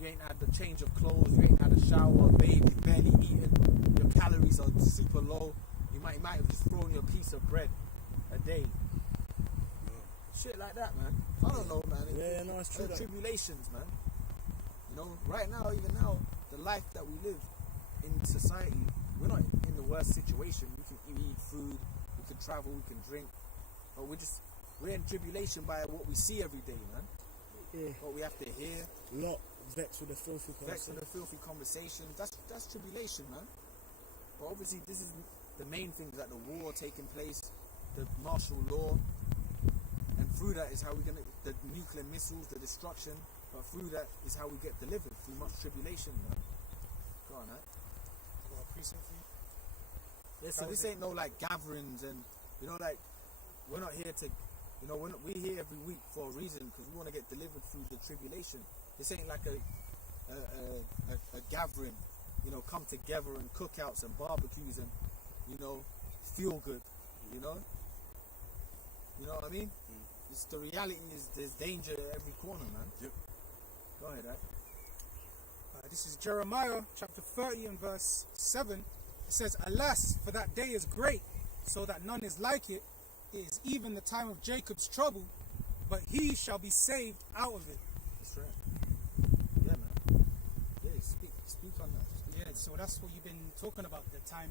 You ain't had the change of clothes, you ain't had a shower, bathe, you barely eaten. Your calories are super low. You might have just thrown your piece of bread a day. Shit like that, man. I don't know, man. Yeah, no, it's true, though. Tribulations, man. You know, right now, even now, the life that we live in society, we're not in the worst situation. We can eat food, we can travel, we can drink, but we're in tribulation by what we see every day, man. Yeah. What we have to hear, Lot vexed with the filthy vex conversation. with the filthy conversations. That's tribulation, man. But obviously, this is the main things, like the war taking place, the martial law, and through that is how we're gonna, the nuclear missiles, the destruction. But through that is how we get delivered, through much tribulation, man. Go on, man. Got a precept for you? Yeah, so this ain't no like gatherings, and you know, like, we're not here to, you know, we're here every week for a reason, because we want to get delivered through the tribulation. This ain't like a gathering, you know, come together and cookouts and barbecues and, you know, feel good, you know what I mean? It's, the reality is there's danger at every corner, man. Yep. Go ahead, right? This is Jeremiah chapter 30 and verse 7. It says, alas, for that day is great, so that none is like it. It is even the time of Jacob's trouble, but he shall be saved out of it. That's right. Yeah, man. Yeah, speak on that. Yeah, so that's what you've been talking about, the time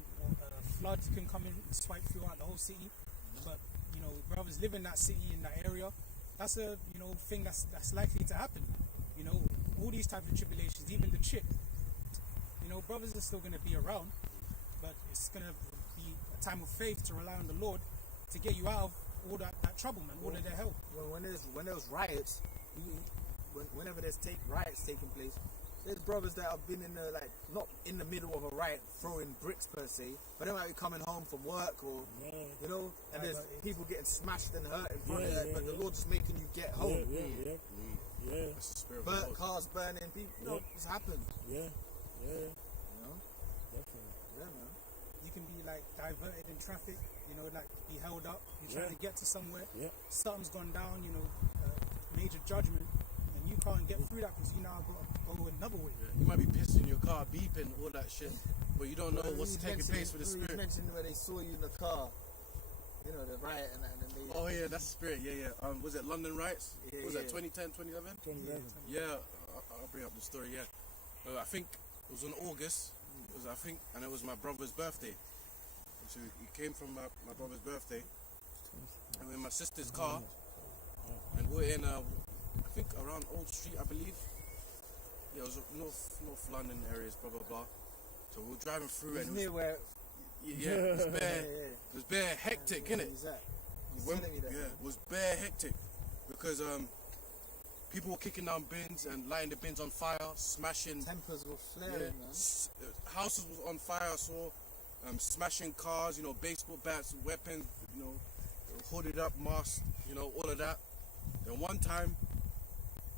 floods can come in and swipe throughout the whole city. But, you know, brothers live in that city, in that area. That's a, you know, thing that's likely to happen. You know, all these types of tribulations, even the chip. You know, brothers are still going to be around, but it's going to be a time of faith to rely on the Lord to get you out of all that trouble, man, all of their help. When there's riots, whenever there's riots taking place, there's brothers that have been in the, like, not in the middle of a riot throwing bricks per se, but they might be coming home from work, or you know, and there's people getting smashed and hurt in front of that, but the Lord's just making you get home. Yeah. That's the spirit of the Lord. Cars burning, people, you know, it's happened. Yeah. You know, Definitely. yeah, man. You can be like diverted in traffic, you know, like be held up. You're trying to get to somewhere. Yeah. Something's gone down, you know, major judgment, and you can't get through that because you now got to go another way. You might be pissed in your car, beeping, all that shit, but you don't know what's You taking mentioned- place with the you spirit. mentioned where they saw you in the car, you know, the riot and then they. Oh yeah, that's the spirit. Yeah. Was it London riots? Yeah, Was yeah. that 2010, 2011? 2011. Yeah, I'll bring up the story. Yeah, I think it was in August. It was, and it was my brother's birthday. So he came from my brother's birthday, and we're in my sister's car, and we're in I think around Old Street, I believe. Yeah, it was North London areas, blah blah blah. So we were driving through, It's and near where. it was bare hectic, innit? Is that? When, telling me that, yeah, man. it was bare hectic because people were kicking down bins and lighting the bins on fire, smashing. Tempers were flaring, Yeah, man. houses was on fire. I saw smashing cars, you know, baseball bats, weapons, you know, hooded up, masks, you know, all of that. Then one time,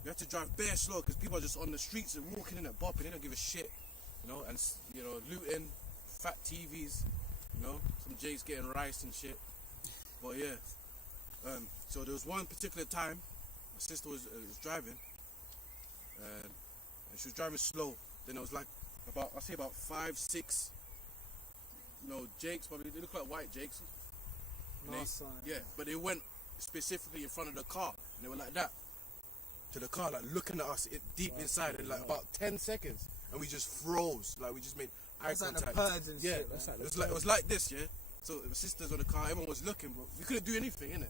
you have to drive bare slow because people are just on the streets and walking in and bopping. They don't give a shit, you know, and you know, looting, fat TVs, you know, some J's getting rice and shit. But yeah, so there was one particular time my sister was driving, and she was driving slow. Then it was like I'll say about 5, 6, Jakes, probably they look like white Jakes. And yeah, but they went specifically in front of the car, and they were like that to the car, like looking at us deep inside, in like about 10 seconds, and we just froze, like we just made eye contact. Like the purge and yeah, shit, it was like this, yeah. So the sisters on the car, everyone was looking, but we couldn't do anything, innit?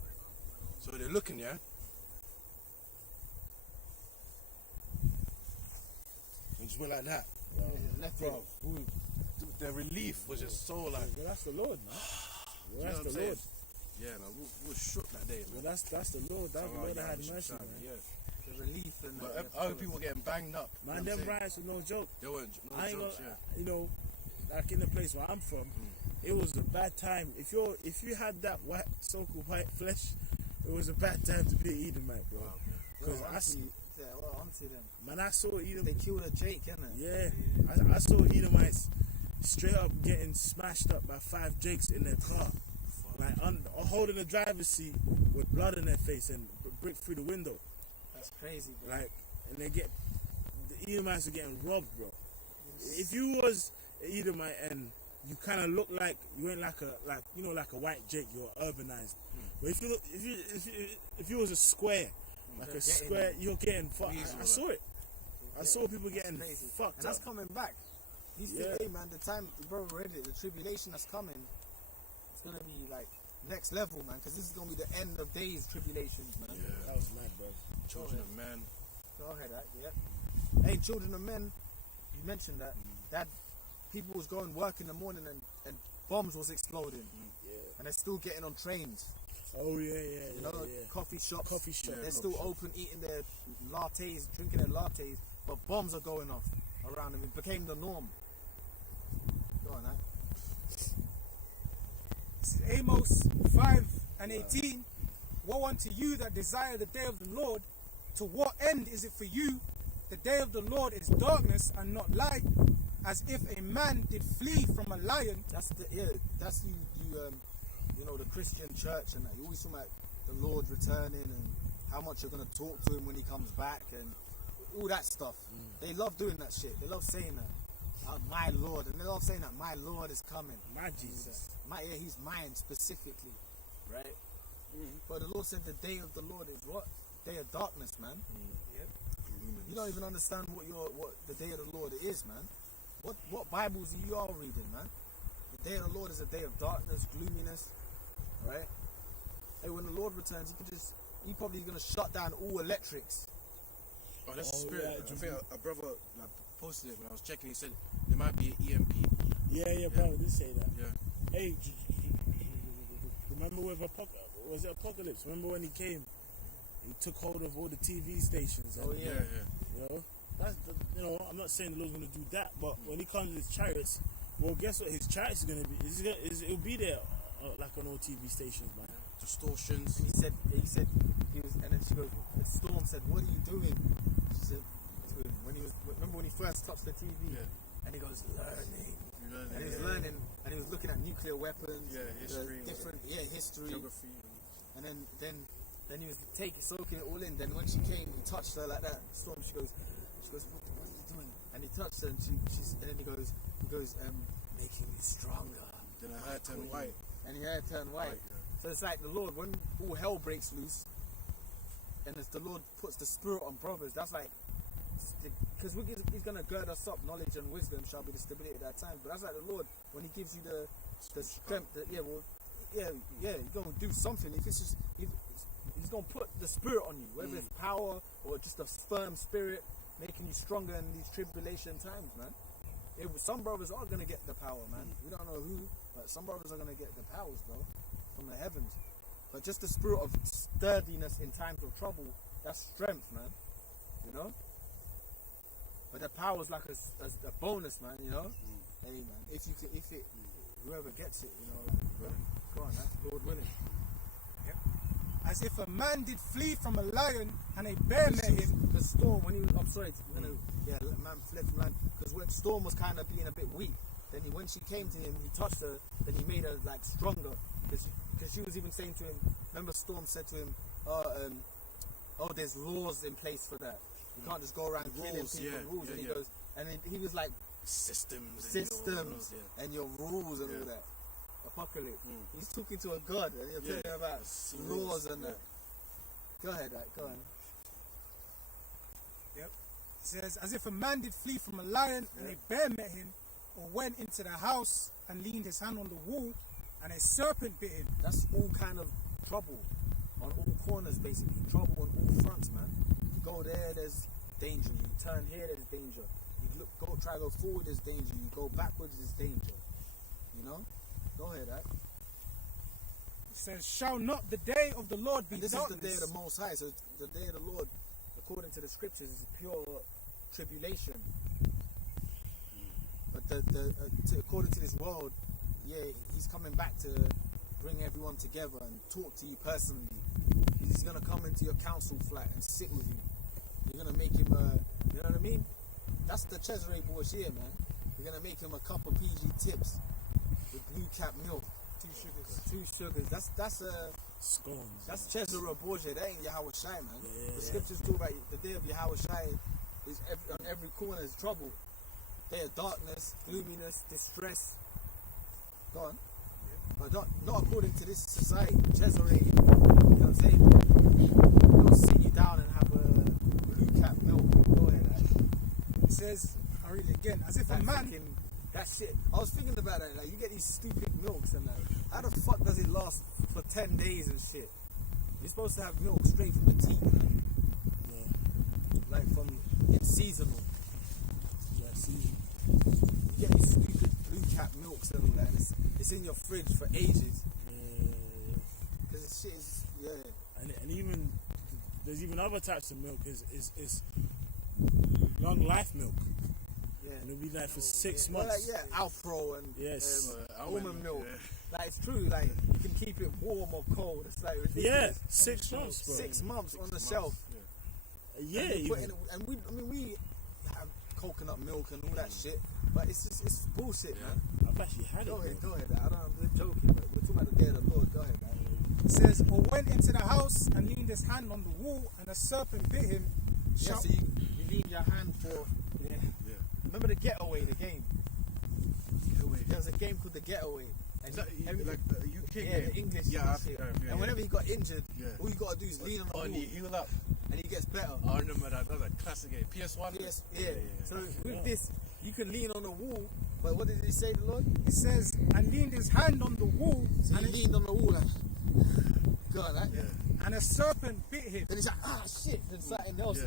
So they're looking, yeah. And just went like that, bro. The relief was just so like. Well, that's the Lord, man. Well, that's the Lord. Yeah, man, we were shook that day, man. Well, that's the Lord. That's the Lord that had mercy, man. Yeah. The relief and But other people were getting banged up. Man, them riots were no joke. They weren't no I ain't jokes, gonna, like in the place where I'm from, it was a bad time. If you had that so-called white flesh, it was a bad time to be an Edomite, bro. Because I saw Edom. They killed a Jake, innit? Yeah, I saw Edomites straight up getting smashed up by 5 Jakes in their car, like holding the driver's seat with blood in their face and brick through the window. That's crazy, bro. Like, and the Edomites are getting robbed, bro. If you was an Edomite and you kind of look like you ain't like a white Jake, you're urbanized. But if you was a square, you're getting fucked. I saw it. I saw people getting fucked. And that's coming back. These things, hey man, the time, bro, read it. The tribulation that's coming, it's gonna be like next level, man. Because this is gonna be the end of days tribulations, man. Yeah. That was mad, bro. Children of men. Go ahead, yeah. Hey, children of men, you mentioned that people was going work in the morning and bombs was exploding, and they're still getting on trains. Oh yeah. Coffee shops. They're still shops. open, eating their lattes, drinking their lattes, but bombs are going off around them. It became the norm. Go on, Amos 5:18. Woe unto you that desire the day of the Lord. To what end is it for you? The day of the Lord is darkness and not light, as if a man did flee from a lion. That's the Christian church, and you always talk about the Lord returning and how much you're gonna talk to him when he comes back and all that stuff. They love doing that shit. They love saying that. My Lord, and they love saying that my Lord is coming. My Jesus. He's mine specifically, right? But the Lord said the day of the Lord is what? Day of darkness, man. You don't even understand what the day of the Lord is, man. What Bibles are you all reading, man? The day of the Lord is a day of darkness, gloominess, right? Hey, when the Lord returns, he probably gonna shut down all electrics. Oh, that's the spirit. Yeah, I think a brother posted it when I was checking. He said there might be an EMP. Yeah, bro, did say that. Yeah. Hey, remember with Apocalypse? Remember when he came? He took hold of all the TV stations. And, Yeah. That's I'm not saying the Lord's gonna do that, but when he comes with his chariots, well, guess what? His chariots is gonna be. It'll be there like on all TV stations, man. Distortions. And he said he was, and then she goes. Storm said, "What are you doing?" She said, remember when he first touched the TV, and he goes learning. And he was learning, and he was looking at nuclear weapons, history, history, geography, and then he was soaking it all in. Then when she came, he touched her like that. Storm, she goes, what are you doing? And he touched her, and and then he goes, making me stronger. Then her hair turned white. And her hair turned white. So it's like the Lord, when all hell breaks loose, and as the Lord puts the Spirit on brothers, that's like, because he's going to gird us up. Knowledge and wisdom shall be the stability at that time. But that's like the Lord, when he gives you the strength, he's going to do something. If it's just, he's going to put the Spirit on you, whether it's power or just a firm spirit, making you stronger in these tribulation times, man. Some brothers are going to get the power, man. We don't know who, but some brothers are going to get the powers, bro, from the heavens. But just the spirit of sturdiness in times of trouble, that's strength, man. You know? But the power is like a bonus, man, you know? Hey, man, whoever gets it, you know, go on, that's Lord willing. As if a man did flee from a lion and a bear met him. The storm, when he was, man fled from land, because when Storm was kind of being a bit weak, then when she came to him, he touched her, then he made her like stronger, because because she was even saying to him, remember Storm said to him, there's laws in place for that. You can't just go around killing Rules, people, yeah, rules. yeah, And he yeah. goes, and he was like, Systems and your rules and Yeah. all that. Apocalypse. He's talking to a god and you're Yeah. telling him about laws and that. Go ahead, right, go on. Yep. It says, as if a man did flee from a lion, and a bear met him, or went into the house and leaned his hand on the wall, and a serpent bit him. That's all kind of trouble on all corners, basically. Trouble on all fronts, man. You go there, there's danger. You turn here, there's danger. You try to go forward, there's danger. You go backwards, there's danger. You know? Go ahead, right? It says, shall not the day of the Lord be And this darkness? is the day of the Most High. So the day of the Lord, according to the scriptures, is pure tribulation. But according to this world, he's coming back to bring everyone together and talk to you personally. He's gonna come into your council flat and sit with you. You're gonna make him, you know what I mean? That's the Cesare Borgia, man. You're gonna make him a cup of PG tips with blue cap milk, 2 sugars. That's Scones. That's Cesare Borgia. That ain't Yahweh Shai, man. Yeah. The scriptures talk about the day of Yahweh Shai is on every corner is trouble. Day of darkness, gloominess, distress. Go on. But not according to this society. Cesare, you know what I'm saying? They'll sit you down and have a blue cap milk. Go ahead, right? It says, I read it again, as if a man... That shit. I was thinking about that. Like, you get these stupid milks and that. How the fuck does it last for 10 days and shit? You're supposed to have milk straight from the teat, man. Yeah. Like it's seasonal. Yeah, season. You get these stupid blue cap milks and all that. And it's in your fridge for ages. Yeah. Because this shit is, And even there's even other types of milk is long life milk. Yeah. And it'll be like for 6 Well, months. like, Alpro and Yes. almond milk. Like, it's true. Like, you can keep it warm or cold. It's like ridiculous. Yeah, 6 months, bro. 6 months on the shelf. Yeah, And, even. we have coconut milk and all that shit, but it's bullshit, man. I've actually had Go it. ahead, bro. go ahead. I'm joking, but we're talking about the day of the Lord. Go ahead, man. It says, or went into the house and leaned his hand on the wall, and a serpent bit him. Yeah, so you lean your hand for. Yeah. Remember the Getaway, the game? There was a game called the Getaway. And Is that like the UK game? the English. Yeah, shit. yeah, and whenever he got injured, all you gotta do is lean on the wall, and you heal up. and he gets better. I remember that. That was a classic game. PS1. Yes, yeah. So with this, you can lean on the wall. But what did he say, the Lord? It says, and leaned his hand on the wall, So and, he leaned on the wall like, go on, right? and a serpent bit him. Then he's like, shit. Then something else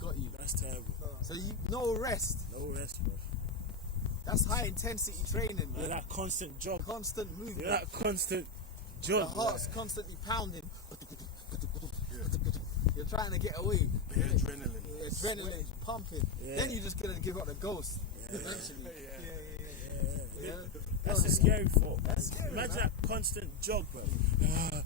got you. That's terrible. So no rest. No rest, bro. That's high intensity training, You're man. that constant jog. Constant movement. You're that constant Your jog. heart's constantly pounding. You're trying to get away. The adrenaline. Adrenaline pumping. Yeah. Then you're just gonna give up the ghost eventually. Yeah. That's the scary thought. That's scary, Imagine man. that constant jog, bro. can't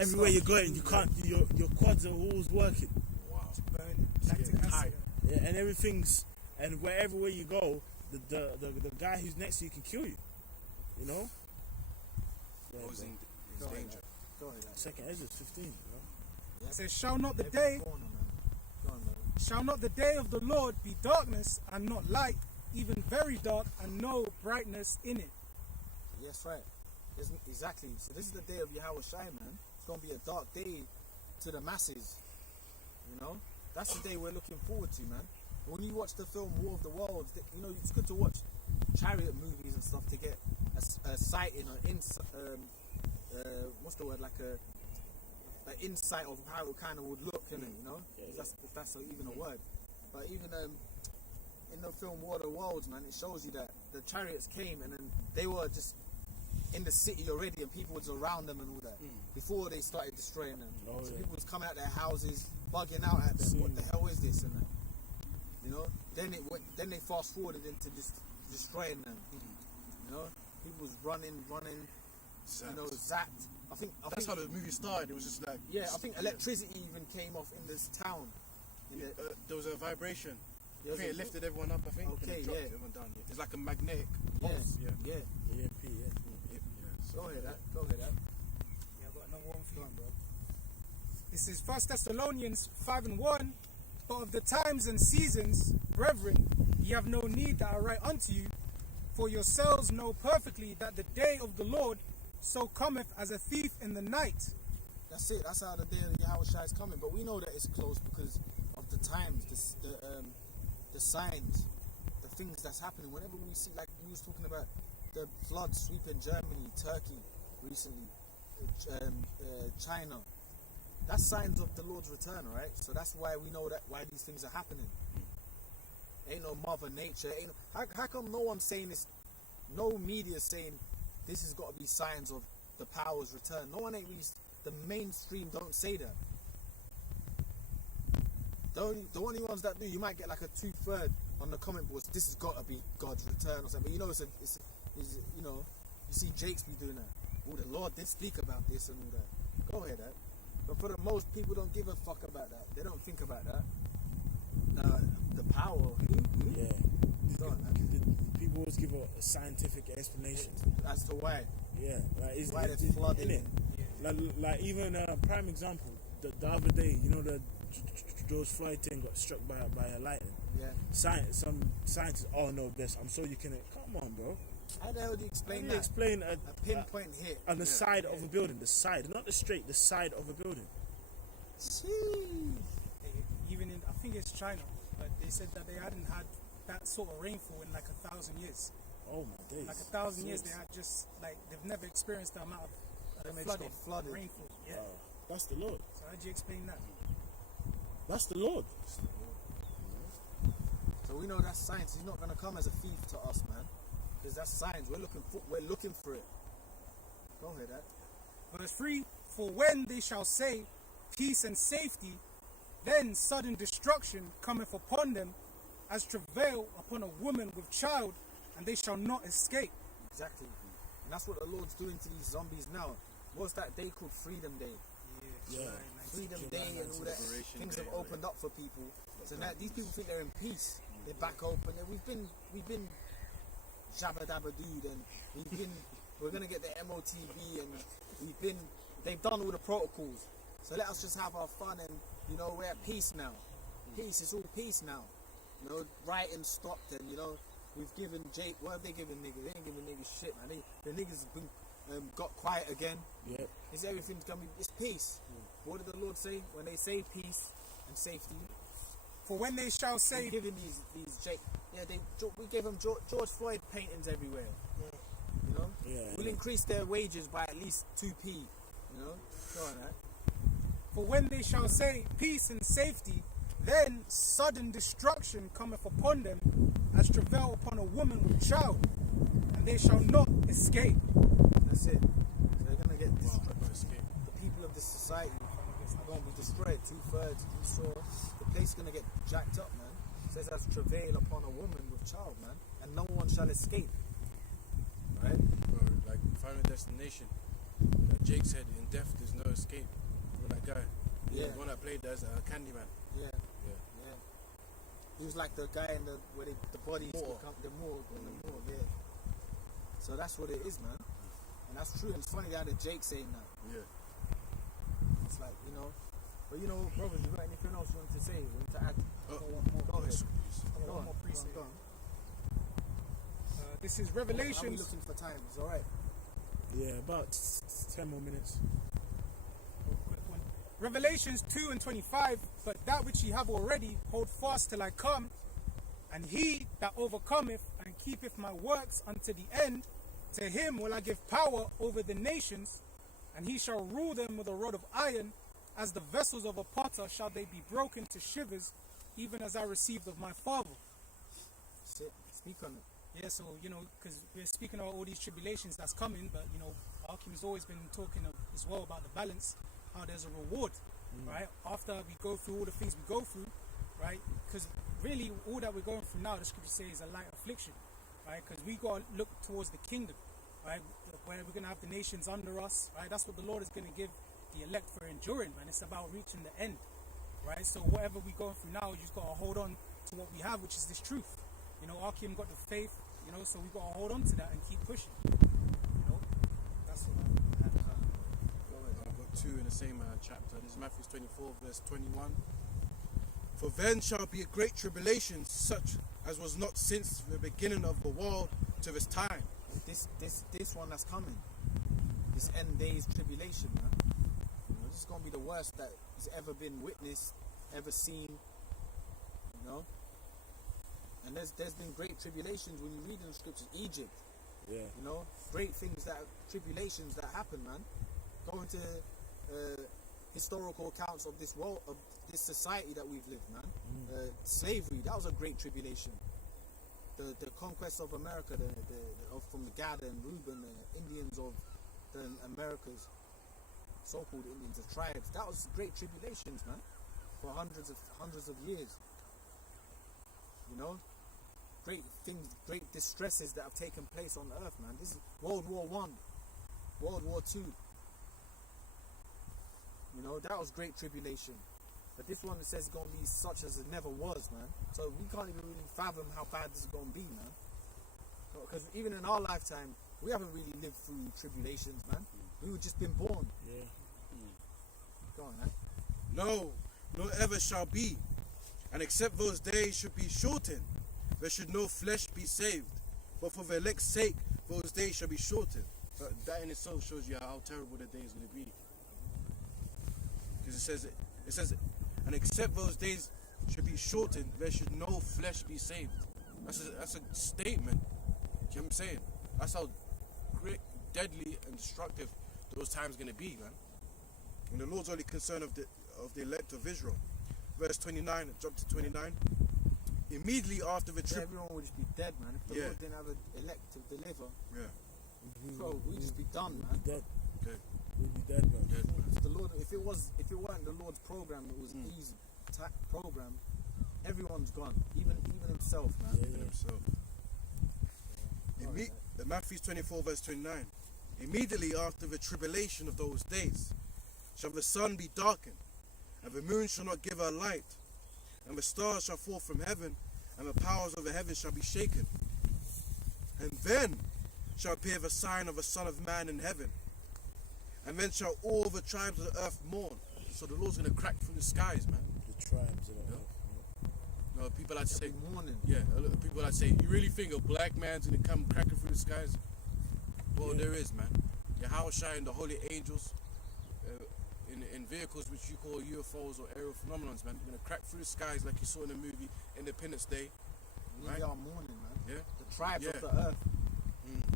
Everywhere stop. you're going, you can't. Your quads are always working. Wow. Burning, lactic acid. Yeah, and everything's and everywhere you go, the guy who's next to you can kill you. You know. Yeah, Always in Go ahead, danger. Go ahead. Second Ezra's 15. You know. It says, shall not the Every day corner, man. Go on, man. shall not the day of the Lord be darkness and not light, even very dark, and no brightness in it. Yes, right. Exactly. So this is the day of Yahweh Shai, man. It's gonna be a dark day to the masses. You know, that's the day we're looking forward to, man. When you watch the film War of the Worlds, you know it's good to watch chariot movies and stuff to get a sighting or what's the word, like an insight of how it kind of would look, innit, you know, if that's even a word. But even in the film War of the Worlds, man, it shows you that the chariots came and then they were just in the city already and people was around them and all that before they started destroying them. So people was coming out their houses, bugging out at them. What the hell is this? And that, you know, then they fast forwarded into just destroying them. You know, people was running, you know, zapped. I think That's how the movie started. It was just like I think electricity even came off in this town. there was a vibration. There I was think a- it lifted everyone up. I think. and Okay, it dropped yeah. everyone down. It's like a magnetic Yeah, pulse. Yeah. yeah. EMP, yeah. Yeah. Go ahead, go ahead. one for you. This is 1 Thessalonians 5:1. But of the times and seasons, brethren, ye have no need that I write unto you, for yourselves know perfectly that the day of the Lord so cometh as a thief in the night. That's it. That's how the day of the Yahushua is coming. But we know that it's close because of the times, the signs, the things that's happening. Whenever we see, like we was talking about, the flood sweeping Germany, Turkey recently, China. That's signs of the Lord's return, right? So that's why we know that why these things are happening. Ain't no mother nature. Ain't no, how come no one's saying this? No media saying this has got to be signs of the power's return. No one ain't really. The mainstream don't say that. The only ones that do, you might get like a 2/3 on the comment boards. This has got to be God's return or something. But you know, it's you know, you see Jakes be doing that. Oh, the Lord did speak about this and all that. Go ahead, that. But for the most people, don't give a fuck about that. They don't think about that. The power. Yeah. People always give a scientific explanation as to why. Yeah, like why it's flooding. It? Yeah. Like even prime example, the other day, you know, the George Floyd thing got struck by a lightning. Yeah. Some scientists, oh no, this. I'm sure you can. Come on, bro. How the hell do you explain How that? do you explain a pinpoint hit on the side of a building, the side, not the straight, the side of a building. Even in, I think it's China, but they said that they hadn't had that sort of rainfall in like 1,000 years. Oh my days! Like 1,000 years, they had just like they've never experienced the amount of flooded rainfall. Yeah, that's the Lord. So how do you explain that? That's the Lord. So we know that's science. He's not gonna come as a thief to us, man. Because that's science. We're looking for it. Go ahead, that. Verse 3: For when they shall say peace and safety, then sudden destruction cometh upon them, as travail upon a woman with child, and they shall not escape. Exactly. And that's what the Lord's doing to these zombies now. What's that day called? Freedom Day. Yeah. Freedom Day and all that. Things have opened up for people. So now these people think they're in peace. They're back open. And we've been jabba dabba dude, and we're gonna get the MOTV, and they've done all the protocols. So let us just have our fun, and you know, we're at peace now. Peace, it's all peace now. You know, rioting stopped, and you know, we've given Jake. What have they given niggas? They ain't giving niggas shit, man. The niggas have been got quiet again. Yeah. Is everything's gonna be? It's peace. What did the Lord say when they say peace and safety? For when they shall say, we're giving these Jake. Yeah, we gave them George Floyd paintings everywhere. You know. Yeah. We'll increase their wages by at least 2p. You know. Go on, that. For when they shall say peace and safety, then sudden destruction cometh upon them, as travail upon a woman with child, and they shall not escape. That's it. So they're gonna get destroyed. The people of this society are gonna be destroyed. 2/3 Esau. The place is gonna get jacked up, man. It says as travail upon a woman with child, man, and no one shall escape. Right? Bro, like Final Destination. Jake said, in death there's no escape. For that guy. Yeah. The one that played as Candyman. Yeah. He was like the guy in the bodies become the morgue and the morgue, yeah. So that's what it is, man. And that's true. And it's funny that the Jake saying that. Yeah. It's like, you know. But you know, brothers, you got anything else you want to say? You want to add? Go ahead. Go on. Go on. This is How are we Revelations. looking for time? It's alright. Yeah, about 10 more minutes. Revelations 2:25. But that which ye have already, hold fast till I come. And he that overcometh and keepeth my works unto the end, to him will I give power over the nations, and he shall rule them with a rod of iron. As the vessels of a potter shall they be broken to shivers, even as I received of my Father. Sit. Speak on it. Yeah, so, you know, because we're speaking about all these tribulations that's coming, but, you know, Akim has always been talking as well about the balance, how there's a reward, right? After we go through all the things we go through, right? Because really, all that we're going through now, the scripture says, is a light affliction, right? Because we got to look towards the kingdom, right? Where we're going to have the nations under us, right? That's what the Lord is going to give the elect for enduring, man. It's about reaching the end, right? So whatever we're going through now, you just got to hold on to what we have, which is this truth. You know, Akim got the faith, you know, so we got to hold on to that and keep pushing. You know, that's what I had. 2 in the same chapter. This is Matthew 24, verse 21. For then shall be a great tribulation, such as was not since the beginning of the world to this time. This one that's coming, this end days tribulation, man. You know, this is gonna be the worst that has ever been witnessed, ever seen. You know, and there's been great tribulations when you read in the scriptures. Egypt, Yeah. you know, great things tribulations that happen, man. Go into historical accounts of this world, of this society that we've lived, man. Slavery, that was a great tribulation. The conquest of America, from the Gad and Reuben, the Indians of the Americas, so-called Indians, the tribes, that was great tribulations, man, for hundreds of years. You know, great things, great distresses that have taken place on the earth, man. This is World War I, World War II. You know, that was great tribulation. But this one, it says it's going to be such as it never was, man. So we can't even really fathom how bad this is going to be, man. Because even in our lifetime, we haven't really lived through tribulations, man. We've just been born. Yeah. Go on, man. No, nor ever shall be. And except those days should be shortened, there should no flesh be saved. But for the elect's sake, those days shall be shortened. But that in itself shows you how terrible the day is going to be. Because it says, and except those days should be shortened, there should no flesh be saved. That's a statement. You know what I'm saying? That's how great, deadly, and destructive those times are going to be, man. And the Lord's only concern of the elect of Israel. Verse 29, jump to 29. Immediately after the trip, Everyone would just be dead, man. If the Lord didn't have an elect to deliver, bro, we'd just be done, man. Dead. okay, We'd be dead, man. dead, man. If the Lord, if it weren't the Lord's program, it was easy program. Everyone's gone, even himself, man. Even himself. Matthew 24, verse 29. Immediately after the tribulation of those days shall the sun be darkened, and the moon shall not give her light, and the stars shall fall from heaven, and the powers of the heavens shall be shaken. And then shall appear the sign of the Son of Man in heaven, and then shall all the tribes of the earth mourn. So the Lord's going to crack through the skies, man. The tribes of the earth. No, people like to say, Morning. yeah, a lot of people like to say, you really think a black man's going to come cracking through the skies? Well, there is, man. Yahweh and the holy angels in vehicles which you call UFOs or aerial phenomenons, man. They're going to crack through the skies like you saw in the movie Independence Day. We Right? are mourning, man. Yeah? The tribes Yeah. of the earth,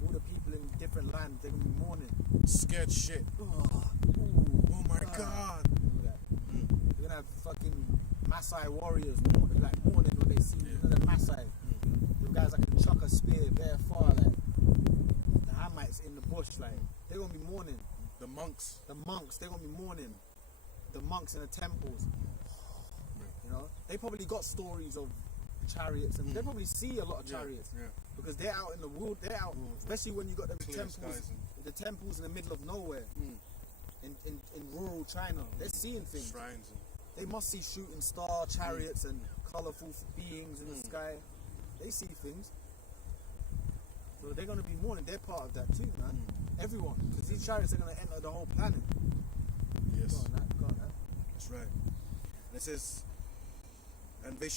all the people in different lands, they're gonna be mourning. Scared shit. Oh my God. They're gonna have fucking Maasai warriors mourning when they see you know, the Maasai. The guys that can chuck a spear very far, like the Hamites in the bush, like they're gonna be mourning. The monks. The monks, they're gonna be mourning. The monks in the temples. You know, they probably got stories of chariots, and they probably see a lot of chariots because they're out in the world. They're out, especially when you got them Clear temples, skies the temples in the middle of nowhere, in rural China. They're seeing things. Shrines. They must see shooting star chariots and colorful beings in the sky. They see things, so they're gonna be mourning. They're part of that too, man. Everyone, because these chariots are gonna enter the whole planet. Yes. Go on, that. Go on, that. That's right. And it says, and then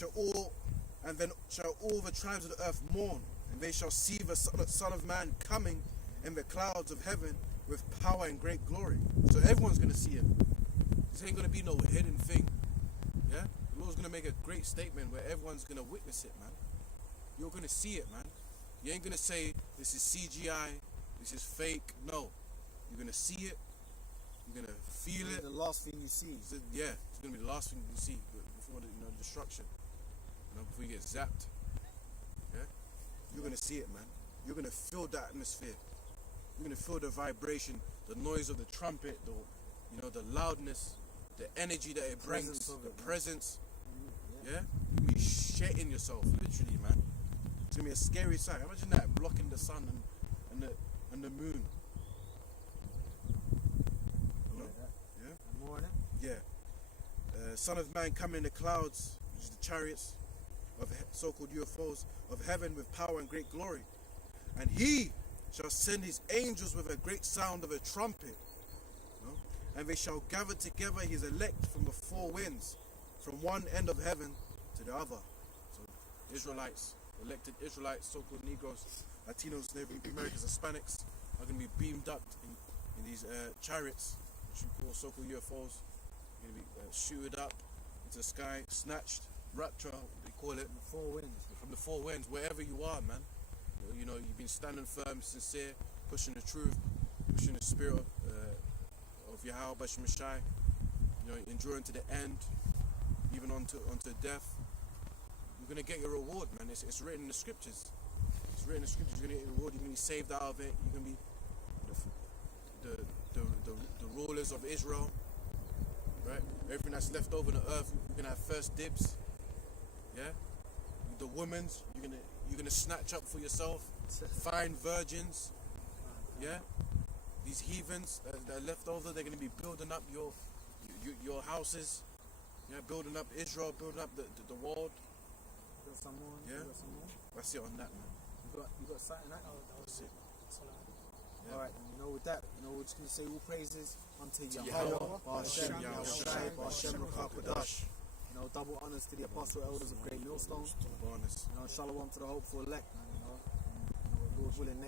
shall all the tribes of the earth mourn, and they shall see the Son of Man coming in the clouds of heaven with power and great glory. So everyone's going to see him. This ain't going to be no hidden thing. Yeah? The Lord's going to make a great statement where everyone's going to witness it, man. You're going to see it, man. You ain't going to say, this is CGI, this is fake. No. You're going to see it. You're going to feel it. The last thing you see. It's going to be the last thing you see before the destruction. Before you get zapped. Yeah? You're going to see it, man. You're going to feel that atmosphere. You're going to feel the vibration, the noise of the trumpet, the loudness, the energy that it brings, the presence. Yeah? You'll be shitting yourself, literally, man. It's going to be a scary sight. Imagine that, blocking the sun and the moon. Yeah? Morning. Yeah. Son of Man coming in the clouds, which is the chariots of so-called UFOs of heaven with power and great glory. And he shall send his angels with a great sound of a trumpet. and they shall gather together his elect from the four winds, from one end of heaven to the other. So Israelites, elected Israelites, so-called Negroes, Latinos, Native Americans, Hispanics are going to be beamed up in these chariots, which we call so-called UFOs. Going to be shooted up into the sky, snatched, rapture, they call it, from the four winds, wherever you are, man. You know, you've been standing firm, sincere, pushing the truth, pushing the spirit of Yahweh Bashar Mashai, you know, enduring to the end, even onto death. You're going to get your reward, man. It's written in the scriptures. It's written in the scriptures. You're going to get your reward. You're going to be saved out of it. You're going to be the rulers of Israel, right? Everything that's left over on the earth, you're going to have first dibs. Yeah? The women's, you're gonna snatch up for yourself. Fine virgins. Yeah? These heathens that are left over, they're gonna be building up your houses. Yeah, building up Israel, building up the world. You got some more? Yeah? You got some more? That's it on that, man. You got something like that? That's it. Yeah. Alright, you know, with that, we're just going to say all praises unto Yahweh, Yahweh, Hashem, Hashem, Yahushai, Hashem, Rakakadash. double honors to the apostle elders of Great Millstone. Bonus. Shalom to the hopeful elect, man. Lord willing,